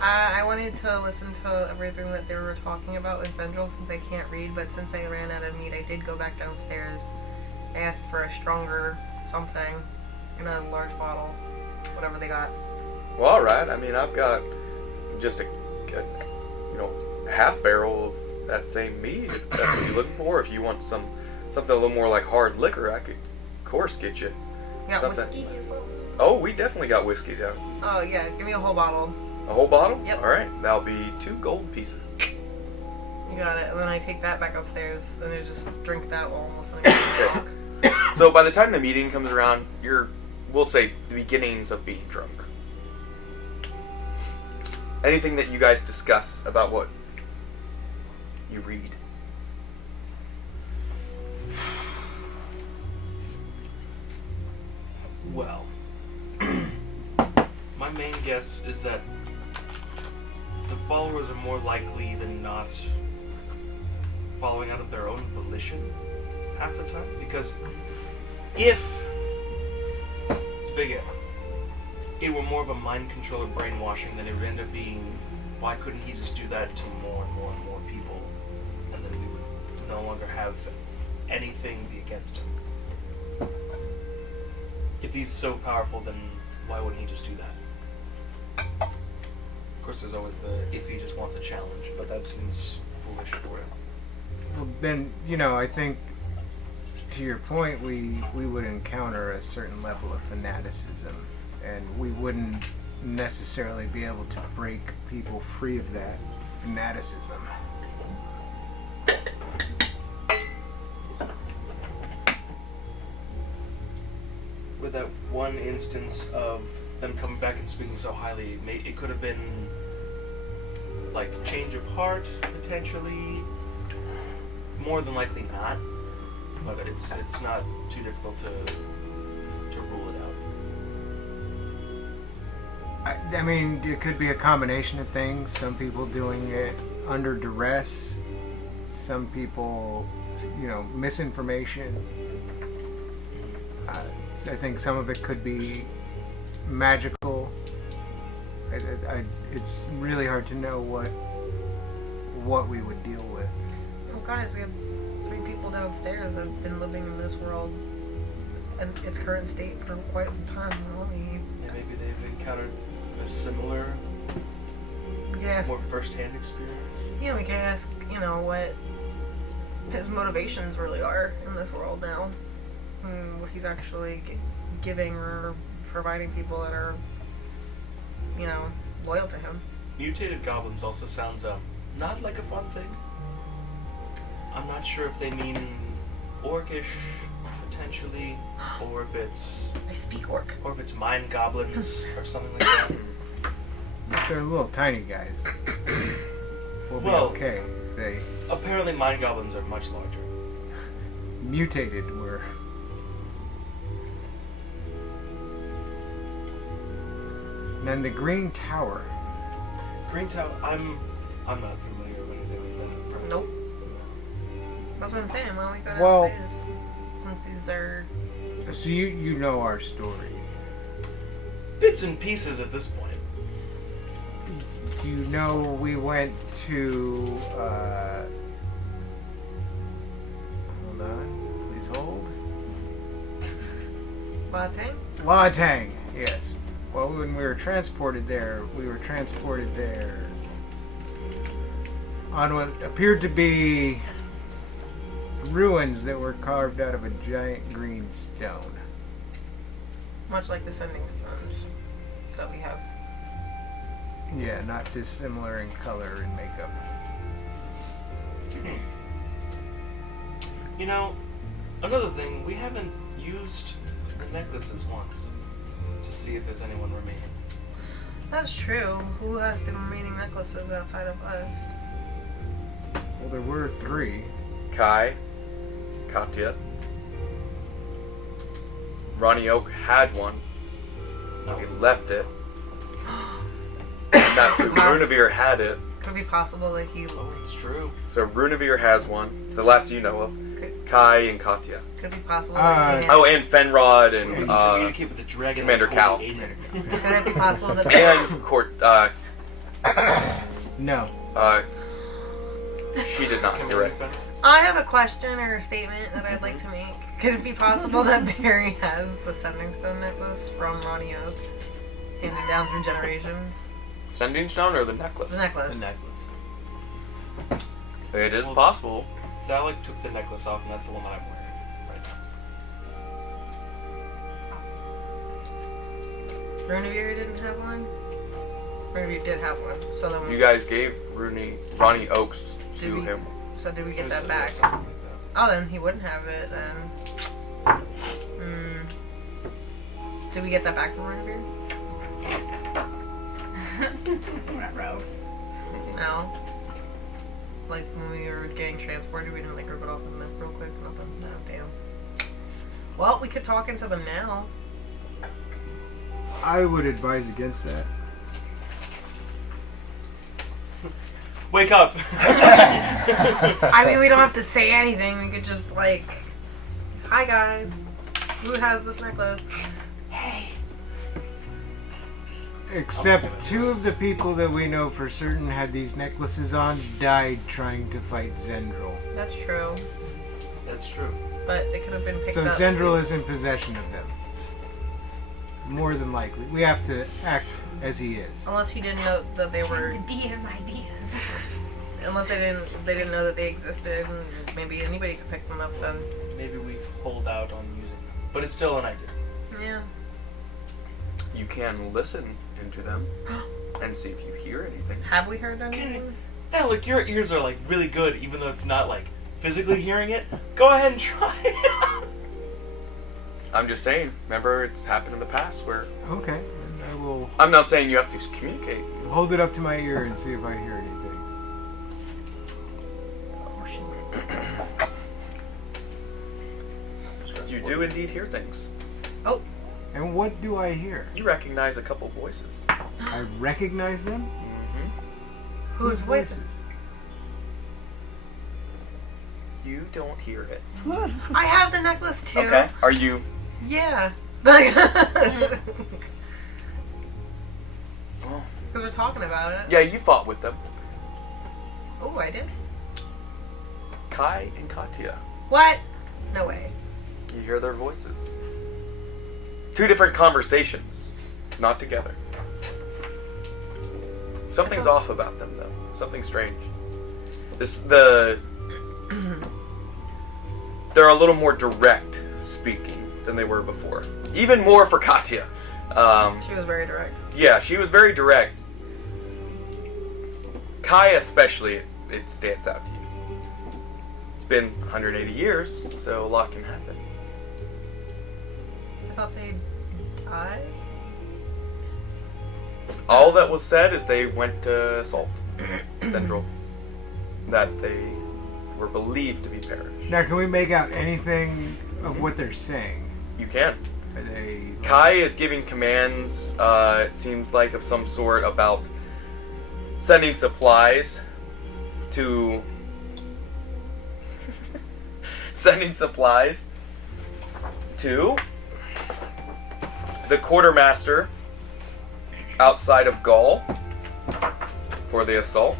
I wanted to listen to everything that they were talking about with Zendril since I can't read, but since I ran out of meat, I did go back downstairs. I asked for a stronger something in a large bottle, whatever they got. Well, alright. I mean, I've got just a half barrel of that same meat, if that's what you're looking for. If you want something a little more like hard liquor, I could, of course, get you You got something. whiskey? Oh, we definitely got whiskey down. Oh yeah, give me a whole bottle. A whole bottle? Yep. Alright, that'll be 2 gold pieces. You got it. And then I take that back upstairs and I just drink that while I'm listening to the talk. So by the time the meeting comes around, we'll say, the beginnings of being drunk. Anything that you guys discuss about what you read? Well, my main guess is that the followers are more likely than not following out of their own volition half the time. Because if, it's a big if, it were more of a mind control or brainwashing, then it would end up being, why couldn't he just do that to more and more and more people? And then we would no longer have anything be against him. If he's so powerful, then why wouldn't he just do that? course, there's always the if he just wants a challenge, but that seems foolish for him. Well, then, I think, to your point, we would encounter a certain level of fanaticism, and we wouldn't necessarily be able to break people free of that fanaticism. With that one instance of them coming back and speaking so highly, it could have been like change of heart, potentially. More than likely not, but it's not too difficult to rule it out. I mean, it could be a combination of things. Some people doing it under duress. Some people, misinformation. I think some of it could be magical. It's really hard to know what we would deal with. Well, guys, we have 3 people downstairs that have been living in this world in its current state for quite some time. And maybe they've encountered a similar, We can ask, more first-hand experience. we can ask, what his motivations really are in this world now. And what he's actually giving or providing people that are, loyal to him. Mutated goblins also sounds not like a fun thing. I'm not sure if they mean orcish potentially, or if it's I speak orc. or if it's mind goblins or something like that. If they're little tiny guys, we'll be Well- okay. They Apparently, mind goblins are much larger. mutated were. And then the Green Tower. Green Tower. I'm not familiar with anything like that. Nope. That's what I'm saying. Why don't we go Well- downstairs? Since these are... So you know our story. Bits and pieces at this point. We went to hold on, please hold. Latte? Latang, yes. Well, when we were transported there on what appeared to be ruins that were carved out of a giant green stone. Much like the sending stones that we have. Yeah, not dissimilar in color and makeup. Another thing, we haven't used the necklaces once to see if there's anyone remaining. That's true. Who has the remaining necklaces outside of us? Well, there were 3. Kai, Katya. Ronnie Oak had one. He left it. And that's who Runavir had it. Could it be possible that he... Oh, it's true. So Runavir has one. The last you know of. Kai and Katya. Could it be possible that he Oh, and Fenrod and Communicate with the dragon. Commander like Cal. Holy Aiden. Could it be possible that... and Court. No. She did not. You're right. I have a question or a statement that I'd like to make. Could it be possible that Barry has the Sending Stone necklace from Ronnie Oak, handed down through generations? Sending stone or the necklace? The necklace. The necklace. It is Well, possible. Thalik took the necklace off, and that's the one that I'm wearing right now. Runavir didn't have one? Runavir did have one. So then... You guys gave Ronnie Oaks to him. So did we get that Or back? something like that. Oh, then he wouldn't have it, then. Did we get that back from Runavir? No. Like when we were getting transported, we didn't like rip it off and real quick. Nothing. No, damn. Well, we could talk into them now. I would advise against that. Wake up! I mean, we don't have to say anything. We could just like, hi guys, who has this necklace? Hey. Except 2 of the people that we know for certain had these necklaces on died trying to fight Zendril. That's true. That's true. But it could have been picked So up. Zendril is in possession of them. more than likely. We have to act as he is. Unless he didn't know that they were. DM ideas. Unless they didn't know that they existed, and maybe anybody could pick them up then. Maybe we hold out on using them, but it's still an idea. Yeah. You can listen into them and see if you hear anything. Have we heard anything? Yeah, look, your ears are like really good, even though it's not like physically hearing it. Go ahead and try. I'm just saying, remember it's happened in the past where... Okay, and I will I'm not saying you have to communicate. hold it up to my ear and see if I hear anything. You do indeed hear things. Oh, And what do I hear? You recognize a couple voices. I recognize them? Mm-hmm. whose voices? You don't hear it. I have the necklace too. Okay. Are you... Yeah. Because Well, we're talking about it. yeah, you fought with them. Oh, I did. Kai and Katya. What? No way. You hear their voices. Two different conversations, not together. Something's off about them, though. Something strange. They're a little more direct speaking than they were before. Even more for Katya. She was very direct. Yeah, she was very direct. Kai especially, it stands out to you. It's been 180 years, so a lot can happen. I thought they died. All that was said is they went to assault Central. That they were believed to be perished. Now, can we make out anything of what they're saying? You can. Are they... Kai is giving commands, it seems like, of some sort about sending supplies to... sending supplies to the quartermaster outside of Gaul for the assault.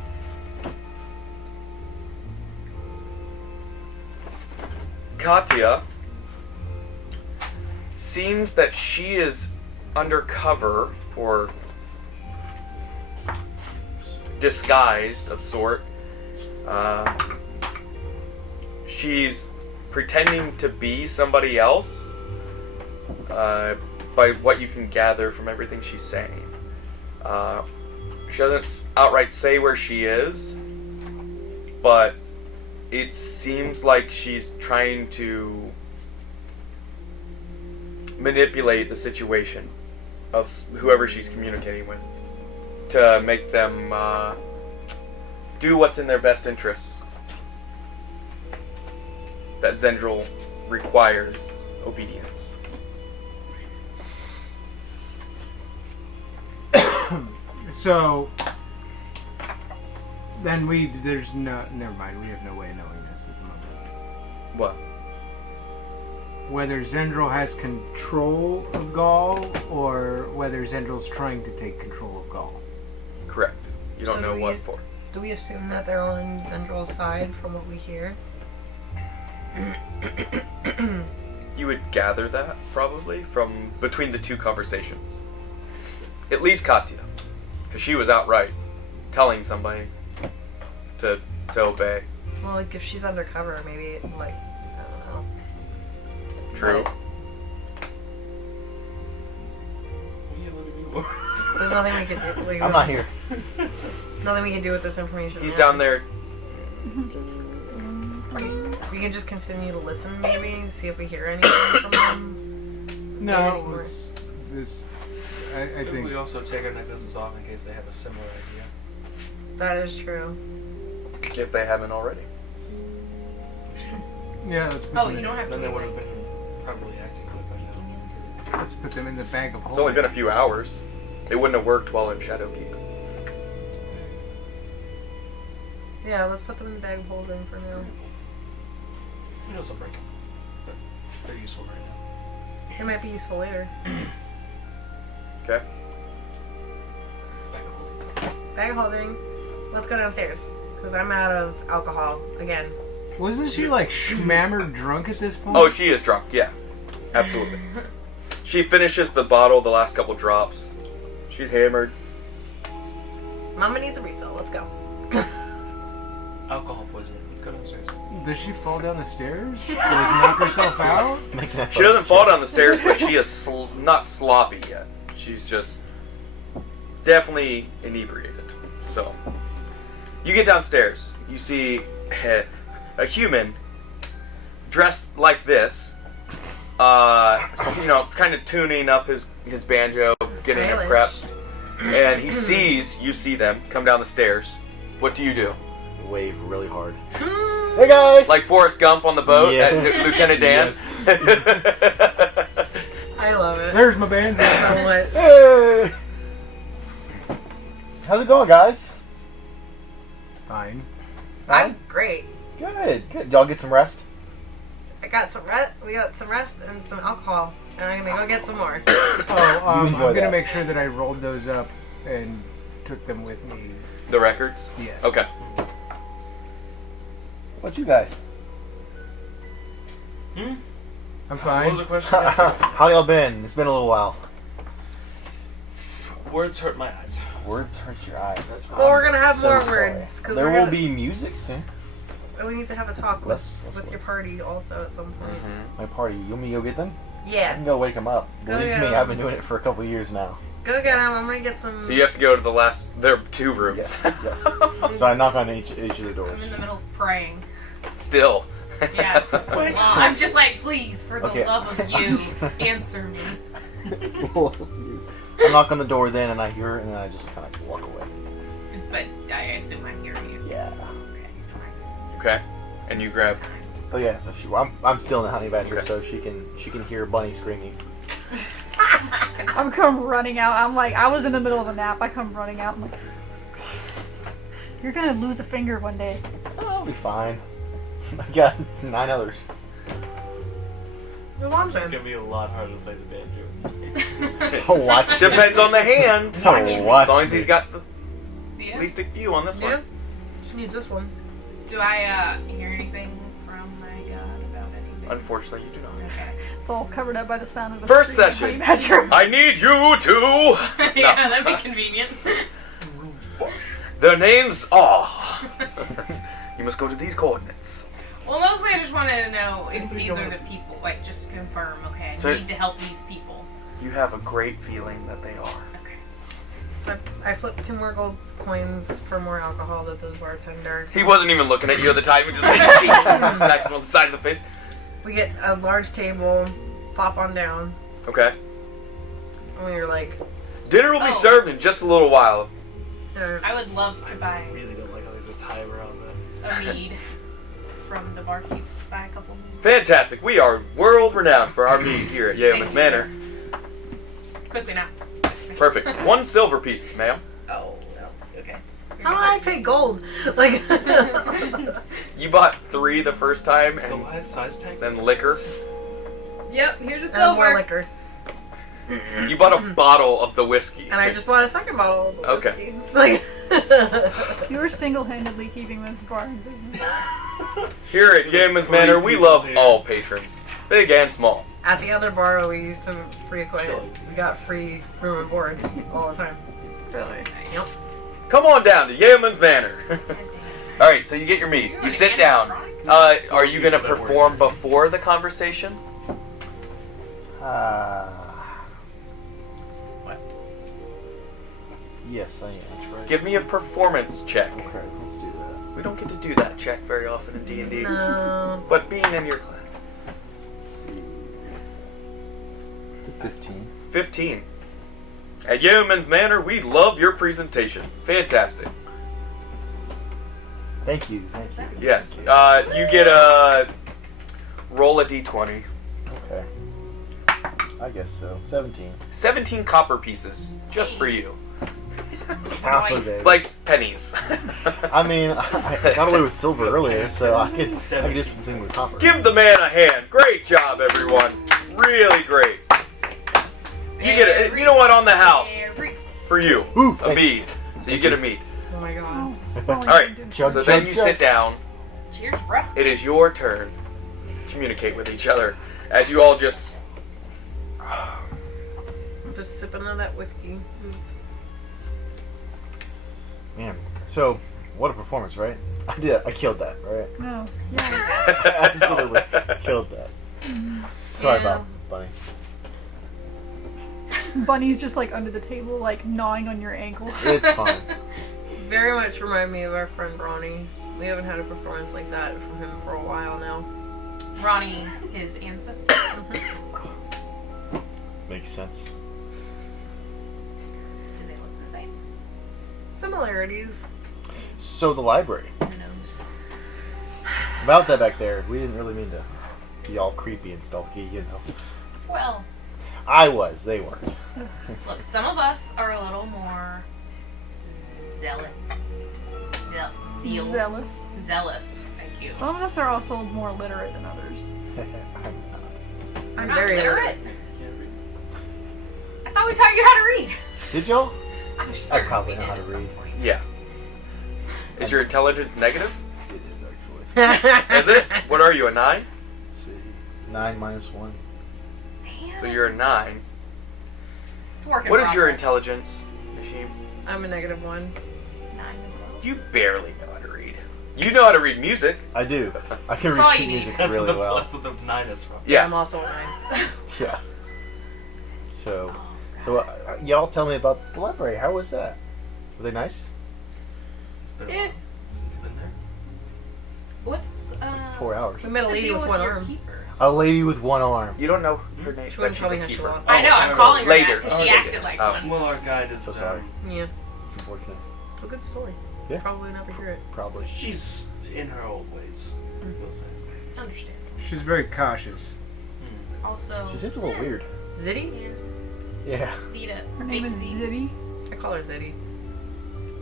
Katya seems that she is undercover or disguised of sort. She's pretending to be somebody else by what you can gather from everything she's saying. She doesn't outright say where she is, but it seems like she's trying to manipulate the situation of whoever she's communicating with to make them do what's in their best interests. That Zendril requires obedience. So, then there's no, never mind, we have no way of knowing this at the moment. What? Whether Zendril has control of Gaul, or whether Zendril's trying to take control of Gaul. Correct. You don't So know do what we- for. Do we assume that they're on Zendril's side from what we hear? You would gather that, probably, from between the two conversations. At least Katya. Because she was outright telling somebody to obey. Well, like if she's undercover, maybe like I don't know. True. But there's nothing we can do. Like, I'm not here. Nothing we can do with this information. He's now. down there. We can just continue to listen, maybe see if we hear anything from them. No, anymore. it's this. I Maybe think we also take our necklaces off in case they have a similar idea. That is true. If they haven't already. yeah. Let's put Oh, them you in, don't have to. Then they would have been properly acting with them. let's put them in the bag of It's holding. only been a few hours. It wouldn't have worked while in Shadowkeep. Yeah, let's put them in the bag of holding for now. You can also break them. But they're useful right now. It might be useful later. Okay? Back of holding. Bag of holding. Let's go downstairs because I'm out of alcohol again. Wasn't she like schmammered drunk at this point? Oh, she is drunk, yeah. Absolutely. She finishes the bottle, the last couple drops. She's hammered. Mama needs a refill. Let's go. Alcohol poisoning. Let's go downstairs. Does she fall down the stairs? Like knock herself out? She doesn't fall down the stairs, but she is not sloppy yet. She's just definitely inebriated. So, you get downstairs. You see a human dressed like this. Kind of tuning up his banjo, getting it prepped. And he sees, you see them come down the stairs. What do you do? Wave really hard. Hey guys! Like Forrest Gump on the boat at Lieutenant Dan? I love it. There's my band. So what? Hey! How's it going, guys? Fine. I'm great. Good. Y'all get some rest? I got some rest. We got some rest and some alcohol, and I'm gonna go get some more. I'm enjoy gonna that. make sure that I rolled those up and took them with me. The records? Yes. Okay. What about you guys? I'm What fine. was the question? How y'all been? It's been a little while. Words hurt my eyes. Words hurt your eyes. Well, we're gonna have So more sorry. words because There will be music soon. We need to have a talk Less with your words. party also at some point. My party. You want me to go get them? I Yeah, can go wake them up. Believe get me, 'em. I've been doing it for a couple of years now. go get them. I'm gonna get some. So you have to go to the last. There are 2 rooms. Yes. So I knock on each of the I'm doors. in the middle of praying. Still. Yes. I'm just like, please, for the Okay. love of you, answer me. I knock on the door then, and I hear it, and then I just kind of walk away. But I assume I'm hearing you. Yeah. Okay, fine. Okay. And you grab. Oh yeah. I'm still in the honey badger, Okay. so she can hear Bunny screaming. I'm come running out. I'm like, I was in the middle of a nap. I come running out. I'm like, you're gonna lose a finger one day. Oh, I'll be fine. I got 9 others. Your mom's It's in. gonna be a lot harder to play the banjo. Oh, watch. Depends on the hand. Oh, watch. As long as he's got the Yeah. least few on this Yeah. one. She needs this one. Do I hear anything from my god about anything? Unfortunately, you do not. Okay. It's all covered up by the sound of the First screaming session. honey badger. I need you to. Yeah, that'd be convenient. The names are. You must go to these coordinates. Well, mostly I just wanted to know if these are the people. Like, just to confirm, okay, I So- need to help these people. You have a great feeling that they are. Okay. So I flipped 2 more gold coins for more alcohol to the bartender. He wasn't even looking at you at the time. He just smacks him on the side of the face. We get a large table, plop on down, Okay. and we were like, Dinner will be Oh. served in just a little while. I would love to buy I really don't like how there's a timer on the. a mead from the barkeep. Buy a couple mead. Fantastic. We are world renowned for our mead here at Yeoman's Manor. Quickly now. Perfect. 1 silver piece, ma'am. Oh, no. Okay. how do I pay gold? Like, You bought 3 the first time, The and last size tag? then liquor. Yep, here's a and more silver. liquor. You bought a bottle of the whiskey. And I just bought a second bottle of the Okay. whiskey. Like, You were single-handedly keeping this bar in business. Here at Yeoman's Manor, we love all patrons, big and small. at the other bar we used to frequent, we got free room and board all the time. Really? Yep. Come on down to Yeoman's Manor. All right, so you get your meat. You sit down. Are you gonna perform before the conversation? What? Yes, I am. That's right. Give me a performance check. Okay, let's do that. We don't get to do that check very often in D&D. No. But being in your class. Let's see. To 15. 15. At Yeoman's Manor, we love your presentation. Fantastic. Thank you. Yes. You get a roll a d20. Okay. I guess so. 17. 17 copper pieces, just for you. Half Nice. of it. It's like pennies. I mean, I got away with silver earlier, so I could do something with copper. Give the man a hand. Great job, everyone. Really great. You get it. You know what? On the house for you, Ooh, a thanks. mead. So you get a mead. Oh my god. All right. Chug, So chug, then you chug. sit down. Cheers, bro. It is your turn to communicate with each other as you all just just sipping on that whiskey. Man, so what a performance, right? I killed that, right? No. Absolutely killed that. Sorry Yeah. about Bunny. Bunny's just like under the table, like gnawing on your ankles. It's fine. Very much remind me of our friend Ronnie. We haven't had a performance like that from him for a while now. Ronnie, his ancestor. Makes sense. Do they look the same? Similarities. So the library. Who knows? About that back there, we didn't really mean to be all creepy and stealthy, you know. Well, I was, they weren't. look, some of us are a little more zealous. Zealous. Zealous. Thank you. Some of us are also more literate than others. We're I'm not very literate. I thought we taught you how to read. Did y'all? I'm I certain probably we know how did to at some read. point. Yeah. Is your intelligence negative? It is actually. Is it? What are you, a 9? Let's see. 9 minus 1. Damn. So you're a 9. It's a work in What is your progress. intelligence, Nashim? I'm a -1. 9 as well. You barely know how to read. You know how to read music. I do. I can That's all read you sheet need. music That's really what the well. that's what the 9 is from. Yeah. I'm also a 9. Yeah. So, y'all tell me about the library. How was that? Were they nice? It's been a Eh. while since you've been there. What's 4 hours. We met a the lady deal with one your arm. keeper? A lady with one arm. You don't know her name. She but wouldn't she's tell a me how she keeper. lost. I know, I'm no, calling her later. that because she Okay. acted like Oh. one. Well, our guide is. So sorry. Yeah. It's unfortunate. A good story. Yeah. Probably never hear it. Probably. She's in her old ways. We'll say. Understand. She's very cautious. Also, She seems a little weird. Zitty? Yeah. Zeta. Her name is Zitty. I call her Zitty.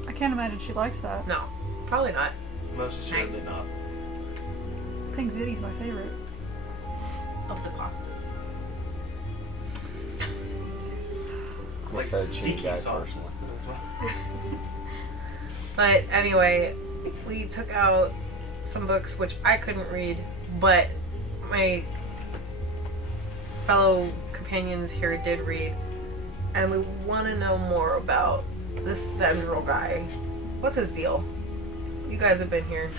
I can't imagine she likes that. No, probably not. Most assuredly Nice. not. I think Zitty's my favorite. Of the pastas. Like Fettuccine guy Ziki sauce. personally. As well. But anyway, we took out some books which I couldn't read, but my fellow companions here did read, and we want to know more about this Zendril guy. What's his deal? You guys have been here.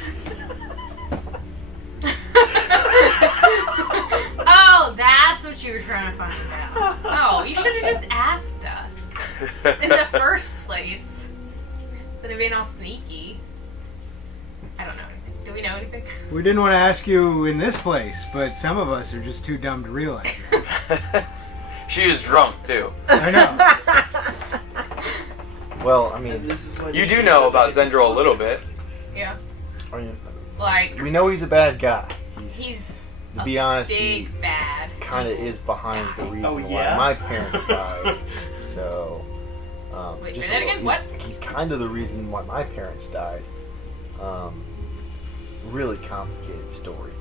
Oh, that's what you were trying to find out. Oh, you should have just asked us in the first place instead of being all sneaky. I don't know anything. Do we know anything? We didn't want to ask you in this place, but some of us are just too dumb to realize it. She is drunk too. I know. Well, I mean, This is why You she do know doesn't about get Zendril a little bit. Yeah. Like, we know he's a bad guy. He's To be honest, big he bad. kind of is behind the reason Oh, why yeah? my parents died. So, Wait, just say that a again? little- What? He's kind of the reason why my parents died. Really complicated story.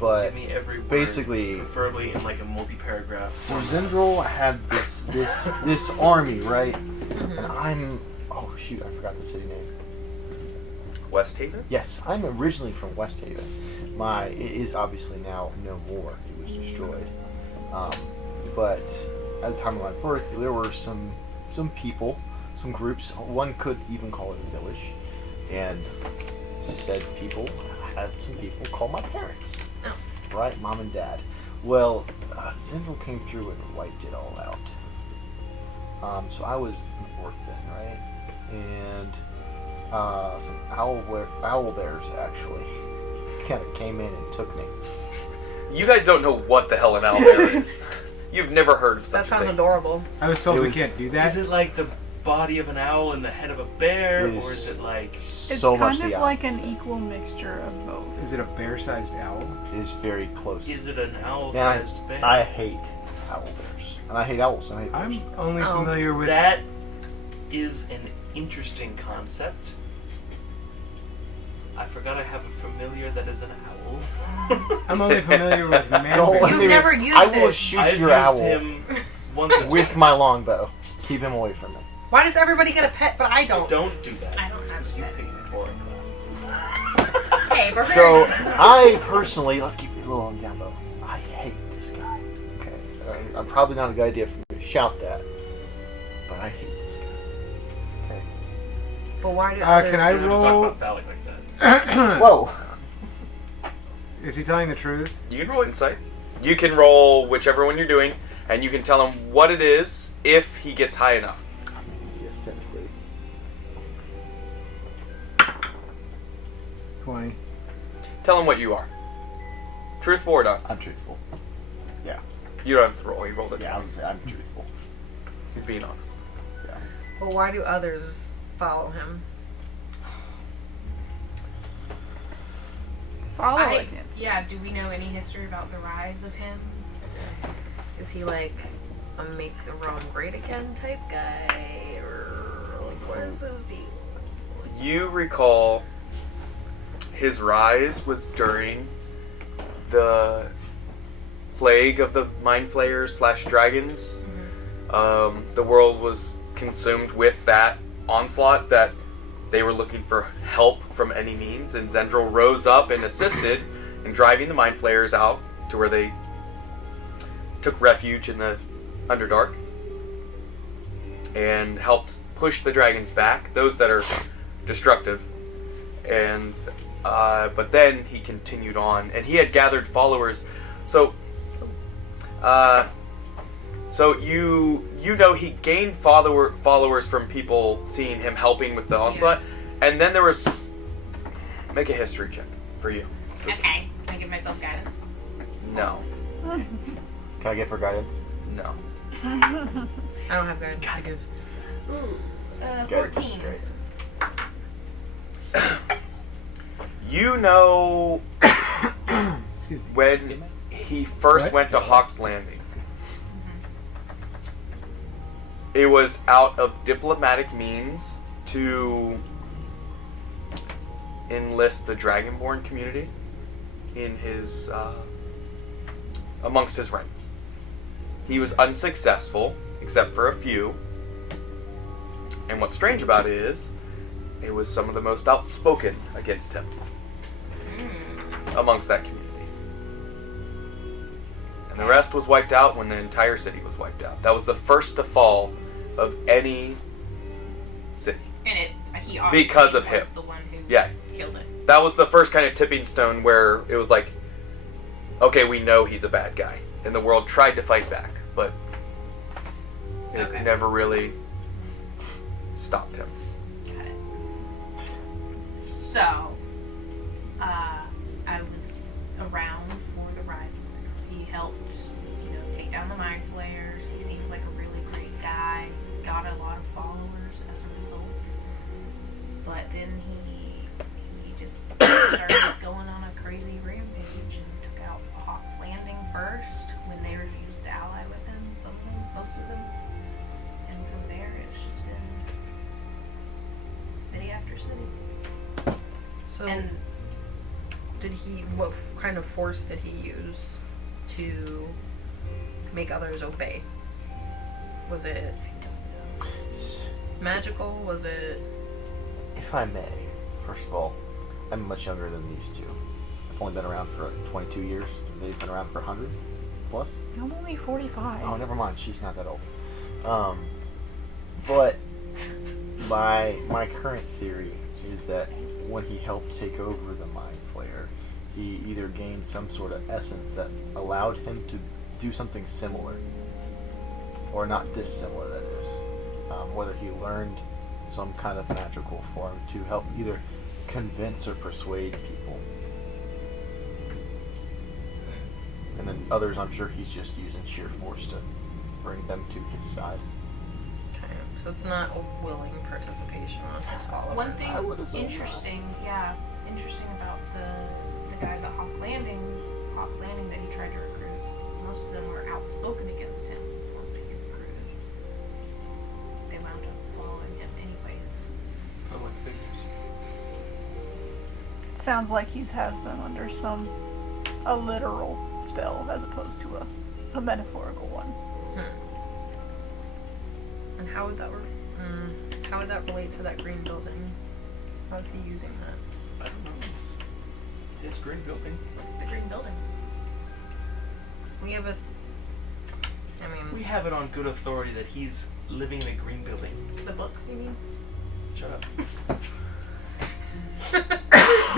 But Give me every word, basically- preferably in like a multi-paragraph. so Zendril had this army, right? And I'm shoot, I forgot the city name. West Haven? Yes, I'm originally from West Haven. It is obviously now no more. It was destroyed. But at the time of my birth, there were some people, some groups. One could even call it a village, and said people had some people call my parents. Oh. Right, mom and dad. Well, Zendril came through and wiped it all out. So I was an orphan, right? And some owl bears actually kind of came in and took me. You guys don't know what the hell an owlbear is. You've never heard of That such a sounds thing. adorable. I was told It we was- can't do that. Is it like the body of an owl and the head of a bear, It or is is it like? it's so kind much of the like an opposite. equal mixture of both. Is it a bear-sized owl? It is very close. Is it an And owl-sized bear? I hate owl bears, and I hate owls. And I hate bears. I'm only Oh. familiar with. That is an interesting concept. I forgot I have a familiar that is an owl. I'm only familiar with man Don't bears. let You've me- never used I will it. shoot I've your used owl him once or with twice. my longbow. Keep him away from me. Why does everybody get a pet but I don't? Don't do that. I don't have Because you that. pay boring classes. Hey, we're So very... I personally, let's keep it a little on down low. I hate this guy. Okay, I'm probably not a good idea for me to shout that. But I hate this guy. Okay. But why do others... Can I We're gonna roll? talk about Valak like that. Whoa! Is he telling the truth? You can roll insight. You can roll whichever one you're doing, and you can tell him what it is if he gets high enough. Yes, technically. 20. Tell him what you are. Truthful or not? I'm truthful. Yeah. You don't have to roll. He rolled it. Yeah, I was gonna say I'm truthful. He's being honest. Yeah. But why do others follow him? Follow I, it. yeah, do we know any history about the rise of him? Is he like a make the realm great again type guy? Or like, what is his deal? You recall his rise was during the plague of the mind flayers / dragons. The world was consumed with that onslaught that they were looking for help from any means, and Zendril rose up and assisted in driving the mind flayers out to where they took refuge in the Underdark and helped push the dragons back, those that are destructive. And but then he continued on, and he had gathered followers. So you know he gained followers from people seeing him helping with the onslaught, and then there was make a history check for you. Okay, can I give myself guidance? No, Can I get for guidance? no. I don't have guidance to give. Ooh, Guidance is 14. great. You know Excuse me. when he first What? went to Hawk's Landing, it was out of diplomatic means to enlist the Dragonborn community in his amongst his ranks. He was unsuccessful, except for a few. And what's strange about it is, it was some of the most outspoken against him amongst that community. And the rest was wiped out when the entire city was wiped out. That was the first to fall of any city. And he obviously Because of was him. the one who Yeah. killed it. That was the first kind of tipping stone where it was like, okay, we know he's a bad guy. And the world tried to fight back, but it Okay. never really stopped him. Got it. So, I was around for the rise of Zendril. He helped, take down the mind flayers. He seemed like a really great guy. Got a lot of followers as a result. But then he just started going on a crazy rampage and took out Hawk's Landing first when they refused to ally with him. Some of them, most of them. And from there, it's just been city after city. So, And what kind of force did he use to make others obey? Was it magical? Was it... If I may, first of all, I'm much younger than these two. I've only been around for 22 years. They've been around for 100 plus. I'm only 45. Oh, never mind. She's not that old. But my current theory is that when he helped take over the Mind Flayer, he either gained some sort of essence that allowed him to do something similar, or not dissimilar, that is. Whether he learned some kind of magical form to help either convince or persuade people. And then others, I'm sure he's just using sheer force to bring them to his side. Okay, so it's not a willing participation on his followers. one thing I would assume interesting about the guys at Hawk's Landing that he tried to recruit, most of them were outspoken against him once they get recruited. They wound up following him anyways. Public figures. Sounds like he has them under a literal spell as opposed to a metaphorical one. And how would that how would that relate to that green building? How's he using that? I don't know. It's green building. What's the green building? We have a I mean, We have it on good authority that he's living in a green building. The books, you mean? Shut up.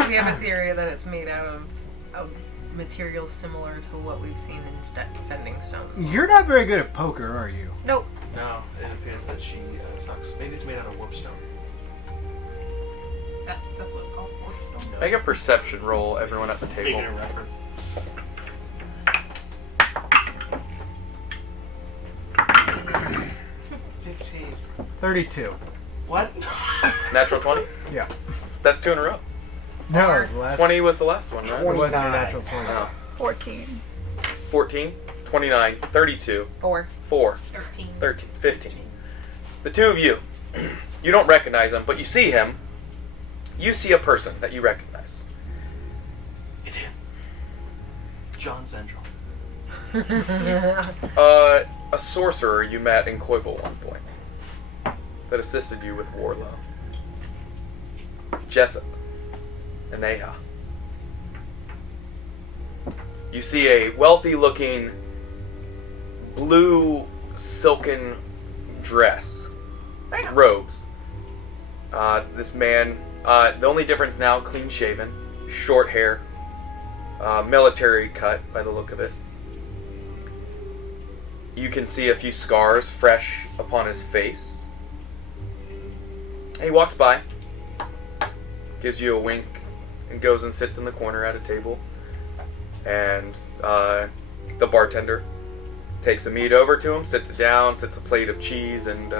we have a theory that it's made out of material similar to what we've seen in sending stones. You're not very good at poker, are you? Nope. No, it appears that she sucks. Maybe it's made out of warpstone. That's what it's called. Warpstone. Make a perception roll, everyone at the table. Making a reference. $15. 32. What? Natural 20? Yeah. That's 2 in a row. No, the last 20 was the last one, right? It wasn't a natural 20. Oh. 14. 14, 29, 32, 4, 13, 15. The two of you, you don't recognize him, but you see him. You see a person that you recognize. It's him. John Zendral. A sorcerer you met in Cquaimenvelar at one point that assisted you with Warlow. Jessup and Neha. You see a wealthy-looking blue silken dress, robes. This man, the only difference now, clean-shaven, short hair, military cut by the look of it. You can see a few scars fresh upon his face. And he walks by, gives you a wink, and goes and sits in the corner at a table. And the bartender takes a meat over to him, sits it down, sets a plate of cheese and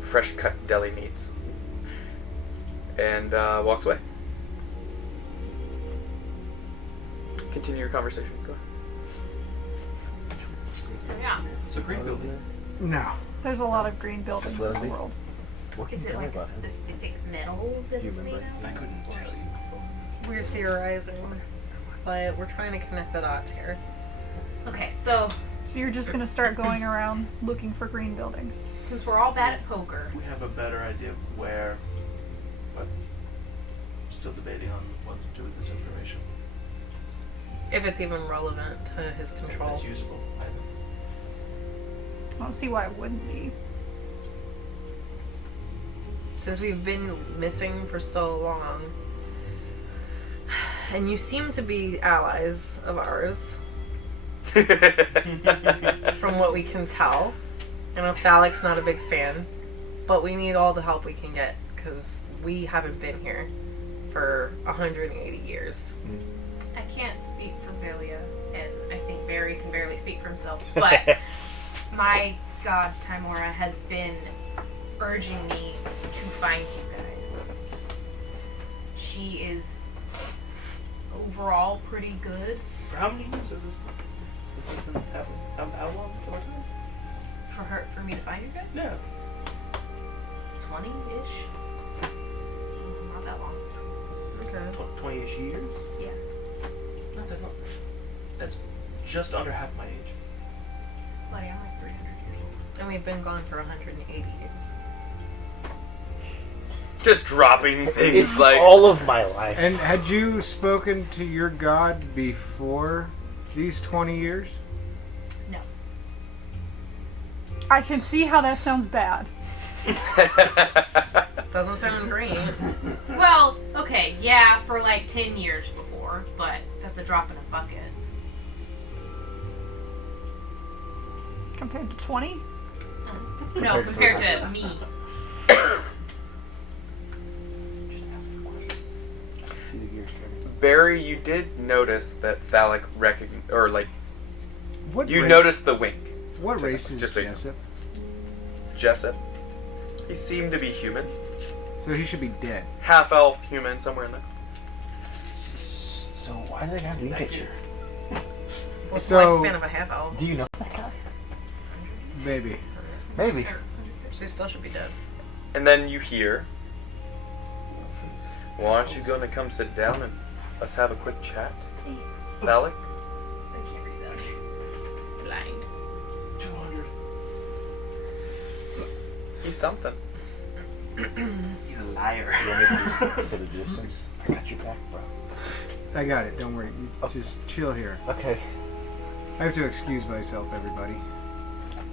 fresh cut deli meats, and walks away. Continue your conversation. Go ahead. So yeah. It's a green building. No. There's a lot of green buildings in let the me- world. What can Is you it tell me like a about him? specific metal that Do you it's made remember? out I of? couldn't tell you. We're theorizing, but we're trying to connect the dots here. Okay, so So you're just gonna start going around looking for green buildings. since we're all bad at poker, We have a better idea of where, but I'm still debating on what to do with this information. If it's even relevant to his If control. it's useful. I don't see why it wouldn't be. Since we've been missing for so long, and you seem to be allies of ours, from what we can tell. I know Thalic's not a big fan, but we need all the help we can get, because we haven't been here for 180 years. I can't speak for Velia, and I think Barry can barely speak for himself, but my god Timora has been urging me to find you guys. She is overall pretty good For how many years has this been happening? How long? How much time? for me to find you guys. Yeah. 20-ish. Not that long. Okay. 20-ish years? Yeah. Not that long. That's just under half my age. Buddy, I'm like 300 years old. And we've been gone for 180 years. Just dropping things It's like all of my life. And had you spoken to your god before these 20 years? No. I can see how that sounds bad. Doesn't sound great. Well, okay, yeah, for like 10 years before, but that's a drop in a bucket. Compared to 20? No, compared to me. See the gears turning. Barry, you did notice that Thalic What you race, noticed the wink. What race is Just so you know. Jessup? Jessup. He seemed to be human. So he should be dead. Half elf, human, somewhere in there. So why do they have me picture? What's So- the lifespan of a half elf? Do you know that guy? Maybe. Maybe. She still should be dead. And then you hear, well, aren't you going to come sit down and let's have a quick chat? Thalic? I can't read that. Blind. 200. He's something. He's a liar. You want me to just sit a distance? I got your back, bro. I got it. Don't worry. You just chill here. Okay. I have to excuse myself, everybody.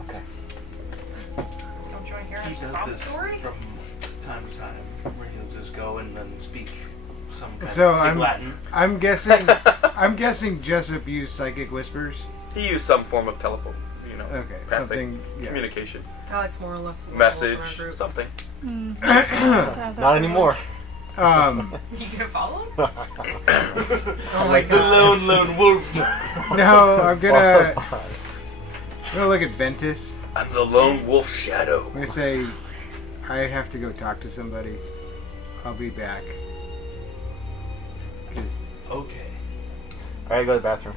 Okay. Don't you want to hear He a does sob this story? from time to time, where he'll just go and then speak some kind So of big Latin. I'm guessing Jessup used psychic whispers. He used some form of teleport, Okay, empathic something. Yeah. communication, Alex more or less. message, in our group. something. Not anymore. You gonna follow him? Oh my The god. lone wolf. No, I'm gonna look at Ventus. I'm the lone wolf shadow. I'm gonna say, I have to go talk to somebody. I'll be back. Just Okay. Alright, go to the bathroom.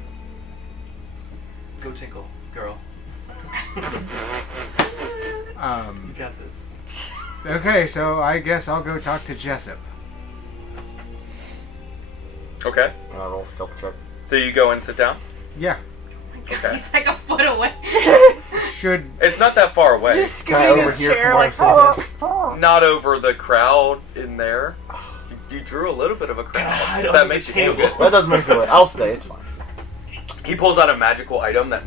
Go tinkle, girl. You got this. Okay, so I guess I'll go talk to Jessup. Okay, Roll stealth check. so you go and sit down. Yeah, Okay. He's like a foot away. should It's not that far away. Just Can I scooting his overhear chair from like, where I'm Not over the crowd in there. You drew a little bit of a crowd. hide If that under makes the you feel table? good. That doesn't make me feel I'll stay, it's fine. He pulls out a magical item that.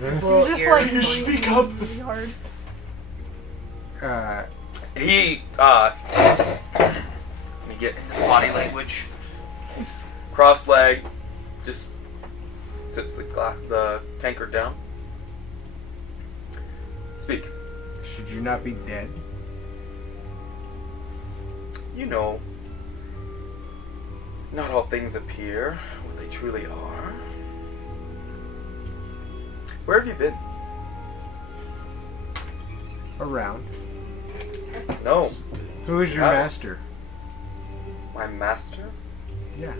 Little just ear. like You speak up. really hard. He let me get into the body language. He's cross-legged, just sits the tankard down. Speak. should you not be dead? You know, not all things appear what they truly are. Where have you been? Around. No, Who is your Haven't. master? my master? Yeah.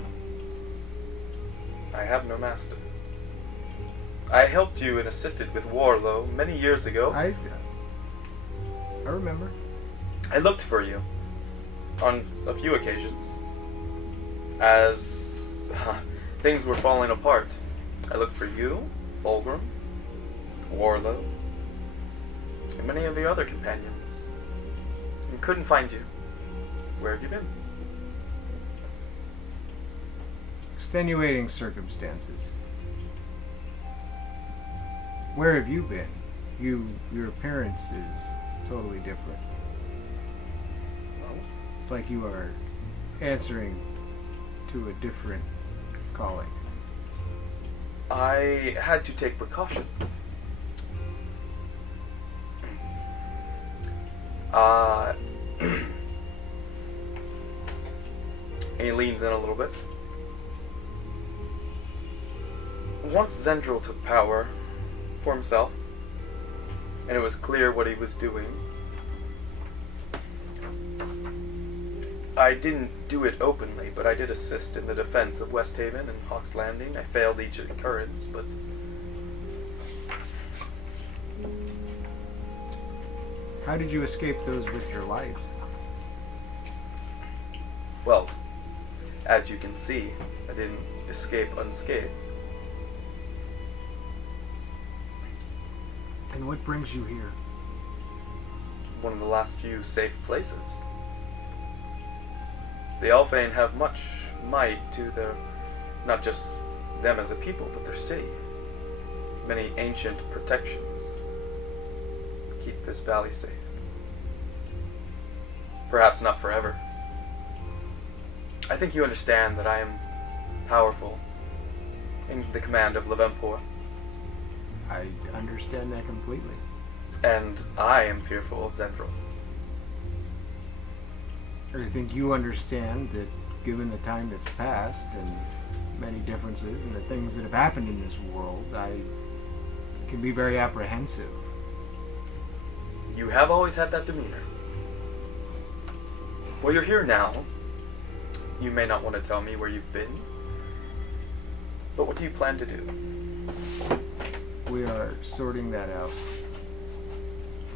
I have no master. I helped you and assisted with Warlow many years ago. I remember. I looked for you on a few occasions as things were falling apart. I looked for you, Fulgrim, Warlow, and many of the other companions, and couldn't find you. Where have you been? Extenuating circumstances. Where have you been? Your appearance is totally different. It's like you are answering to a different calling. I had to take precautions. He leans in a little bit. Once Zendril took power for himself, and it was clear what he was doing, I didn't do it openly, but I did assist in the defense of West Haven and Hawk's Landing. I failed each occurrence, but How did you escape those with your life? well, as you can see, I didn't escape unscathed. And what brings you here? One of the last few safe places. The Alphane have much might to their, not just them as a people, but their city. Many ancient protections keep this valley safe. Perhaps not forever. I think you understand that I am powerful in the command of Levempor, I understand that completely. and I am fearful of Zendril. I think you understand that given the time that's passed and many differences and the things that have happened in this world, I can be very apprehensive. You have always had that demeanor. Well, you're here now. You may not want to tell me where you've been, but what do you plan to do? We are sorting that out.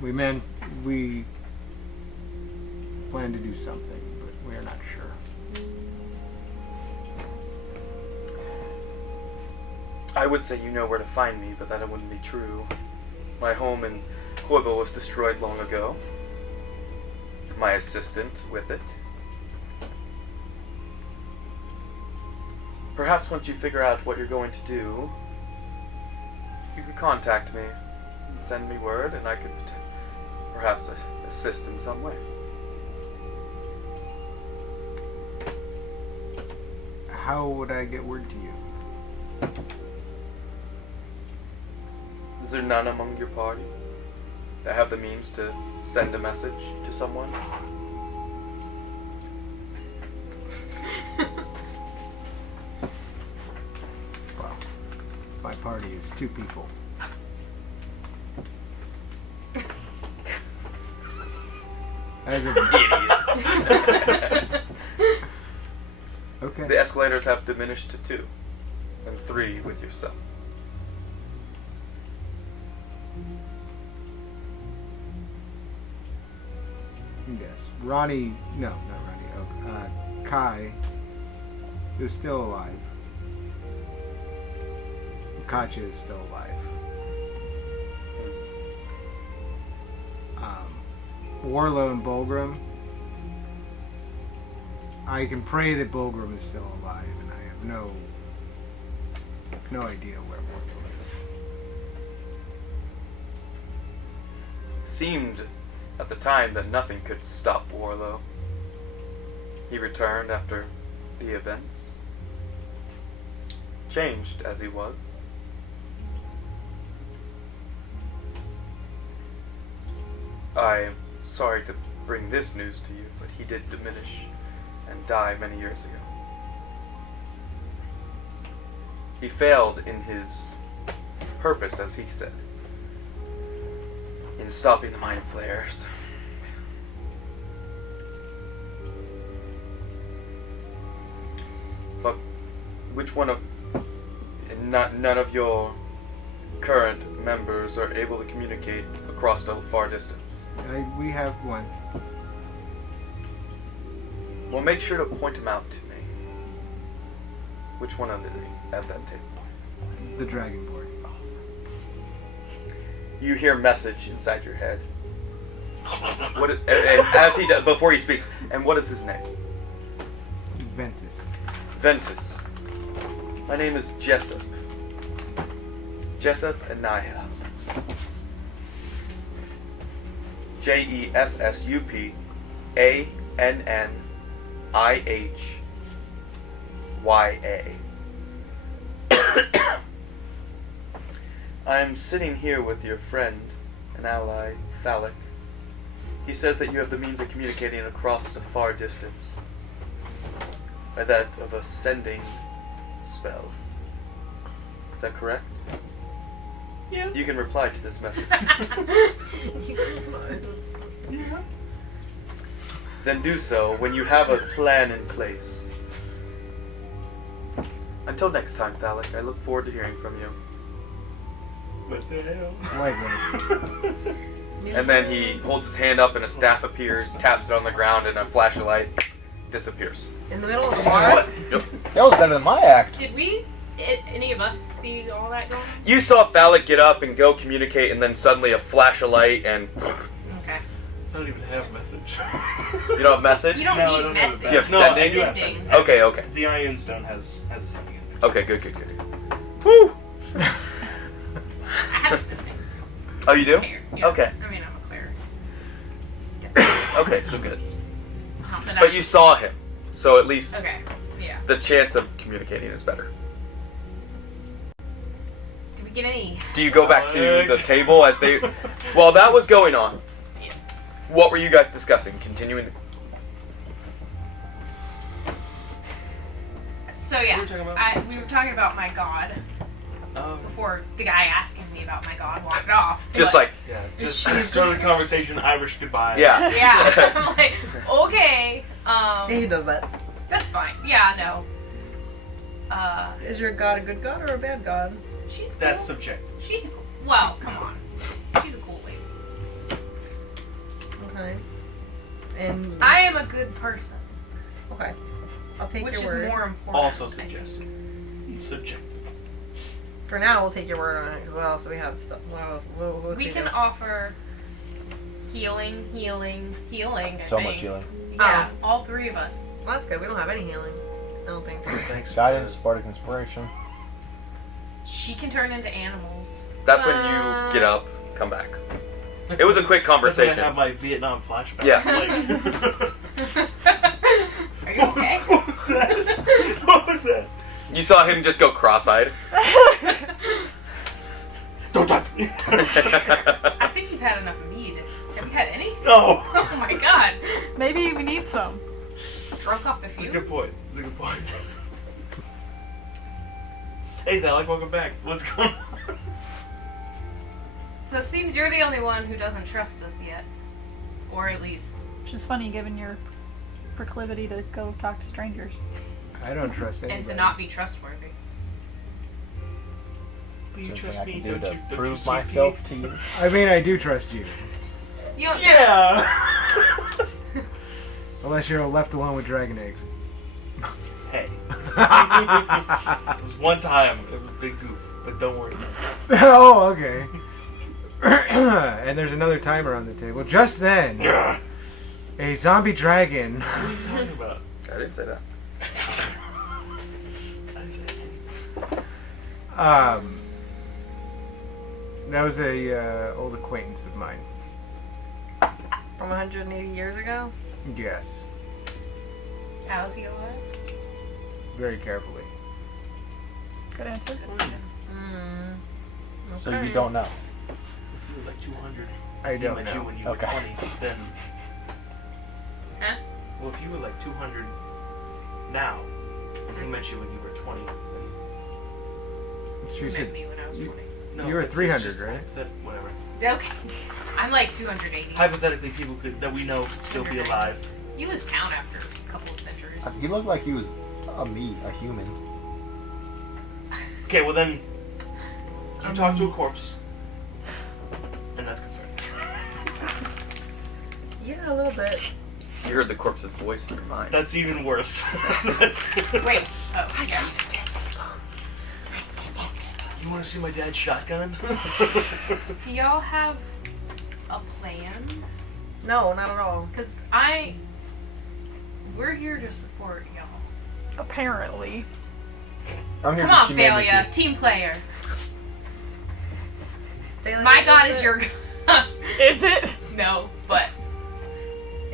We plan to do something, but we are not sure. I would say you know where to find me, but that wouldn't be true. My home in Cquaimenvelar was destroyed long ago. My assistant with it. Perhaps once you figure out what you're going to do, you could contact me and send me word, and I could perhaps assist in some way. How would I get word to you? Is there none among your party that have the means to send a message to someone? Well, my party is 2 people. As a Idiot. Okay. The escalators have diminished to 2, and 3 with yourself. Yes. Ronnie, no, not Ronnie. Kai is still alive. Katya is still alive. Warlow and Bulgrim. I can pray that Bulgrim is still alive, and I have no idea where Warlow It seemed at the time that nothing could stop Warlow. He returned after the events, changed as he was. I am sorry to bring this news to you, but he did diminish and die many years ago. He failed in his purpose, as he said, in stopping the mind flares. But which one of none of your current members are able to communicate across a far distance? we have one. Well, make sure to point him out to me. Which one are they at that table? The Dragonborn. You hear a message inside your head. And as he does, before he speaks, and what is his name? Ventus. Ventus. My name is Jessup. Jessup Anaya. JESSUPANNIHYA. I'm sitting here with your friend, an ally, Thalic. He says that you have the means of communicating across a far distance by that of a sending spell. Is that correct? Yes. You can reply to this message. Then do so when you have a plan in place. Until next time, Thalic, I look forward to hearing from you. What the hell? Likewise. And then he holds his hand up and a staff appears, taps it on the ground, and a flash of light disappears. In the middle of the bar? Yep. That was better than my act. Did we, any of us, see all that going on? You saw Thalic get up and go communicate, and then suddenly a flash of light, and Okay. I don't even have a message. you don't have message? You don't No, I need don't have a message. Do you have No, sending? I do have Sending. sending. Okay. The Iron Stone has a sending. Okay, good. Woo! I have something. Oh, you do? Clear. Yeah. Okay. I mean, I'm a cleric. Okay, so good. Not that But you saw him, so at least Okay. Yeah. the chance of communicating is better. Do we get any? Do you go back to the table as they... While that was going on, Yeah. what were you guys discussing? Continuing the... So yeah, What were we talking about? we were talking about my god before the guy asking me about my god walked off. Just But- like... Yeah, just started a conversation, Irish goodbye. Yeah. Yeah. I'm like, okay. He does that. That's fine. Yeah. No. Is your god a good god or a bad god? She's cool. That's subjective. She's cool. Well, come on. She's a cool lady. Okay. And I am a good person, okay. I'll take which your is word. more important. Also I think. suggestive. Subjective. For now, we'll take your word on it as well. So we have stuff. What We can offer healing. I So much think. healing. Yeah, all three of us. Well, that's good. We don't have any healing. No, thank you. Thanks. for Guidance, bardic inspiration. She can turn into animals. That's when you get up, come back. It was a quick conversation. That's when I have my Vietnam flashback. Yeah. Are you okay? What was that? What was that? You saw him just go cross-eyed. Don't touch me. I think you've had enough mead. Have you had any? No. Oh my god. Maybe we need some. Drunk off the That's a fumes? good point. That's a good point. Hey, Alec, welcome back. What's going on? So it seems you're the only one who doesn't trust us yet. Or at least... Which is funny given your proclivity to go talk to strangers. I don't trust anybody. And to not be trustworthy. Will you Something trust I me? can do Don't to you- don't you prove see myself me? to you. I mean, I do trust you. You don't... Yeah. Unless you're left alone with dragon eggs. Hey. It was one time. It was a big goof. But don't worry about it. Oh, okay. And there's another timer on the table. Just then, a zombie dragon. What are you talking about? I didn't say that. I didn't say anything. That was a old acquaintance of mine. From 180 years ago? Yes, How's he alive? very carefully. Good answer. Mm. So Okay. you don't know. If you were like 200, I he don't met you know. when you were Okay. 20, then... Huh? Well, if you were like 200 now, and he met you when you were 20, then... She Met said, me when I was 20. No, You were but it's 300, just right? Whatever. Okay. I'm like 280. Hypothetically, people that we know could still be alive. You lose count after a couple of centuries. He looked like he was a human. Okay, well then, you talk to a corpse, and that's concerning. Yeah, a little bit. You heard the corpse's voice in your mind. That's even worse. That's... Wait. Oh, yeah. You want to see my dad's shotgun? Do y'all have a plan? No, not at all. Because we're here to support y'all. Apparently. I'm here Come to on, shenanigans. Thalia. Team player. Bailey, My what god was is it? your god. Is it? No, but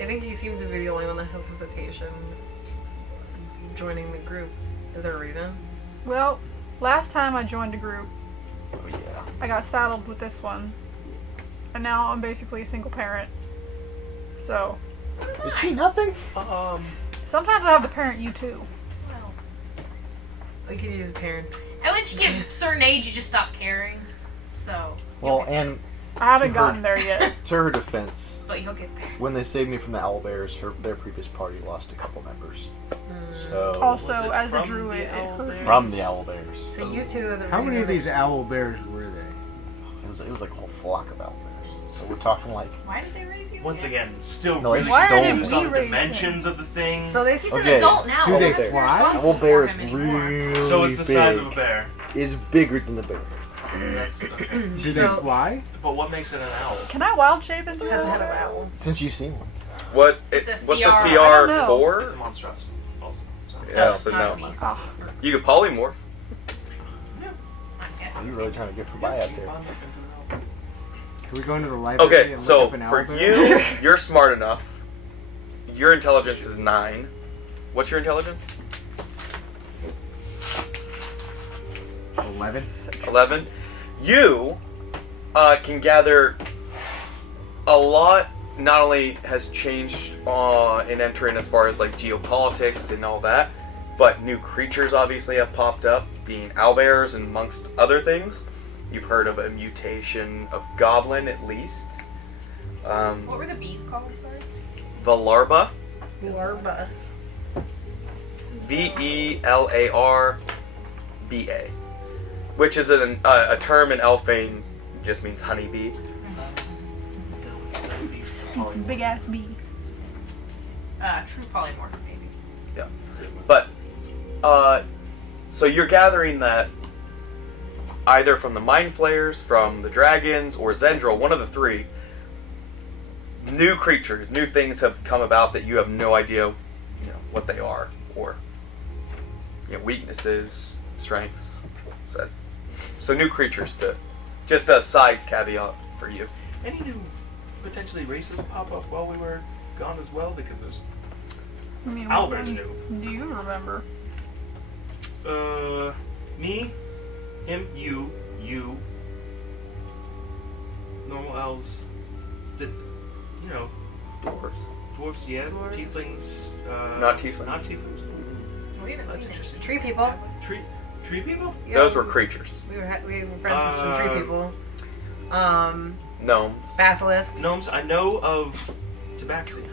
I think he seems to be the only one that has hesitation joining the group. Is there a reason? Well, last time I joined a group, Oh yeah. I got saddled with this one. And now I'm basically a single parent. So, Is she nothing? sometimes I have to parent you too. well, We could use a parent. and once you get a certain age, you just stop caring. So, Well, and I haven't To gotten her. there yet. to her defense, but you'll get there. when they saved me from the owlbears, their previous party lost a couple members. So Also, Was it as a from druid, the it hurt owlbears? me. from the owlbears. So you two are the How many reason of these that- owl bears were they? It was like a whole flock of owlbears. So we're talking like Why did they raise you? Once again, still No, really Why didn't confused we on the raise dimensions of the thing. So they He's Okay. an adult now. Do You they don't have to be fly? responsible for owlbear is him anymore. really So it's the big. size of a bear. Is bigger than the bear. That's okay. Do So- they fly? But what makes it an owl? Can I wild shape into has a head it? of owl. Since you've seen one. What? It's a What's CR. the I don't know. CR4? It's a monstrosity, also. So. Yeah, it's so not no. a beast. Oh. You could polymorph. Are you really trying to get for my ass here? Can we go into the library Okay, and so look up an for owl bear? you, you're smart enough. Your intelligence is 9. What's your intelligence? 11. 11. You can gather a lot. Not only has changed in Entorin as far as like geopolitics and all that, but new creatures obviously have popped up, being owlbears and amongst other things. You've heard of a mutation of goblin at least. What were the bees called? Sorry. Velarba. Larva. Velarba, which is a term in Elfane, just means honeybee. Big ass bee. True polymorph, maybe. Yeah, but so you're gathering that either from the Mind Flayers, from the dragons, or Zendril, one of the three. New creatures, new things have come about that you have no idea, what they are or weaknesses, strengths. So new creatures to just a side caveat for you. Any new potentially races pop up while we were gone as well? Because there's I mean, Albert what ones knew. do you remember? Me, him, you, normal elves, dwarves, yeah, Dwarves. tieflings, Not tieflings. Not tieflings. We haven't That's seen it. interesting. Tree people. Tree people? Yeah, Those were creatures. We were friends with some tree people. Gnomes. Basilisks. Gnomes, I know of Tabaxi.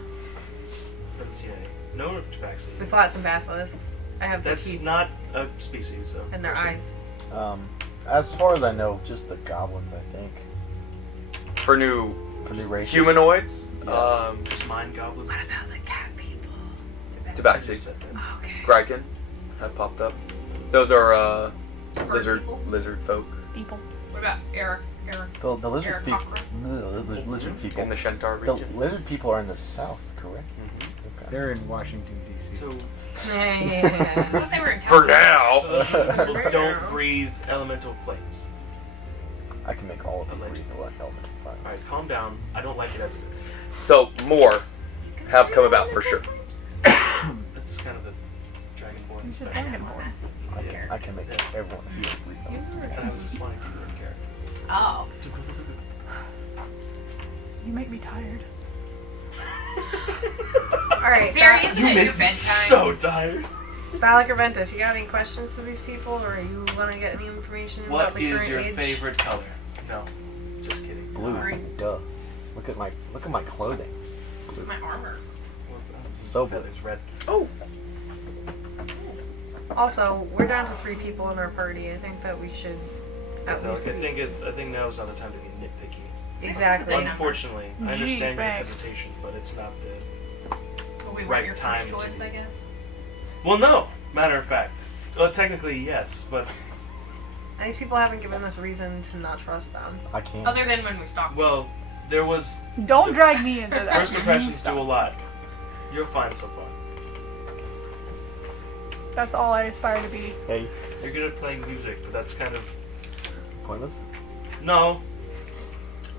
Haven't seen any. Know of Tabaxi. We fought some basilisks. I have their That's teeth not a species, so. and their eyes. As far as I know, just the goblins, I think. For new races. humanoids. Yeah. Just mind goblins. What about the cat people? Tabaxi. Okay. Kraken have popped up. Those are Bird people? lizard folk People. What about Eric? The lizard Eric people. Cochran? Lizard people. in the Shentar The region. lizard people are in the south, correct? Mm-hmm. Okay. They're in Washington, D.C. So, Yeah. I thought they were in For California. now. so those people don't breathe elemental flames. I can make all of them Allegedly. breathe elemental fire. Alright, calm down. I don't like it as it is. So more have come about for sure. That's kind of the Dragonborn. It's just spec. Dragonborn. I can make everyone here breathe elemental And I was responding to your character. Oh. You make me tired. Alright, Barry, isn't You it make your me bedtime? so tired. Balak or Ventus, you got any questions to these people, or you want to get any information about What the is current your age? favorite color? No, just kidding. Blue. Green. Duh. Look at my clothing. My armor. So blue. Feathers red. Also, we're down to 3 people in our party. I think that we should at No, I least think now's not the time to be nitpicky. exactly. Unfortunately, I Gee, understand your thanks. hesitation, but it's not the. Well, we Right weren't your time first to choice, be- I guess. Well, no. Matter of fact, well, technically yes, but And these people haven't given us a reason to not trust them. I can't. Other than when we stalked. well, there was Don't drag me into that. first impressions do a lot. You're fine so far. That's all I aspire to be. Hey, You're good at playing music, but that's kind of pointless. no.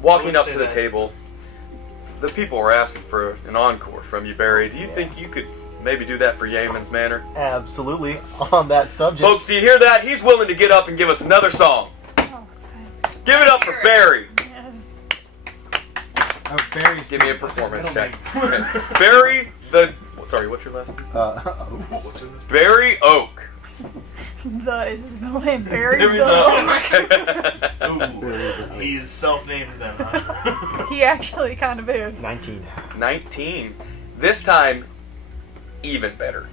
Walking I up wouldn't to say the that. table, the people were asking for an encore from you, Barry. Do you Yeah. think you could maybe do that for Yeaman's Manor? Absolutely. On that subject. Folks, do you hear that? He's willing to get up and give us another song. Oh, Give it up for Barry. yes. Oh, Barry's Give me a doing- performance Middle check. name. Barry the... Sorry, what's your last name? What's in this? Barry Oak. The is his middle name Barry. Barry the. Ooh, he's self-named then, huh? He actually kind of is. 19. 19. This time, even better.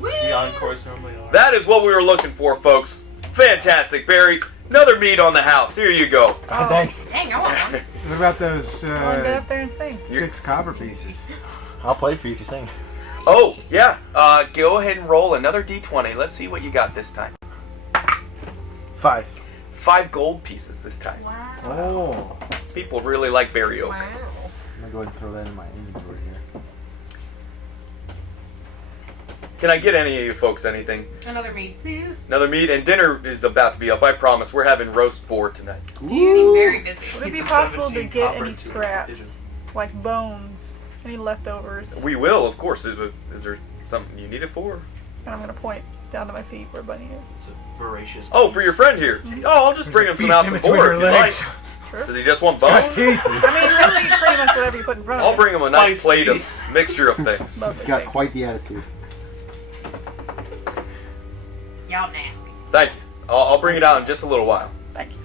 The encores normally are. That is what we were looking for, folks. Fantastic, Barry. Another meat on the house. Here you go. Oh. Thanks. Dang, I want one. What about those I'll get up there and sing. 6 copper pieces? I'll play for you if you sing. Oh, yeah. Go ahead and roll another d20. Let's see what you got this time. 5. 5 gold pieces this time. Wow. Oh. People really like Barry Oak. Wow. I'm gonna go ahead and throw that in my inventory here. Can I get any of you folks anything? Another meat, please. Another meat, and dinner is about to be up. I promise. We're having roast boar tonight. You seem very busy. Would it be Keep the possible to 17 get copper any to scraps? Like bones? Any leftovers? We will, of course. Is there something you need it for? And I'm gonna point down to my feet where Bunny is. It's a voracious. Oh, for your friend here. Oh, I'll just bring him some Beast out in some between boar her if you legs. like. Does he just want bones? Teeth. I mean, really, pretty much whatever you put in front of I'll me. bring him a nice Feisty. plate of mixture of things. Lovely, Got thank you. quite the attitude. Y'all nasty. Thank you. I'll bring it out in just a little while. Thank you.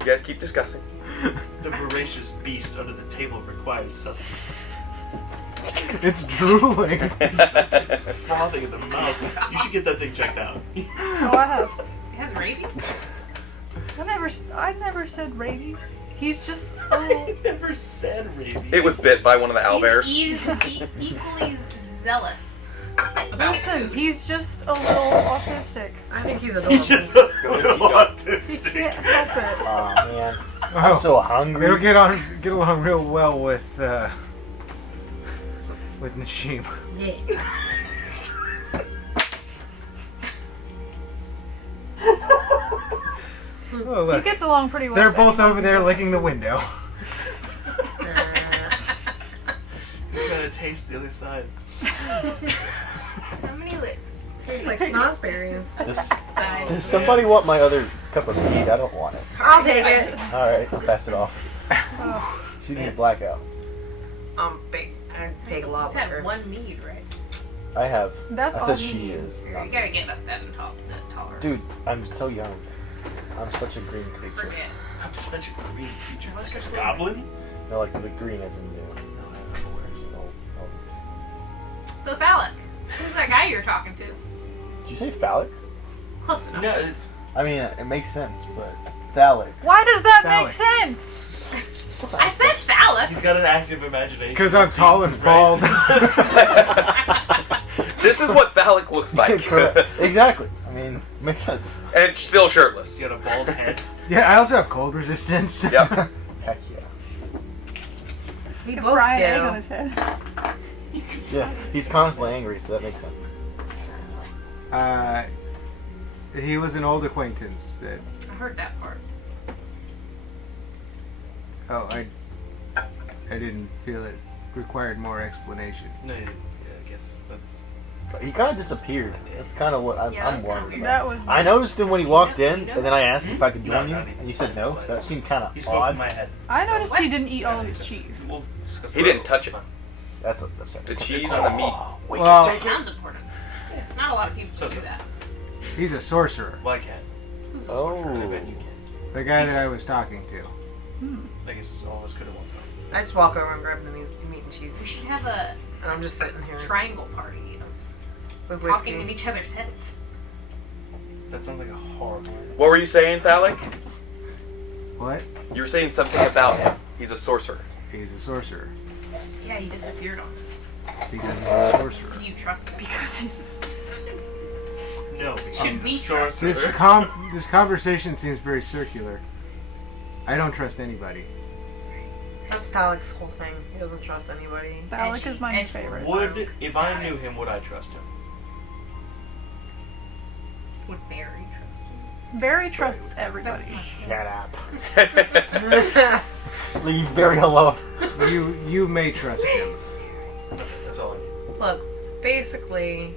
You guys keep discussing. The voracious beast under the table requires sustenance. It's drooling. It's frothing in the mouth. You should get that thing checked out. Oh, I have. It has rabies? I never said rabies. He's just a little. I never said rabies. It was bit by one of the owlbears. He's equally zealous about Listen, food. he's just a little autistic. I think he's He's adorable. just a little He autistic. can't help it. Oh man, Oh, I'm so hungry. it'll get along real well with Nashim. Yeah. Oh, He look. gets along pretty well. They're with both anyone over who there goes- licking the window. He's gonna taste the other side. How many licks? Tastes like snozzberries. Side. Does somebody want my other cup of mead? I don't want it. I'll take it. Alright, I'll pass it off. Oh, She's gonna blackout. I take a lot You have liquor. one mead, right? I have. that's I all said he she needs. is. You not me. gotta get up that taller. Dude, I'm so young. I'm such a green creature. Forget. I'm such a green creature. What's your Like a flavor? goblin? No, like the green as in new. So phallic. Who's that guy you're talking to? Did you say phallic? Close enough. No, it's I mean, it makes sense, but phallic. Why does that Phallic. make sense? I said phallic. he's got an active imagination. Because I'm tall and bald. This is what phallic looks like. Correct. Exactly. I mean, makes sense. And still shirtless. He's got a bald head. Yeah, I also have cold resistance. Yep. Heck yeah. We He could both fry an egg do. on his head. Yeah, he's constantly angry, so that makes sense. He was an old acquaintance that. I heard that part. Oh, I didn't feel it required more explanation. No, yeah, I guess that's. He kind of disappeared. That's kind of what I'm Yeah, that's kinda worried weird. about. That was. I noticed him when he walked in, You know? and then I asked if I could No, join you, not even. and you said no, so that seemed kind He of spoke in odd. my head. I noticed he didn't eat all of his cheese. We'll discuss He it. didn't touch it. That's upsetting. The cheese on the meat. We Well- can take it. Sounds important. Not a lot of people So do that. He's a sorcerer. Well, I can. Who's Oh. I bet you can. The guy that I was talking to. I guess all of us could have won. I just walk over and grab the meat and cheese. We should have a And I'm just sitting here triangle party with of talking in whiskey. each other's heads. That sounds like a horrible. What were you saying, phallic? What? You were saying something about him. He's a sorcerer. He's a sorcerer. Yeah, he disappeared on us. Because he's a sorcerer. Do you trust him? Because he's. No, Should we trust This this conversation seems very circular. I don't trust anybody. That's Talik's whole thing. He doesn't trust anybody. Phallic is my new Edgy. favorite. Would, if I knew him, would I trust him? Would Barry trust him? Barry trusts everybody. Shut up. Leave Barry alone. You may trust him. That's all I need. Look, basically,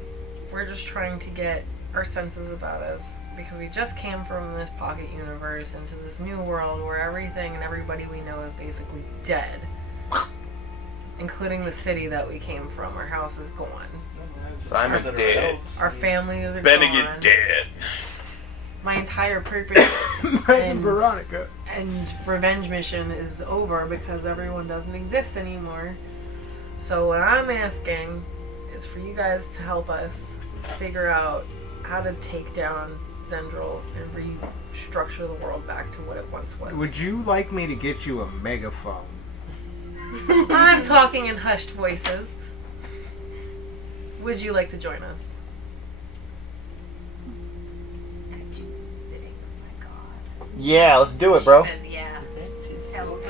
we're just trying to get our senses about us because we just came from this pocket universe into this new world where everything and everybody we know is basically dead, including the city that we came from. Our house is gone. Simon's That are dead. elves. Our families are Bennigan gone. dead. My entire purpose And Veronica. and revenge mission is over because everyone doesn't exist anymore. So what I'm asking is for you guys to help us figure out how to take down Zendril and restructure the world back to what it once was. Would you like me to get you a megaphone? I'm talking in hushed voices. Would you like to join us? At you bidding. Oh my god. Yeah, let's do it, bro. She says yeah. Hells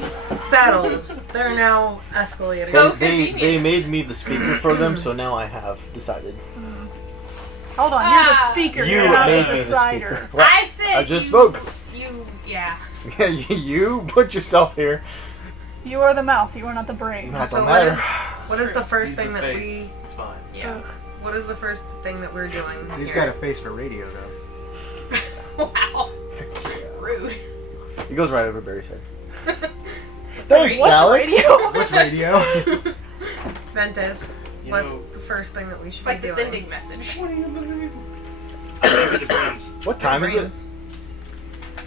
yeah. Settled. They're now escalating. So They convenient. made me the speaker for them, so now I have decided. Hold on, you're the Ah. speaker. You you're not made the me the decider. speaker. Well, I said I just you- spoke. You yeah. Yeah, you put yourself here. You are the mouth. You are not the brain. That So don't what matter. is the first He's thing the that face. It's fine. Yeah. what is the first thing that we're doing He's here? got a face for radio, though. Wow. Rude. He goes right over Barry's head. That's Thanks, What's Alec. Radio. What's radio? Ventus, You what's know- the first thing that we should It's like be the doing? sending message. I think it depends. What time is it? Brains.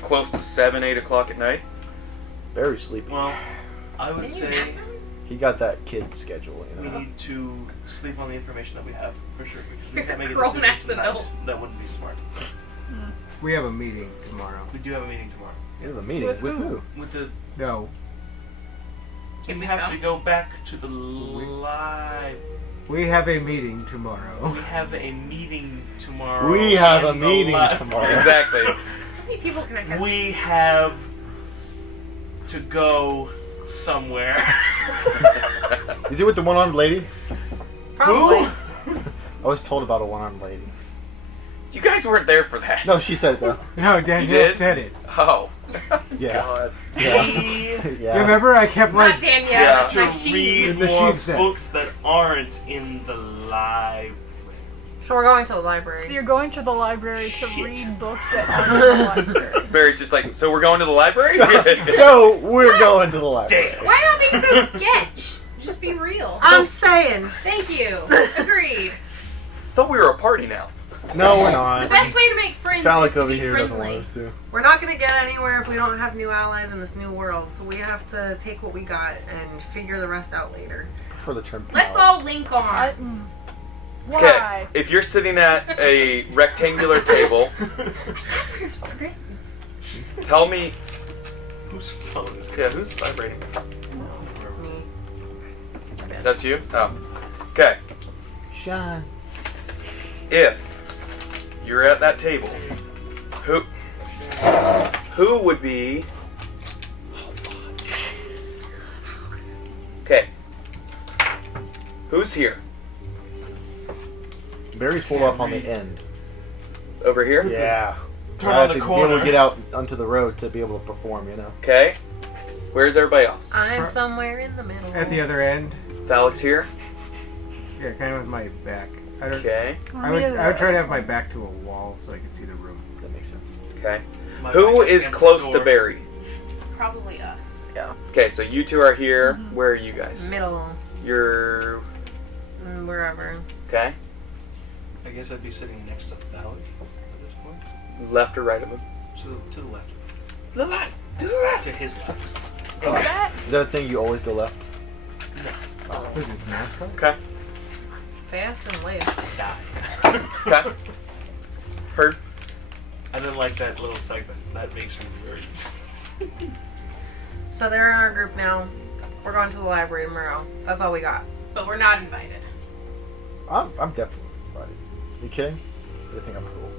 Close to 7, 8 o'clock at night. Barry's sleeping. Well, I would Can you say nap? He got that kid schedule, you we know. need to sleep on the information that we have for sure. Because we You're can't make a grown decision ass tonight. adult. That wouldn't be smart. We have a meeting tomorrow. We do have a meeting tomorrow. You have a meeting With with who? who? With the No, Can we we have go? to go back to the live. we have a meeting tomorrow. We have a meeting tomorrow. We have a in the meeting li- tomorrow. Exactly. How many people can I have? We have to go somewhere. Is it with the one-armed lady? Probably. I was told about a one-armed lady. You guys weren't there for that. No, she said it though. No, Danielle did? said it. Oh. Yeah. God. Yeah. You Yeah. remember I kept Not like... Danielle, Yeah. it's To Nasheen. read The more sheep set. books that aren't in the library. So we're going to the library. So you're going to the library to Shit. read books that aren't in the library. Barry's just like, so we're going to the library? So we're going to the library. Damn. Why not being so sketch? Just be real. I'm saying. Thank you. Agreed. Thought we were a party now. No, we're The not. best way to make friends Phallic is to over be here doesn't friendly. want us to. We're not going to get anywhere if we don't have new allies in this new world. So we have to take what we got and figure the rest out later. For the term. Let's all link arms. Okay, Why? if you're sitting at a rectangular table, tell me. Whose phone is it? Yeah, who's vibrating? That's you? Oh. Okay. Sean. If you're at that table, who would be? Okay. Who's here? Barry's pulled off on the end. Over here? Yeah. Turn I on have the to be corner. able to get out onto the road to be able to perform, you know. Okay. Where's everybody else? I'm somewhere in the middle. At the other end. Phallic's here. Yeah, kind of with my back. I don't. Okay. I would try to have my back to a wall so I could see the room. That makes sense. Okay. My Who back is against close the to door. Barry? Probably us. Okay, so you two are here. Where are you guys? Middle. You're Wherever. okay. I guess I'd be sitting next to Phallic at this point. Left or right of him? To the left. The left. To the left. To his left. Okay. Is that a thing you always go left? This is NASCAR? Okay. Fast and late. Die. Okay. Heard. I didn't like that little segment. That makes me very. So they're in our group now. We're going to the library tomorrow. That's all we got. But we're not invited. I'm definitely invited. You kidding? They think I'm cool.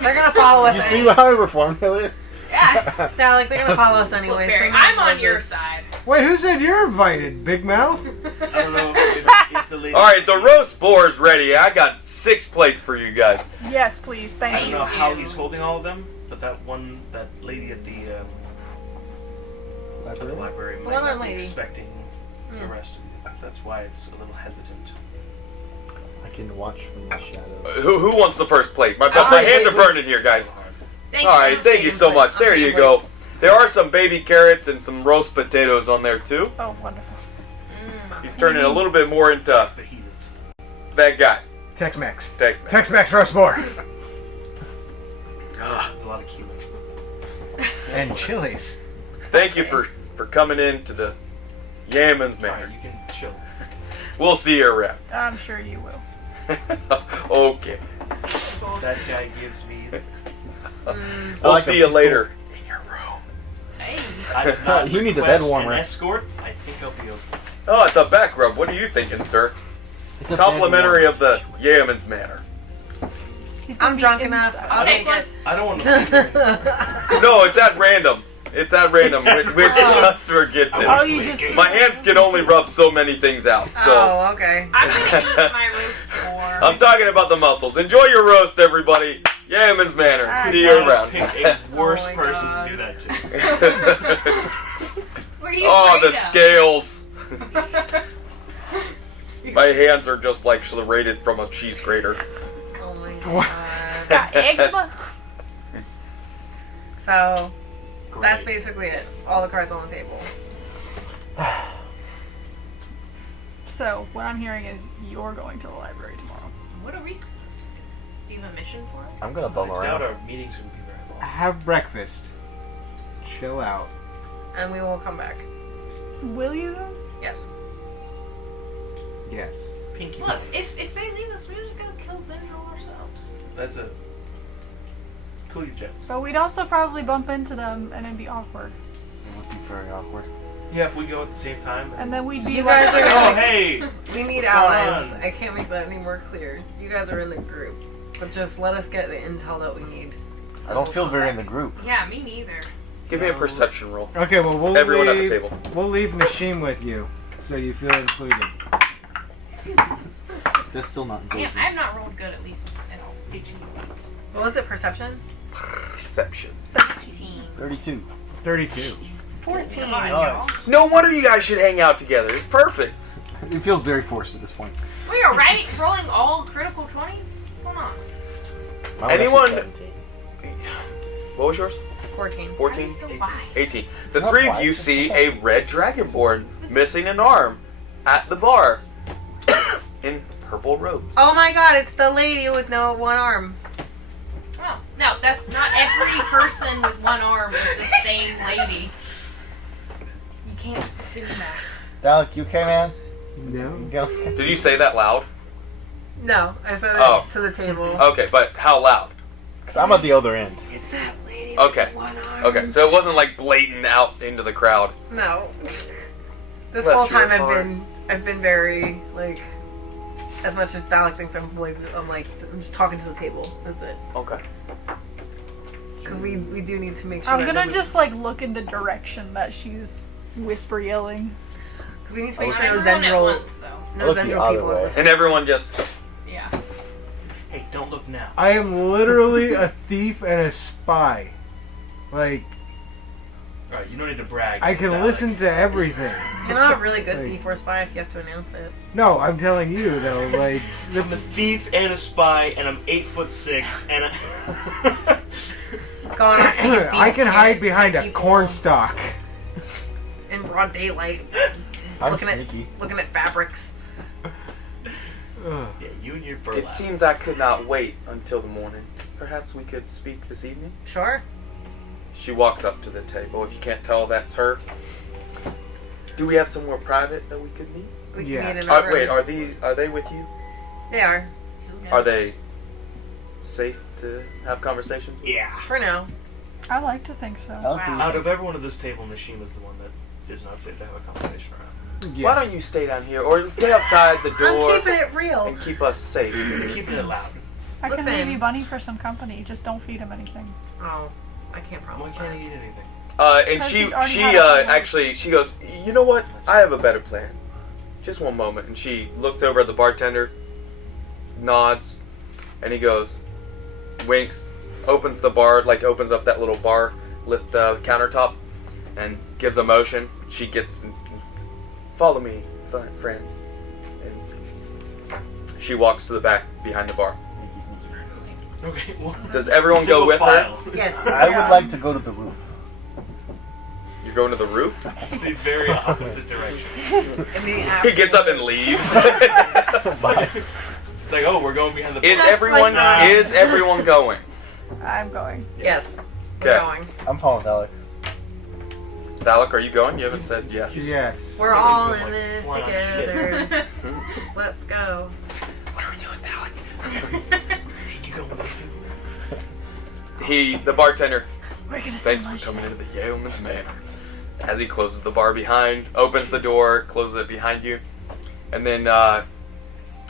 They're gonna follow us. You see how I performed earlier? Yes. Yeah, like they're gonna follow us Look, anyway. Barry, so we might I'm as well on your just- side. Wait, who said you're invited? Big Mouth? I don't know if the lady. All right, the roast boar's ready. I got 6 plates for you guys. Yes, please. I Thank don't you. know how he's holding all of them, but that lady at the library The might one not be lady. expecting the Yeah. rest of you. That's why it's a little hesitant. I can watch from the shadow. Who wants the first plate? My take hands are plates. burning here, guys. Thank All you. right, thank you so much. I'm There taking you go. plates. There are some baby carrots and some roast potatoes on there too. Oh, wonderful. He's turning a little bit more into Fajitas. that guy. Tex-Mex. Tex-Mex. Tex-Mex roast boar. There's a lot of cumin. And chilies. Thank you for coming in to the Yaman's Alright, Manor. you can chill. We'll see you around. I'm sure you will. Okay. That guy gives me. We'll like see him. you He's later. In your room. Hey. I did not He needs a request bed warmer. An escort. I think I'll be okay. Oh, it's a back rub. What are you thinking, sir? It's a Complimentary bed of the Yaman's Manor. He's gonna I'm be drunk enough. inside. I'll take it. I don't want to. No, it's at random. It's at random which customer gets Oh, it. you just. My hands can only rub so many things out. So Oh, okay. I'm gonna eat my roast boar. I'm talking about the muscles. Enjoy your roast, everybody. Yaman's Manor. See you around. Pick a worse Oh my person God. to do that to. What are you Oh, the afraid of? scales. My hands are just like serrated from a cheese grater. Oh my What? god. Got eczema. So that's Great. basically it. All the cards on the table. So what I'm hearing is you're going to the library tomorrow. What are we supposed to do? Do you have a mission for us? I'm gonna bum I doubt around. our meetings will be very long. Have breakfast. Chill out. And we will come back. Will you then? Yes. Yes. Pinky. Look, if they leave us, we're just gonna kill Zinho ourselves. That's a. Cool your jets. But we'd also probably bump into them and it'd be awkward. It would be very awkward. Yeah, if we go at the same time. And then we'd be You like, guys are Oh, gonna- hey! We need What's going allies. on? I can't make that any more clear. You guys are in the group. But just let us get the intel that we need. I don't feel very in the group. Yeah, me neither. Give me a perception roll. Okay, well we'll Everyone at the leave. table. We'll leave Nashim with you, so you feel included. That's still not good. Damn, I have not rolled good at least at all. 18. What was it? Perception? Perception. 15. 32. 32. 14. Come on, y'all. No wonder you guys should hang out together. It's perfect. It feels very forced at this point. We are right rolling all critical 20s? What's going on? Mine was Anyone- actually 17. What was yours? 14. 14? Why are you so wise? 18. The Not three of wise, you just see perception. a red dragonborn missing an arm at the bar in purple robes. Oh my god, it's the lady with no one arm. Oh, no, that's not every person with one arm is the same lady. You can't just assume that. Dalek, you okay, man? No. You go. Did you say that loud? No, I said it Oh. to the table. Okay, but how loud? Because I'm at the other end. It's that lady Okay. with one arm. Okay, so it wasn't like blatant out into the crowd. No. This Bless whole your time heart. I've been very like, as much as Dalek thinks I'm just talking to the table. That's it. Okay. Because we do need to make sure. I'm that gonna nobody- just like look in the direction that she's whisper yelling. Because we need to make Okay. sure no Everyone at Zendril, once, though. no Look the Zendril other people way. are listening. And everyone just. Yeah. Hey, don't look now. I am literally a thief and a spy. Like, Alright, you don't need to brag. I can Dalek. listen to everything. You're not a really good Like- thief or spy if you have to announce it. No, I'm telling you though. Like, I'm that's a thief and a spy, and I'm 8'6", and I... Going on speaking thieves I can hide can't behind take a people corn stalk. in broad daylight, I'm looking sneaky. looking at fabrics. Ugh. Yeah, you and your burlap. It seems I could not wait until the morning. Perhaps we could speak this evening? Sure. She walks up to the table. If you can't tell, that's her. Do we have somewhere private that we could meet? We can Yeah. meet in another. Wait, are they with you? They are. Are they safe to have conversations? Yeah. For now. I like to think so. Dalek, Wow. Out of everyone at this table, Nasheen was the one that is not safe to have a conversation around. Yeah. Why don't you stay down here or stay outside the door I'm keeping it real. and keep us safe? You're keeping it loud. I can Listen. leave you Bunny for some company. Just don't feed him anything. Oh, I can't Why promise can't that. he eat anything? And Because she he's already she had it once. actually she goes, you know what? I have a better plan. Just one moment. And she looks over at the bartender, nods, and he goes, winks, opens the bar, like opens up that little bar, lift countertop, and gives a motion. She gets, follow me, friends. And she walks to the back behind the bar. Okay, well... Does everyone go with her? Single Yes. I would like to go to the roof. You're going to the roof? file. The very opposite direction. I mean, He gets up and leaves. It's like, oh, we're going behind the Is bar. Just everyone like- is everyone going? I'm going. Yes. We're Okay. going. I'm following Dalek. Dalek, are you going? You haven't said yes. Yes. We're Somebody all doing, in like, this flat on together. Let's go. What are we doing, Dalek? You go with The bartender, We're gonna thanks for coming into the Yeoman's Manor. As he closes the bar behind, opens the door, closes it behind you, and then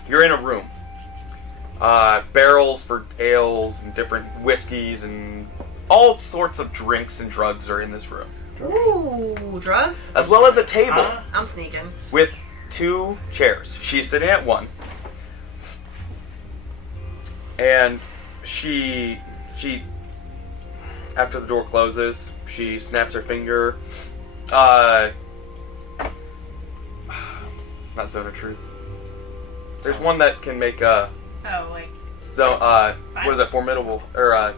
you're in a room. Barrels for ales and different whiskeys and all sorts of drinks and drugs are in this room. Ooh, drugs? As well as a table Huh? I'm sneaking. with 2 chairs. She's sitting at one. And she after the door closes, she snaps her finger. Not Zone of Truth. There's one that can make Oh, like, what is it, Formidable or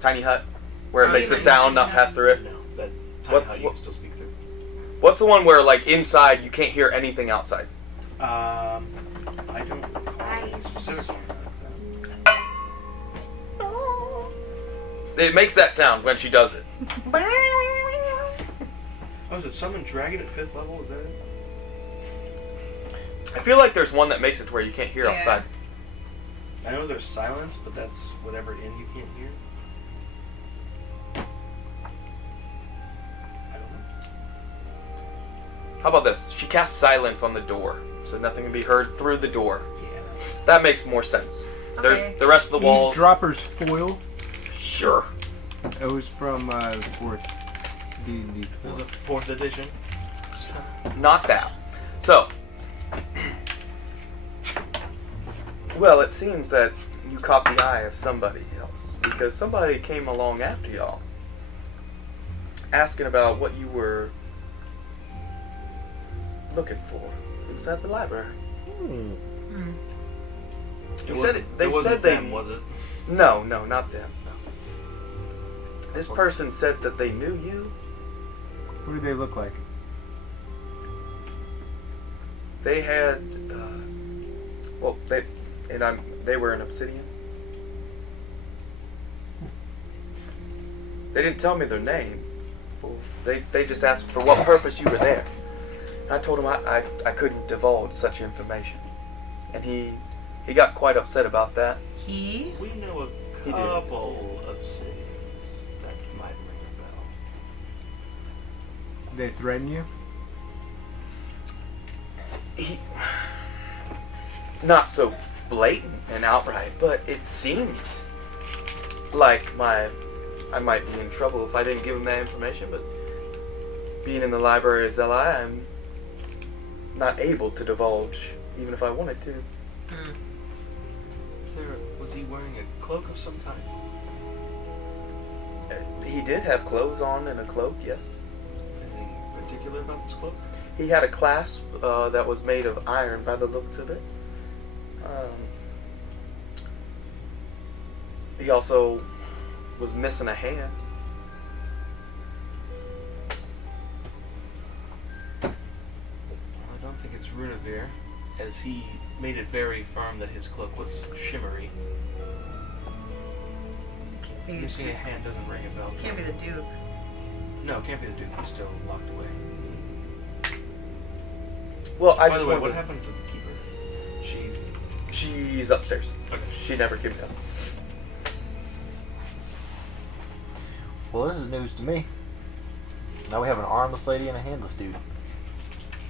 Tiny Hut, where it Oh, makes you the mean sound Tiny not Hut? pass through it. No, that What- time how you what- can still speak through. What's the one where like inside you can't hear anything outside? I don't recall any specific one. It makes that sound when she does it. Oh, is it Summon Dragon at 5th level? Is that it? I feel like there's one that makes it to where you can't hear Yeah. outside. I know there's silence, but that's whatever inn you can't hear. I don't know. How about this? She casts silence on the door, so nothing can be heard through the door. Yeah. That makes more sense. Okay. There's the rest of the walls. Eavesdropper's foil. Sure. It was from 4th D&D. There's a 4th edition. Not that. So, well, it seems that you caught the eye of somebody else, because somebody came along after y'all, asking about what you were looking for. It was at the library. It They wasn't said they. them, was it? No, not them. No. This person said that they knew you. What do they look like? They had, they were an obsidian. They didn't tell me their name. They just asked for what purpose you were there. And I told them I couldn't divulge such information. And he got quite upset about that. He? We know a He did. couple obsidians that might ring a bell. They threaten you? He, not so blatant and outright, but it seemed like I might be in trouble if I didn't give him that information, but being in the library as Li, I'm not able to divulge, even if I wanted to. Was he wearing a cloak of some kind? He did have clothes on and a cloak, yes. Anything particular about this cloak? He had a clasp that was made of iron by the looks of it. He also was missing a hand. I don't think it's Runavir, as he made it very firm that his cloak was shimmery. Missing a hand doesn't ring a bell. Can't be the Duke. No, it can't be the Duke. He's still locked away. Well, I By just the way, wanted what to- happened to the keeper? She's upstairs. Okay. She never came down. Well, this is news to me. Now we have an armless lady and a handless dude.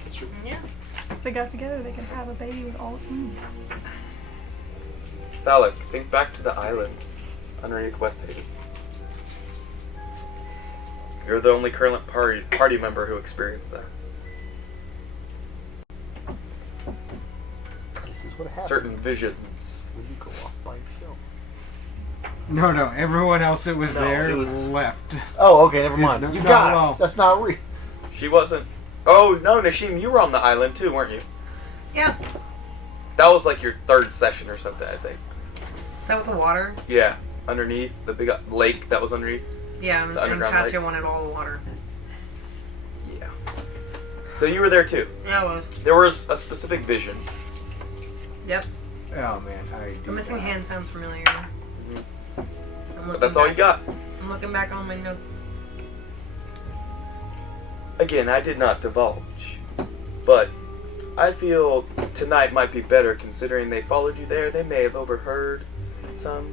That's true. Yeah. If they got together, they could have a baby with all its needs. Thalek, think back to the island underneath West Haven. You're the only current party member who experienced that. This is what happens Certain visions. when you go off by yourself. No, everyone else that was No, there it was- left. Oh, okay, never mind. It's You not guys, well. that's not real. She wasn't. Oh no, Nashim, you were on the island too, weren't you? Yeah. That was like your third session or something, I think. Is that with the water? Yeah, underneath the big lake that was underneath. Yeah, The and underground Katya lake. wanted all the water. Yeah. So you were there too. Yeah, it was. There was a specific vision. Yep. Oh man, I do. The missing that. hand sounds familiar. But that's all you got. I'm looking back on my notes. Again, I did not divulge, but I feel tonight might be better considering they followed you there. They may have overheard some,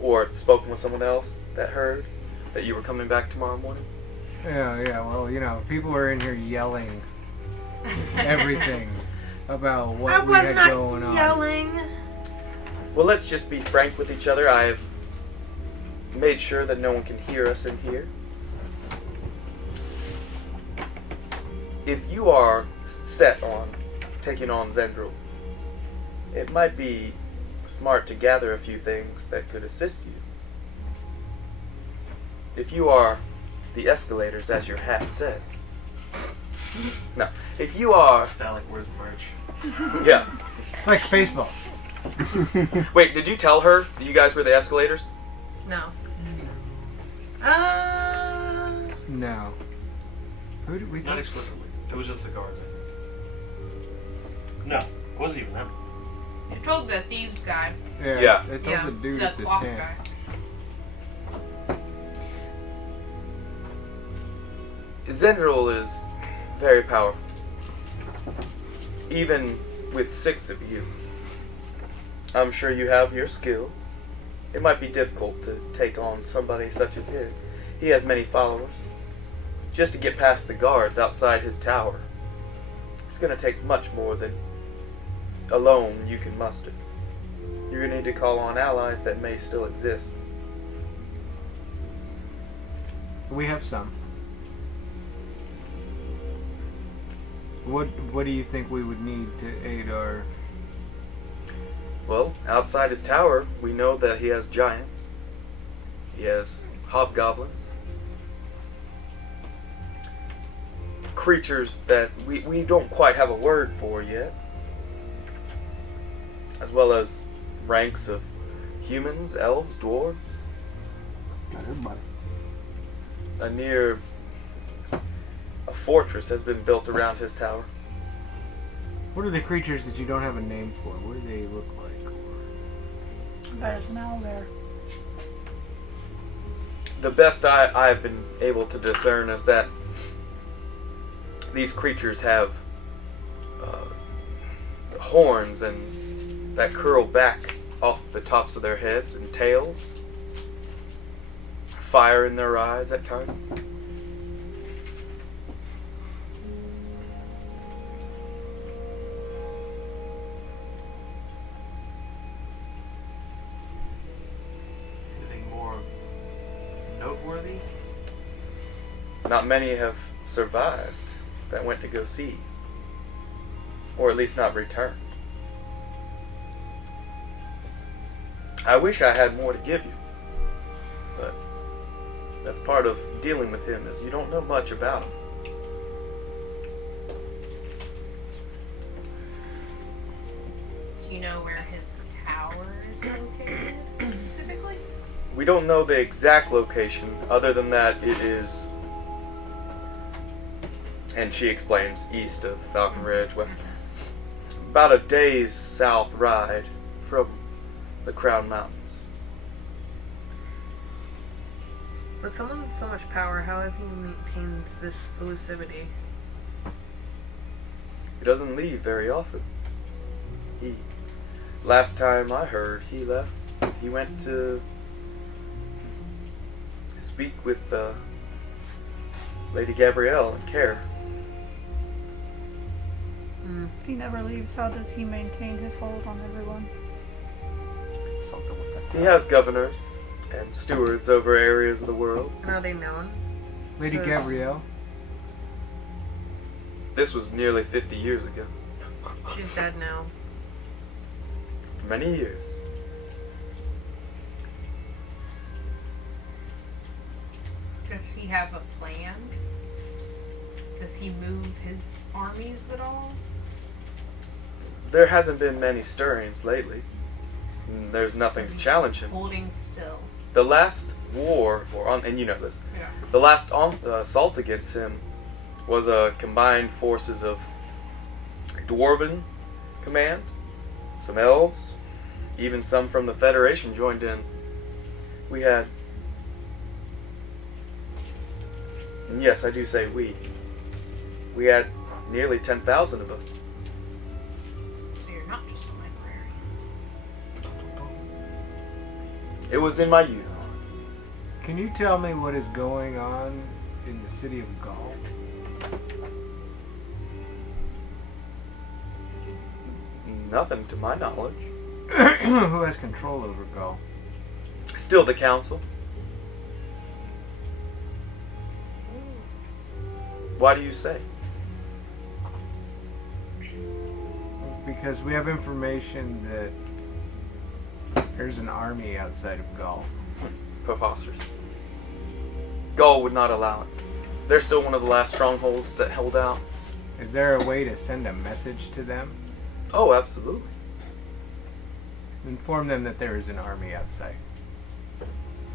or spoken with someone else that heard that you were coming back tomorrow morning. Yeah, well, people are in here yelling everything about what I we was had not going on. yelling. Well, let's just be frank with each other. I have made sure that no one can hear us in here. If you are set on taking on Zendril, it might be smart to gather a few things that could assist you. If you are the Escalators, as your hat says. No. If you are... Thalek wears merch. Yeah. It's like Spaceballs. Wait, did you tell her that you guys were the Escalators? No. No. Who did we Not think? explicitly. It was just the guard. No, it wasn't even them. You told the thieves guy, Yeah. They told Yeah. the dude the at the cloth tent. guy. Zendril is very powerful. Even with 6 of you. I'm sure you have your skills. It might be difficult to take on somebody such as him. He has many followers. Just to get past the guards outside his tower, it's going to take much more than alone you can muster. You're going to need to call on allies that may still exist. We have some. What do you think we would need to aid our Well, outside his tower, we know that he has giants. He has hobgoblins. Creatures that we don't quite have a word for yet. As well as ranks of humans, elves, dwarves. Got everybody. A fortress has been built around his tower. What are the creatures that you don't have a name for? What do they look like? There's an owl there. The best I've been able to discern is that these creatures have horns and that curl back off the tops of their heads and tails. Fire in their eyes at times. Anything more noteworthy? Not many have survived that went to go see. Or at least not returned. I wish I had more to give you. But that's part of dealing with him, is you don't know much about him. Do you know where his tower is located specifically? We don't know the exact location, other than that it is, and she explains, east of Falcon Ridge, west, about a day's south ride from the Crown Mountains. With someone with so much power, how has he maintained this elusivity? He doesn't leave very often. Last time I heard, he left. He went to speak with Lady Gabrielle and Care. If he never leaves, how does he maintain his hold on everyone? Something with that. He has governors and stewards over areas of the world. And are they known? Lady So- Gabrielle? This was nearly 50 years ago. She's dead now. For many years. Does he have a plan? Does he move his armies at all? There hasn't been many stirrings lately. There's nothing to challenge him. Holding still. The last war, and you know this, Yeah. the last assault against him was a combined forces of Dwarven command, some elves, even some from the Federation joined in. We had, and yes, I do say we had nearly 10,000 of us. So you're not just a librarian. It was in my youth. Can you tell me what is going on in the city of Gaul? Nothing to my knowledge. Who has control over Gaul? Still the council. Why do you say? Because we have information that there's an army outside of Gaul. Preposterous. Gaul would not allow it. They're still one of the last strongholds that held out. Is there a way to send a message to them? Oh, absolutely. Inform them that there is an army outside.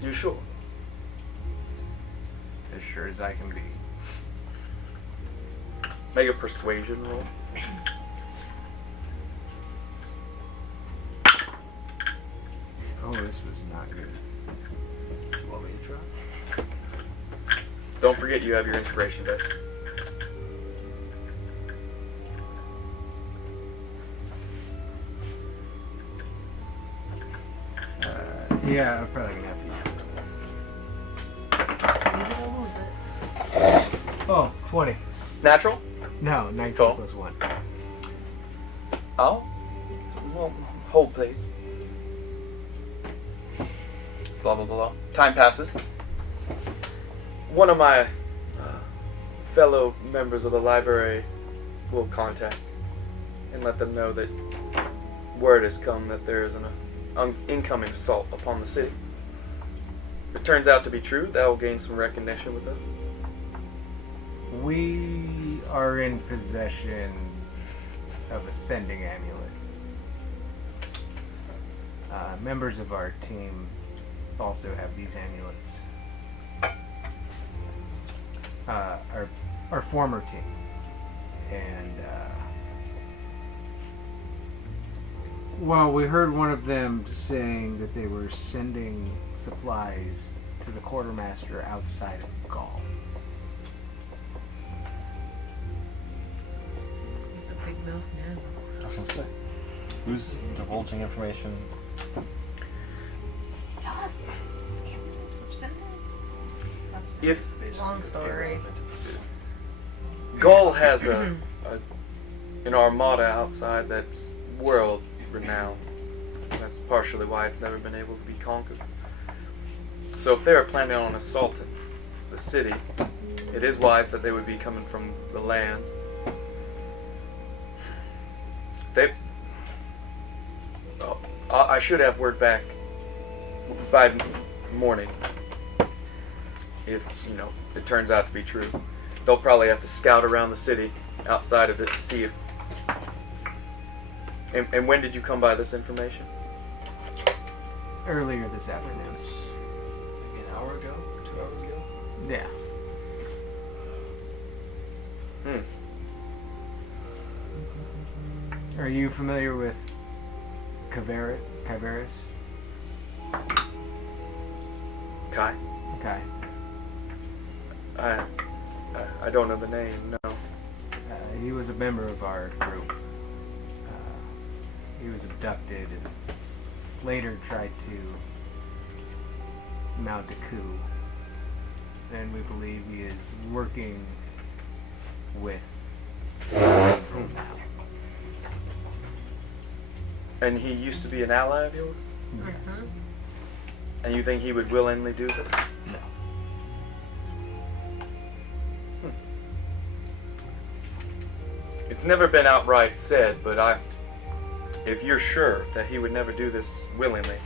You sure? As sure as I can be. Make a persuasion roll. Oh, this was not good. Want me to try? Don't forget you have your inspiration dice. Yeah, I'm probably gonna have to use Use it a little bit. it. Oh, 20. Natural? No, 19 Cool. plus 1. Oh? Well, hold please. Blah, blah, blah, blah. Time passes. One of my fellow members of the library will contact and let them know that word has come that there is an incoming assault upon the city. If it turns out to be true, that will gain some recognition with us. We are in possession of a sending amulet. Members of our team also have these amulets. Our former team. And, well, we heard one of them saying that they were sending supplies to the quartermaster outside of Gaul. He's the big mouth now. I was gonna say, who's divulging information? If Long story. Gaul has an armada outside that's world renowned. That's partially why it's never been able to be conquered. So if they are planning on assaulting the city, it is wise that they would be coming from the land. I should have word back by morning. If, it turns out to be true. They'll probably have to scout around the city outside of it to see if... And when did you come by this information? Earlier this afternoon. Maybe an hour ago? 2 hours ago? Yeah. Are you familiar with Cquaimenvelar? Kai? Okay. I don't know the name, no. He was a member of our group. He was abducted and later tried to mount a coup. And we believe he is working with people now. And he used to be an ally of yours? Mm-hmm. And you think he would willingly do this? No. It's never been outright said, but if you're sure that he would never do this willingly,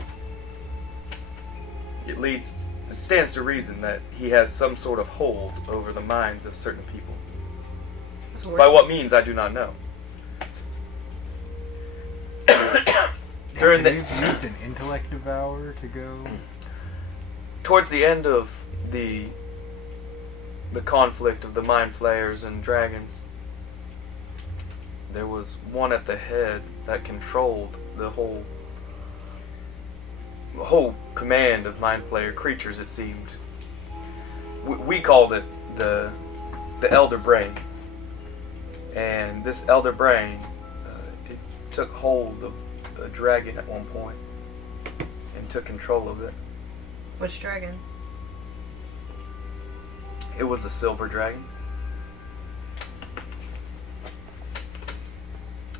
it stands to reason that he has some sort of hold over the minds of certain people. By what means, I do not know. You've used an intellect devour to go... Towards the end of the conflict of the mind flayers and dragons, there was one at the head that controlled the whole command of mind flayer creatures, it seemed. We called it the Elder Brain. And this Elder Brain, it took hold of a dragon at one point and took control of it. Which dragon? It was a silver dragon.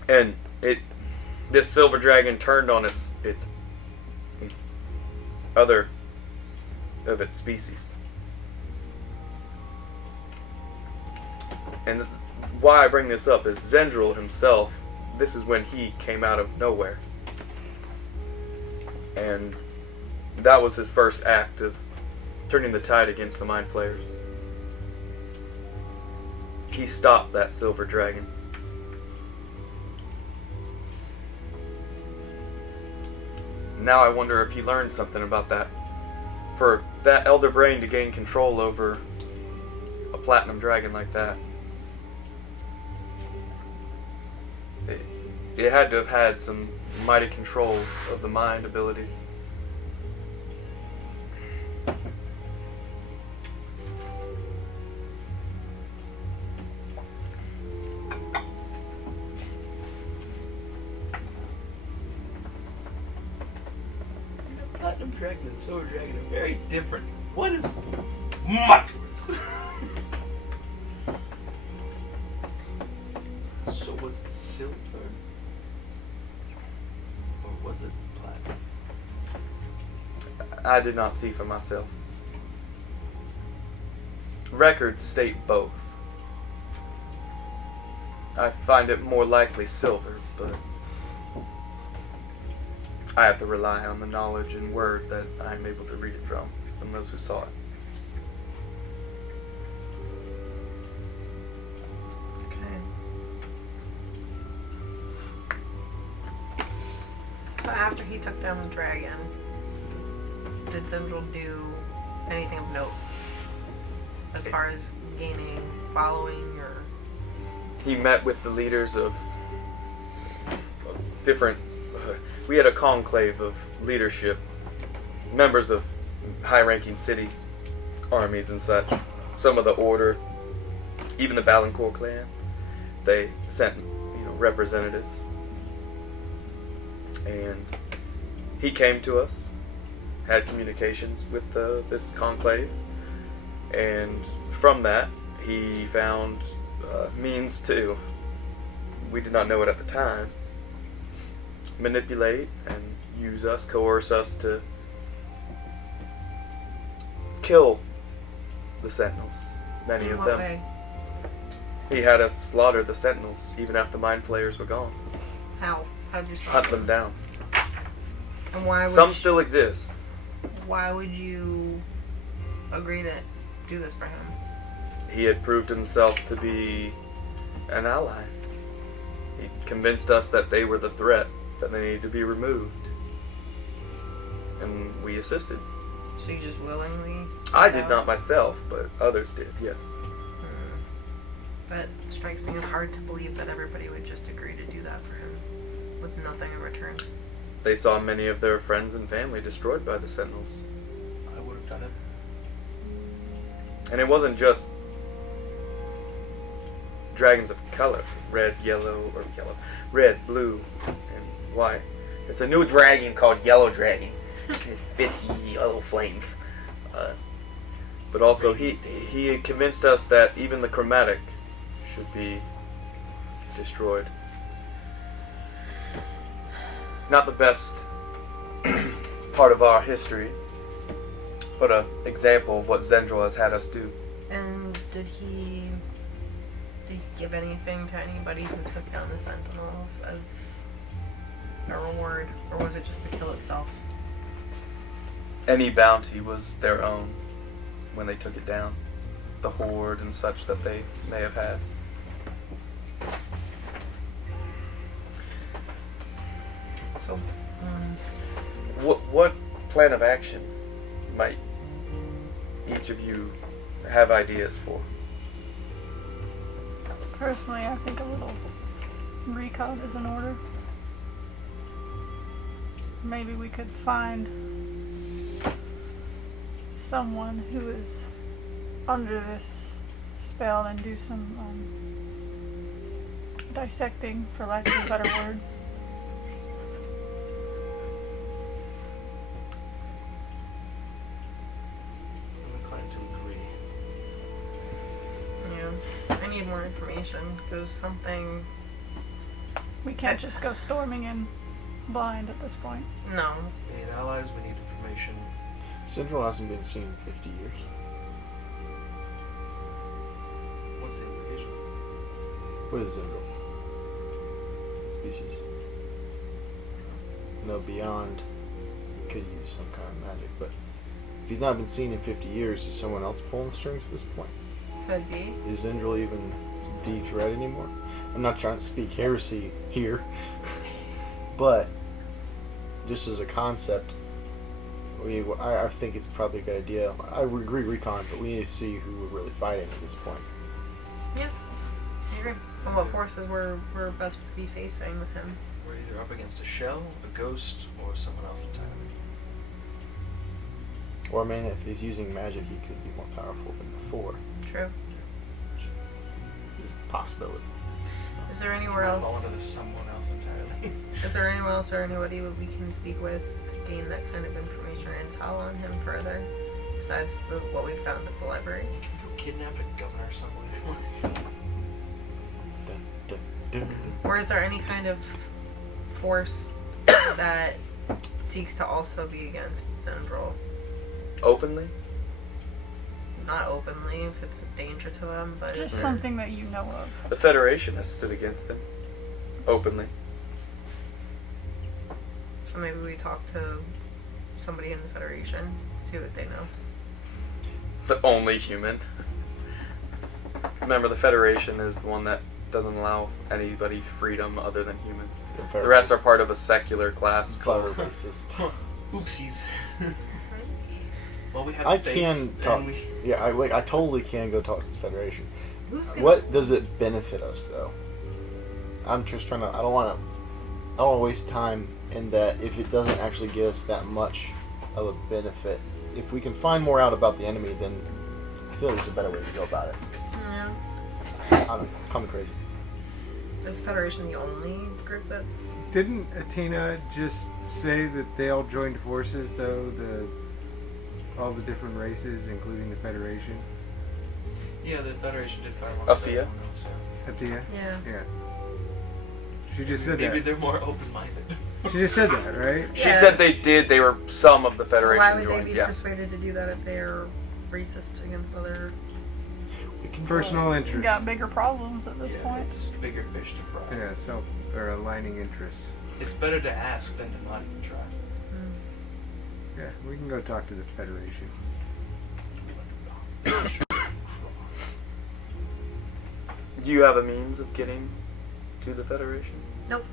And this silver dragon turned on its other of its species. And why I bring this up is Zendril himself, this is when he came out of nowhere. And that was his first act of turning the tide against the Mind Flayers. He stopped that silver dragon. Now I wonder if he learned something about that. For that Elder Brain to gain control over a platinum dragon like that, it had to have had some mighty control of the mind abilities. Platinum Dragon and Silver Dragon are very different. One is much worse. So was it silver? Or was it platinum? I did not see for myself. Records state both. I find it more likely silver, but I have to rely on the knowledge and word that I'm able to read it from those who saw it. Okay. So after he took down the dragon, did Zendril do anything of note? As far as gaining following or... He met with the leaders of different... we had a conclave of leadership, members of high-ranking cities, armies and such. Some of the Order, even the Balancourt clan, they sent, representatives. And he came to us, had communications with this conclave, and from that, he found means to, we did not know it at the time, manipulate and use us, coerce us to kill the Sentinels, many In of what them. way? He had us slaughter the Sentinels, even after Mind Flayers were gone. How? How'd you stop Hunt them down. And why would Some still exist. Why would you agree to do this for him? He had proved himself to be an ally. He convinced us that they were the threat, that they needed to be removed. And we assisted. So you just willingly... I did not myself, but others did, yes. That strikes me as hard to believe that everybody would just agree to do that for him with nothing in return. They saw many of their friends and family destroyed by the Sentinels. I would have done it. And it wasn't just dragons of color, red, blue, and white. It's a new dragon called Yellow Dragon. It fits yellow flames. But also he had convinced us that even the chromatic should be destroyed. Not the best part of our history, but an example of what Zendril has had us do. And did he give anything to anybody who took down the Sentinels as a reward, or was it just the kill itself? Any bounty was their own when they took it down. The hoard and such that they may have had. So, What plan of action might each of you have ideas for? Personally, I think a little recon is in order. Maybe we could find someone who is under this spell and do some dissecting, for lack of a better word. I'm inclined to agree. yeah, I need more information because something. We can't just go storming in blind at this point. No. We need allies, we need information. Central hasn't been seen in 50 years. What's the implication? What is Zendril? Species. No, beyond, you could use some kind of magic, but if he's not been seen in 50 years, is someone else pulling the strings at this point? Could be. Is Zendril even the threat anymore? I'm not trying to speak heresy here, but just as a concept, I think it's probably a good idea. I agree recon, but we need to see who we're really fighting at this point. Yeah, I agree. And what forces we're about to be facing with him. We're either up against a shell, a ghost, or someone else entirely. Or I mean, if he's using magic, he could be more powerful than before. True. Is a possibility. Is there anywhere Might fall else? under the someone else entirely. Is there anyone else or anybody that we can speak with to gain that kind of information or intel on him further, besides what we found at the library? Go kidnap a governor somewhere. Dun, dun, dun, dun. Or is there any kind of force that seeks to also be against Zendril? Openly? Not openly, if it's a danger to them, but Just is there... something that you know of. The Federation has stood against them. Openly. So maybe we talk to somebody in the Federation, see what they know. The only human. 'Cause remember, the Federation is the one that doesn't allow anybody freedom other than humans. The rest are part of a secular class Very called... racist. Oopsies. Well, we have I the face, can talk. and we- Yeah, I totally can go talk to the Federation. Who's gonna... What does it benefit us though? I'm just trying to. I don't want to waste time in that if it doesn't actually give us that much of a benefit. If we can find more out about the enemy, then I feel like there's a better way to go about it. Yeah. I don't know. Call me crazy. Is the Federation the only group that's... Didn't Athena just say that they all joined forces, though? All the different races, including the Federation? Yeah, the Federation did fire one. Athea? Athena? Yeah. Yeah. She just said Maybe that. they're more open-minded. She just said that, right? She Yeah. said they did. They were some of the So Federation why would joined. they be Yeah. persuaded to do that if they're racist against other... We can Personal We interest. got bigger problems at this Yeah, point. it's bigger fish to fry. Yeah, or aligning interests. It's better to ask than to not even try. Yeah, we can go talk to the Federation. Do you have a means of getting to the Federation? Nope.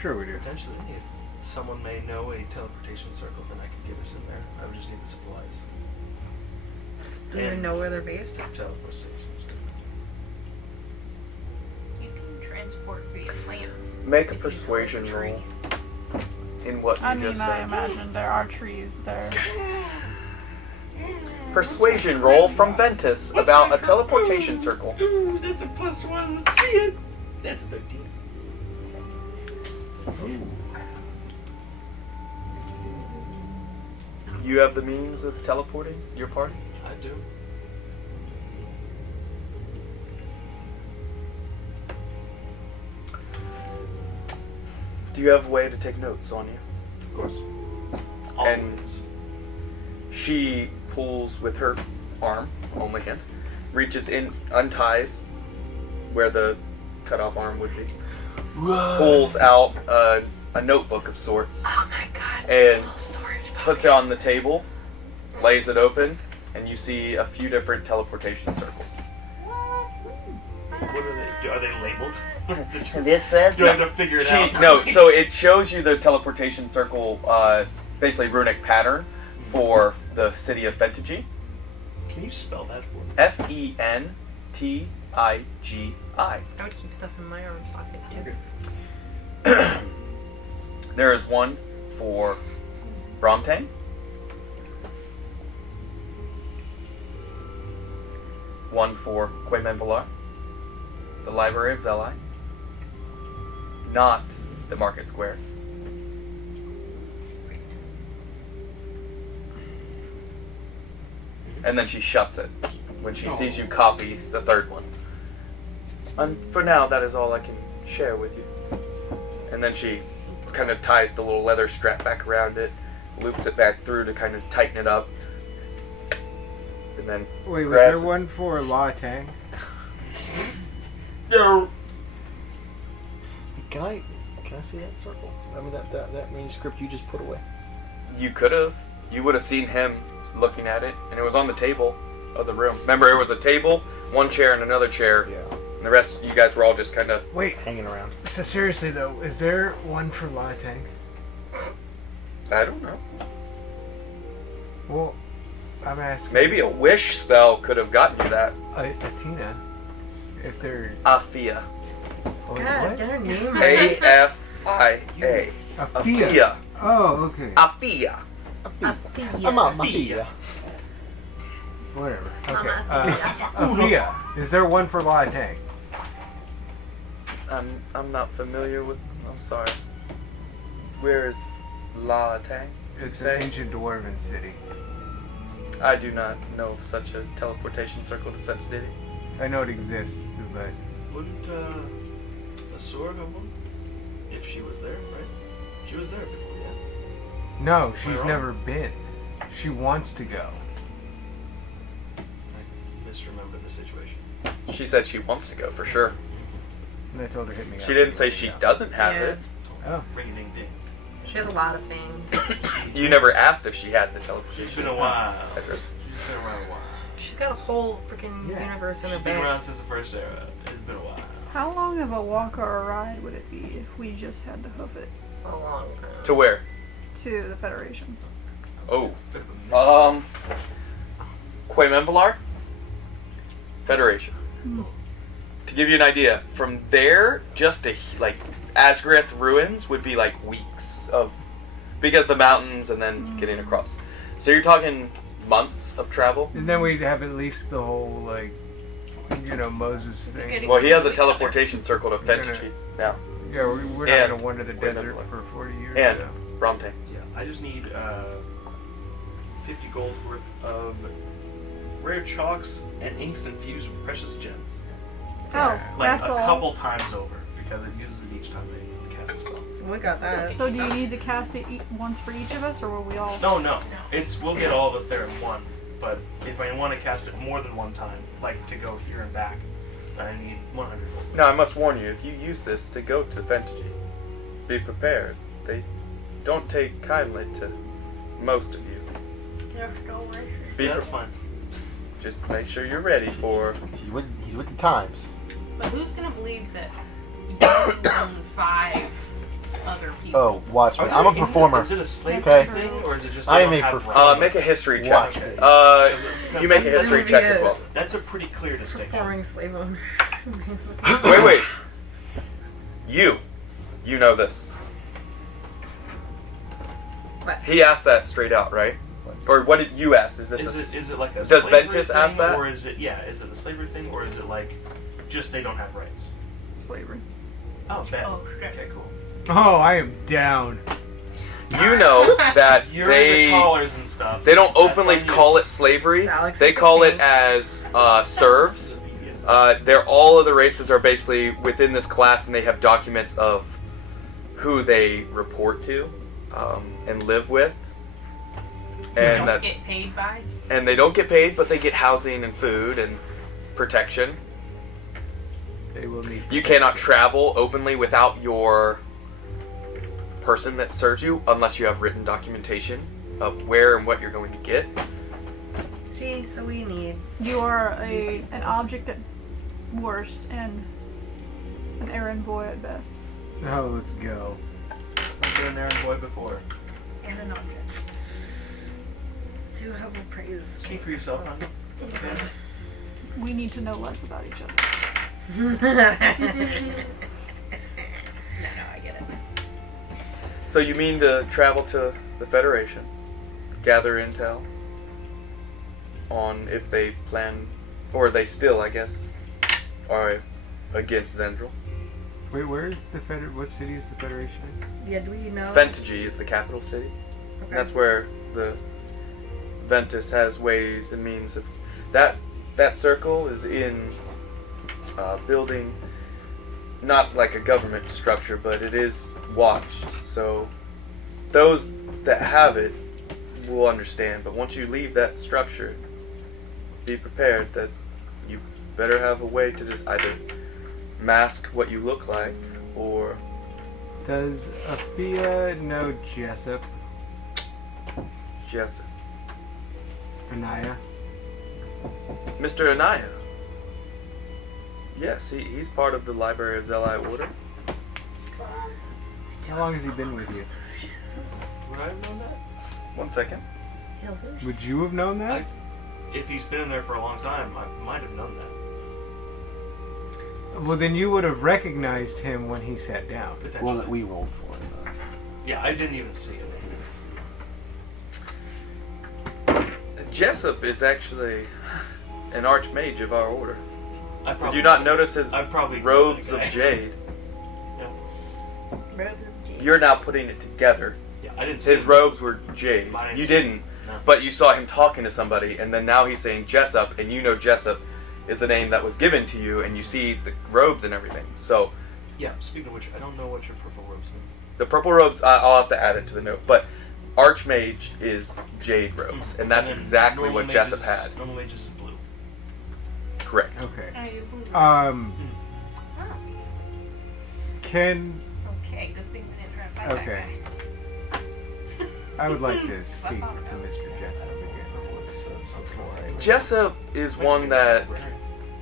Sure we do. Potentially, if someone may know a teleportation circle, then I can get us in there. I would just need the supplies. Do you even know where they're based? Teleport stations. You can transport via plants. Make a if you persuasion hold a tree. roll in what you I mean, just I said. imagine there are trees there. Persuasion roll from Ventus about a teleportation circle. Ooh, that's a +1. Let's see it. That's a 13. You have the means of teleporting your party? I do. Do you have a way to take notes on you? Of course. And- Always. She pulls with her arm, only hand, reaches in, unties where the cut off arm would be, pulls out a notebook of sorts, Oh my god, And it's a little storage box. puts it on the table, lays it open, and you see a few different teleportation circles. What are they? Are they labeled? Or is it just, This says you have to figure it out. No, so it shows you the teleportation circle, basically runic pattern for the city of Fentigi. Can you spell that for me? Fentigi. I would keep stuff in my arm socket too. There is one for Bromtang. One for Cquaimenvelar. The Library of Zeli. Not the Market Square. And then she shuts it when she sees you copy the third one. And for now, that is all I can share with you. And then she kind of ties the little leather strap back around it, loops it back through to kind of tighten it up. And then Wait, was grabs there one for La Tang? No. Can I see that circle? I mean that manuscript you just put away. You could have. You would have seen him looking at it, and it was on the table of the room. Remember, it was a table, one chair, and another chair. Yeah. And the rest, you guys were all just kind of. Wait, Hanging around. so seriously though, is there one for La Tang? I don't know. Well, I'm asking. Maybe a wish spell could have gotten you that. Athena. If they're. Afia. Wait, God, what? get her name A right. F I A. Athena. Afia. Oh, okay. Afia. I'm out, Mafia. Whatever. Mama Okay. Athena. Is there one for La Tang? I'm not familiar with. I'm sorry. Where is La Tang? It's say? an ancient dwarven city. I do not know of such a teleportation circle to such city. I know it exists, but Wouldn't Asura have one? If she was there, right? She was there before, yeah. no, Am I she's wrong? never been. She wants to go. I misremember the situation. She said she wants to go for sure. And I told her hit me up. She didn't say she doesn't have Yeah. it. Oh. Ring ding ding. She has a lot of things. You never asked if she had the teleportation. It's been a while. address. She's been around a while. She's got a whole freaking Yeah. universe in She's her been bag. around since the first era. It's been a while. How long of a walk or a ride would it be if we just had to hoof it A long time. To where? to the Federation? Oh. Bit of a Cquaimenvelar? Federation. To give you an idea, from there, just to, like, Asgareth ruins would be, like, weeks of... Because the mountains and then getting across. So you're talking months of travel? And then we'd have at least the whole, like, Moses thing. Getting- Well, he has a teleportation circle to We're Fenchji now. Yeah, we're not And going to wander the desert Cquaimenvelar. for 40 years. And so. Bromtane. Yeah, I just need 50 gold worth of rare chalks and inks infused with precious gems. Oh, Like that's a all. couple times over, because it uses it each time they cast a spell. We got that. So do you need to cast it once for each of us, or will we all? No. We'll get all of us there in one. But if I want to cast it more than one time, like to go here and back, then I need 100 gold. Now, I must warn you, if you use this to go to Fenchji, be prepared. They don't take kindly to most of you. Be Yeah, that's pre- fine. Just make sure you're ready for... He's with the times. But who's gonna believe that you won 5 other people? Oh, watch me. Are I'm a there any- performer. Is it a slave Okay. thing, or is it just I they am don't a have performer. rights? Make a history check. Watch me. You make a history check as well. That's a pretty clear distinction. Performing slave owner. Wait. You know this. What? He asked that straight out, right? Or what did you ask? Is this Is it like a Does slavery Ventus thing, ask that? or is it is it a slavery thing, or is it like just they don't have rights? Slavery. Oh, bad. Oh, shit. Okay, cool. Oh, I am down. You know that You're they the callers and stuff. they don't That's openly on you. call it slavery. Alex They is call it okay. as serfs. They're all of the races are basically within this class, and they have documents of who they report to and live with, and Don't that get paid by? and they don't get paid, but they get housing and food and protection. They will need. You cannot travel openly without your person that serves you unless you have written documentation of where and what you're going to get. See, so we need. You are an object at worst and an errand boy at best. Oh, let's go. I've been an errand boy before. And an object. Do have a praise. Speak for yourself, hon. We need to know less about each other. No, I get it. So you mean to travel to the Federation, gather intel on if they plan, or they still, I guess, are against Zendril. Wait, where is the What city is the Federation in? Yeah, do we know? Fenchji is the capital city. Okay. That's where the Ventus has ways and means of that circle is in building, not like a government structure, but it is watched. So those that have it will understand. But once you leave that structure, be prepared that you better have a way to just either mask what you look like or Does Athea know Jessup? Jessup. Anaya? Mr. Anaya. Yes, he's part of the Library of Zeli Order. How long has he been with you? Would I have known that? 1 second. Would you have known that? If he's been in there for a long time, I might have known that. Well, then you would have recognized him when he sat down. Potentially. Well, we rolled for it. Yeah, I didn't even see it. Jessup is actually an archmage of our order. I Did probably- you not notice his I probably robes know of that guy. jade? Yeah. You're now putting it together. Yeah, I didn't see His it. robes were jade. Mine You is- didn't, No. but you saw him talking to somebody, and then now he's saying Jessup, and you know Jessup is the name that was given to you, and you see the robes and everything. So Yeah, speaking of which, I don't know what your purple robes mean. the purple robes, I'll have to add it to the note, but archmage is jade robes, and that's then exactly normal what Jessup mages- had. Normal mages is blue. Correct. Okay. Are you blue? Um, Oh, can okay, good thing we didn't drive by that Okay. guy. I would like to speak to Mr. Jessup again before I leave. Jessup is one that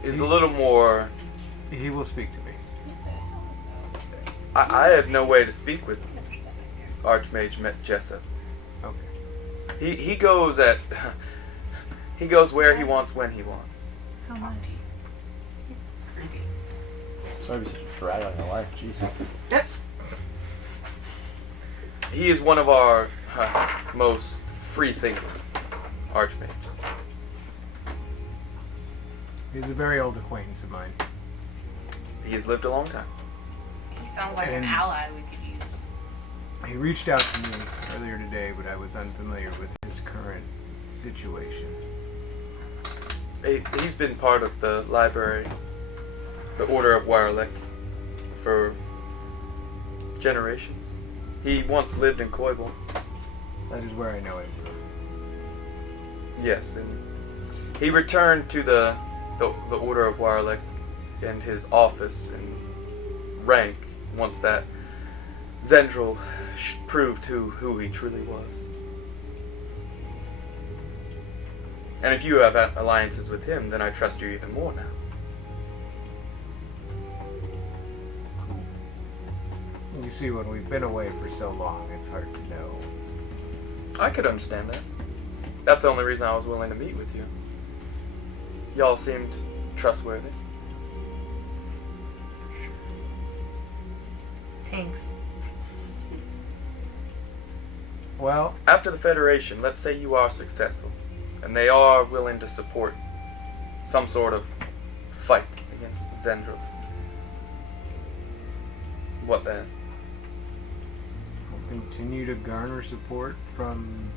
is a little more. He will speak to me. I have no way to speak with Archmage Jessup. Okay. He goes at. He goes where he wants when he wants. How nice. Sorry to be such a drag on your life, jeez. He is one of our most free-thinking archmages. He's a very old acquaintance of mine. He has lived a long time. He sounds like an And- ally we could use. He reached out to me earlier today, but I was unfamiliar with his current situation. He's been part of the library, the Order of Wirelek, for generations. He once lived in Cquaimenvelar. That is where I know him from. Yes, and he returned to the Order of Wirelek and his office and rank once that Zendril proved who he truly was. And if you have alliances with him, then I trust you even more now. You see, when we've been away for so long, it's hard to know. I could understand that. That's the only reason I was willing to meet with you. Y'all seemed trustworthy. Thanks. Well, After the Federation, let's say you are successful, and they are willing to support some sort of fight against Zendril. What then? we'll continue to garner support from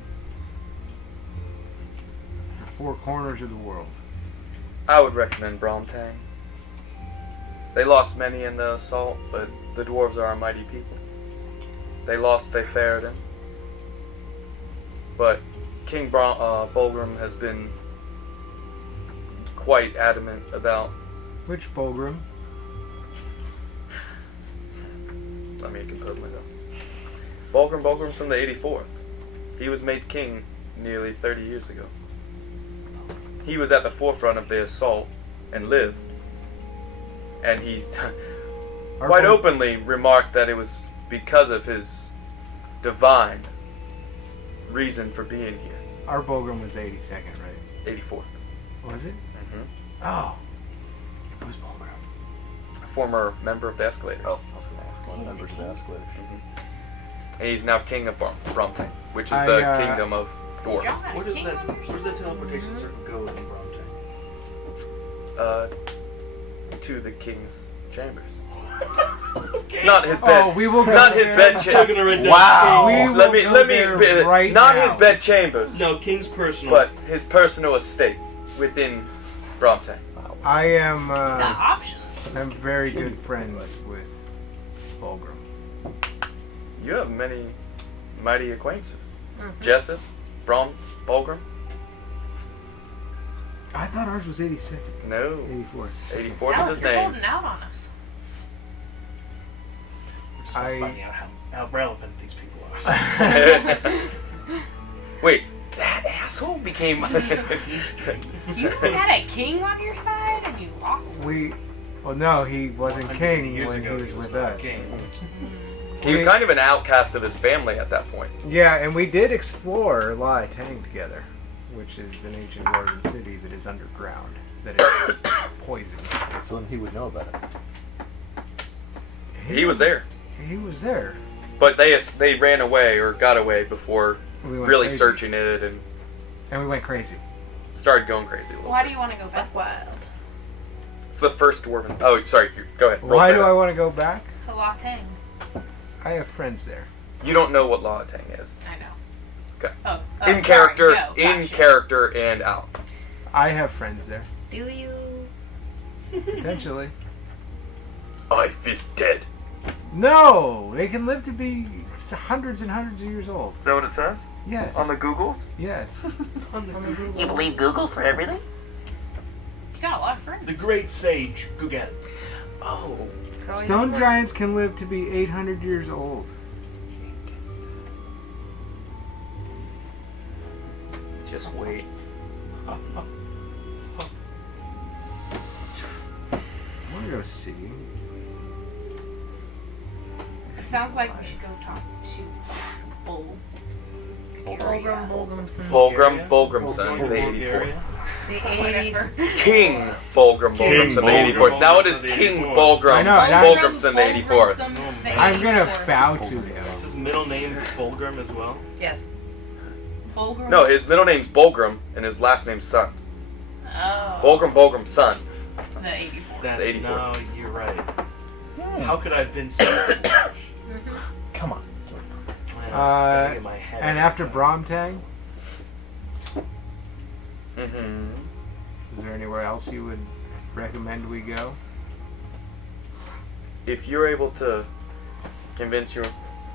the four corners of the world. I would recommend Bromtang. They lost many in the assault, but the dwarves are a mighty people. They lost Feyferden, but King Bulgrim has been quite adamant about. Which Bulgrim? Let me compose myself. Bulgrim's from the 84th. He was made king nearly 30 years ago. He was at the forefront of the assault and lived. And he's quite openly remarked that it was because of his divine reason for being here. Our Bulgrim was 82nd, right? 84th. Was it? Mm-hmm. Oh. Who's Bulgrim? Former member of the Escalators. Oh, I was going to ask one of the members of the Escalators. And he's now king of Bromtang, which is I, the kingdom of dwarves. Y'all got a Where does king that on your where's that teleportation circle go in Bromtang? To the king's chambers. Okay. Not his bed. Oh, we will go Not his there. bed I'm still chamber. gonna write down Wow. We King. will Let me go let me there right not now. his bed chambers, No, King's personal. but his personal estate within Bromtang. I am. Got options. I'm very good friends with Bulgrim. You have many mighty acquaintances. Mm-hmm. Jessup, Bulgrim. I thought ours was 82nd. No, 84th. 84th Alex, is his you're name. holding out on us. We're just not I- finding out how relevant these people are. Wait, that asshole became. You had a king on your side and you lost him. Well, no, he wasn't 100 king years when ago, he was with not us. king. He was kind of an outcast of his family at that point. Yeah, and we did explore La Tang together, which is an ancient dwarven city that is underground, that is poisoned. So then he would know about it. He was there, He was there. but they ran away or got away before We went really crazy. searching it and And we went crazy. started going crazy a little. Why do you want to go back Wild. It's the first dwarven. Oh, sorry. Go ahead. roll Why that do up. I want to go back? to Latang? I have friends there. You don't know what Lahatang is. I know. Okay. Oh, In sorry, character, no, in gotcha. character, and out. I have friends there. Do you? Potentially. I is dead. No! They can live to be hundreds and hundreds of years old. Is that what it says Yes. on the Googles? Yes. You believe Google's for everything? You got a lot of friends. The great sage Gugan. Oh. Stone giants can live to be 800 years old. Just wait. I want to go see. Sounds like we should go talk to Bull. Bulgrimson, the 84th. The 80. King Bulgrimson, the 84th. Now it is King Bulgrim I know, and Bulgrimson, the 84th. I'm gonna bow to him. Is his middle name Bulgrim as well? Yes. Bulgrim? No, his middle name's Bulgrim and his last name's Son. Oh. Bulgrim's son. The 84. That's 84. no, you're right. How could I have been so Come on. in my head. And after Bromtang, Mm-hmm. is there anywhere else you would recommend we go? If you're able to convince your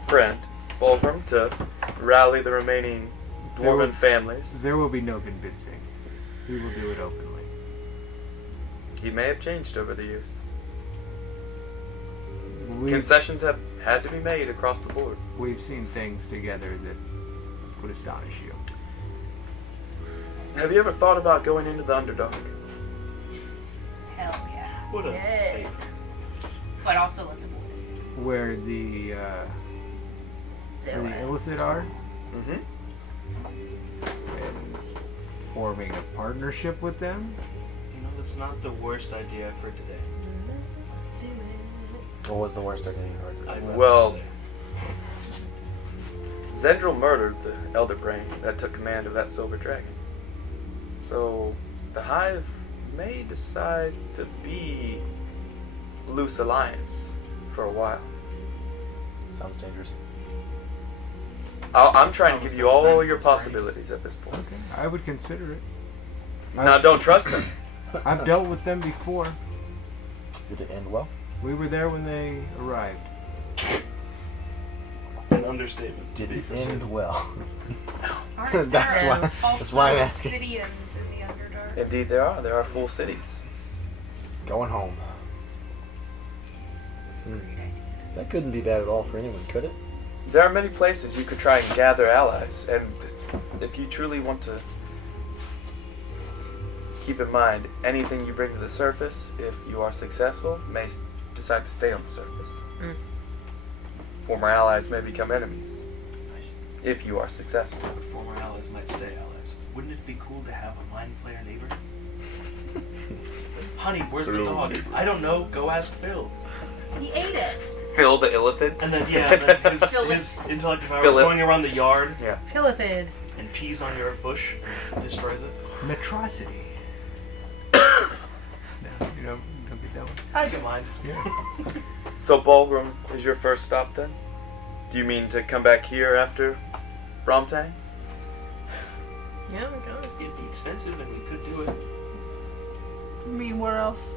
friend Bulgrim to rally the remaining dwarven families, There will be no convincing. We will do it openly. he may have changed over the years. We've, Concessions have had to be made across the board. we've seen things together that would astonish you. Have you ever thought about going into the Underdark? Hell yeah. What a Yeah. safe. But also let's avoid it. Where the Illithid are, Mm-hmm. and forming a partnership with them. You know, that's not the worst idea I've heard today. What was the worst idea you heard? Well, Zendril murdered the Elder Brain that took command of that Silver Dragon. So, the Hive may decide to be loose alliance for a while. Sounds dangerous. I'm trying to give you all your possibilities at this point. Okay, I would consider it. Now, don't trust them. I've dealt with them before. Did it end well? We were there when they arrived. An understatement. Did Be it pursued. end well? Aren't That's there why- also that's why I'm asking. obsidians in the Underdark? Indeed, there are. There are full cities. Going home. That couldn't be bad at all for anyone, could it? There are many places you could try and gather allies, and if you truly want to keep in mind, anything you bring to the surface, if you are successful, may decide to stay on the surface. Mm. Former allies may become enemies, if you are successful. But former allies might stay allies. Wouldn't it be cool to have a mind flayer neighbor? Honey, where's the dog? I don't know. Go ask Phil. He ate it. Phil the Illithid? And then his intellect powers Philip. going around the yard Yeah. Philithid. and pees on your bush and destroys it. Metrocity. No, you don't get that one. I don't mind. Yeah. So Bulgrim is your first stop then? Do you mean to come back here after Bromtang? Yeah, we go. It'd be expensive and we could do it. I mean, where else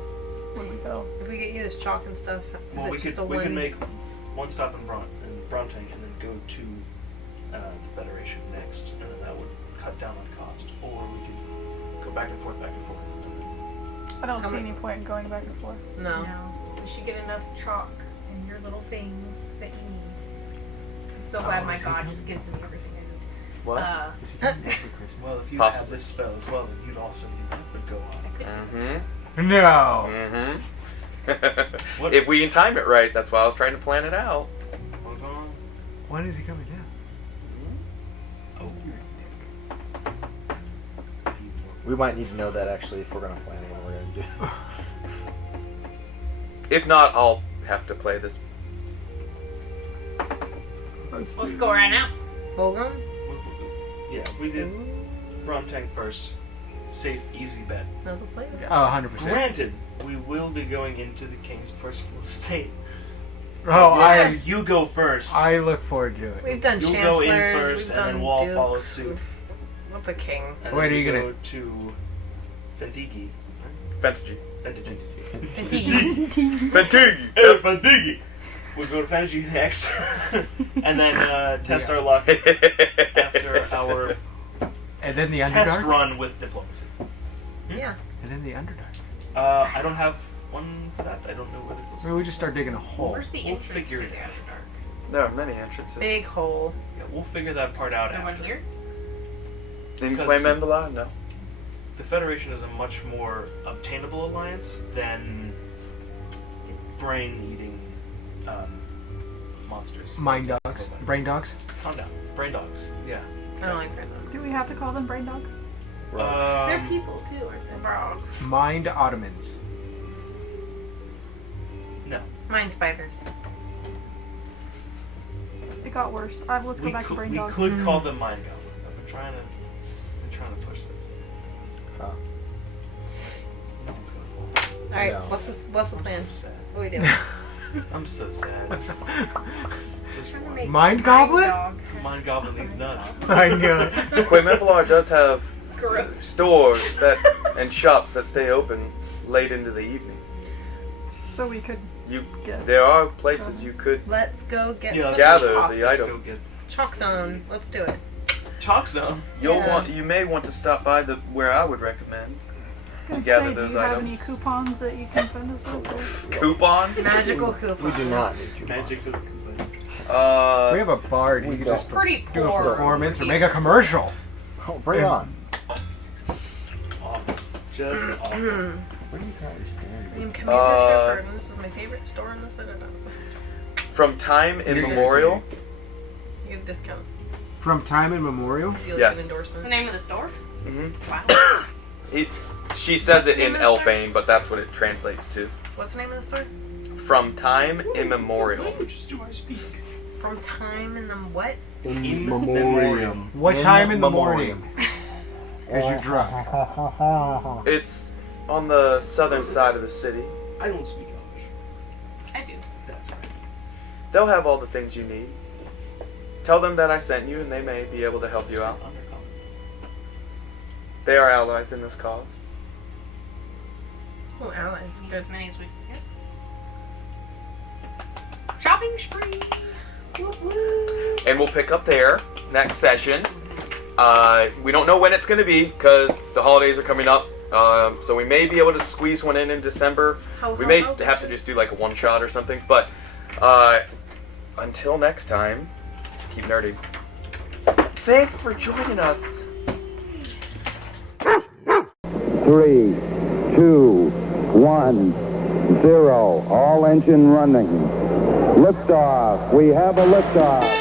would we go? If we get you this chalk and stuff, is Well, it we just could a we one? could make one stop in Bromtang and then go to the Federation next, and then that would cut down on cost. Or we could go back and forth, back and forth. I don't How see many- any point in going back and forth. No. No. We should get enough chalk and your little things that you need. I'm so glad my god just gives me everything I need. What? Is he coming back for Christmas? Well, if you Possibly. have this spell as well, then you'd also need that would go on. Mm-hmm. No. Mm-hmm. What? If we can time it right, that's why I was trying to plan it out. What's going on? When is he coming down? Oh. We might need to know that actually if we're going to plan what we're going to do. If not, I'll have to play this. Let's go right now. Bulgrim? Yeah, we did Bromtang first. Safe, easy bet. Another player. Oh, 100%. Granted, we will be going into the king's personal estate. Oh, Yeah, you go first. I look forward to it. We've done You'll chancellors. go in first, we've and done then Wall dukes. follows suit. What's a king? And Wait, then are we you go gonna- to Fentigi. Fentigi. Fentigi. Fentigi! Fentigi! We'll go to Fentigi next, and then test our luck after our And then the test Underdark? run with diplomacy. Yeah. And then the Underdark. I don't have one for that. I don't know where it Maybe we just start digging a hole. Where's the We'll entrance figure to it the out. Underdark? There are many entrances. Big hole. Yeah, we'll figure that part out Is there one after. here? In Because- Cquaimenvelar, no. The Federation is a much more obtainable alliance than brain-eating monsters. Mind dogs, brain dogs. Calm down. Brain dogs. Yeah. I don't like brain dogs. Do we have to call them brain dogs? They're people too, aren't they? Bro. Mind Ottomans. No. Mind spiders. It got worse. Let's go back to brain we dogs. could call them mind goblins. I've been trying to push this. Huh. No one's gonna fall. All right. No. What's the I'm plan? so sad. What are we doing? I'm so sad. Just Trying to one. make Mind goblin? dog. Mind goblin these nuts. I knew it. Cquaimenvelar does have Gross. stores and shops that stay open late into the evening. So we could get. There are places you could Let's go get Yeah, some let's gather chalk. the Let's go items. get Chalk zone. Let's do it. Chalk Zone. Yeah. You may want to stop by where I would recommend. I was gather gonna say, those do you have items. any coupons that you can send us with? Coupons? Magical coupon. We do not need coupons. Magic of the complaint. We have a bard. He We can don't. just Pretty do a poor. performance or make a commercial. Oh, bring it on. Awful. Just awful. Where do you currently stand? I am Commander Shepard, and this is my favorite store in the Citadel. From time You're immemorial. You get a discount. From time immemorial. If you like Yes. an What's the endorsement. name of the store? hmm Wow. She says it Name in of the store? Elfane, but that's what it translates to. What's the name of the store? From time immemorial. Languages do I speak? From time in the what? In memoriam. What In time in the memoriam. morning? Because you're drunk. It's on the southern side of the city. I don't speak English. I do. That's right. They'll have all the things you need. Tell them that I sent you, and they may be able to help you out. Undercover. They are allies in this cause. Oh, allies. Let's get as many as we can get. Shopping spree. And we'll pick up there next session. We don't know when it's going to be because the holidays are coming up. So we may be able to squeeze one in December. We may have to just do like a one shot or something. But until next time, keep nerding. Thanks for joining us. 3, 2, 1, 0. All engine running. Liftoff. We have a liftoff.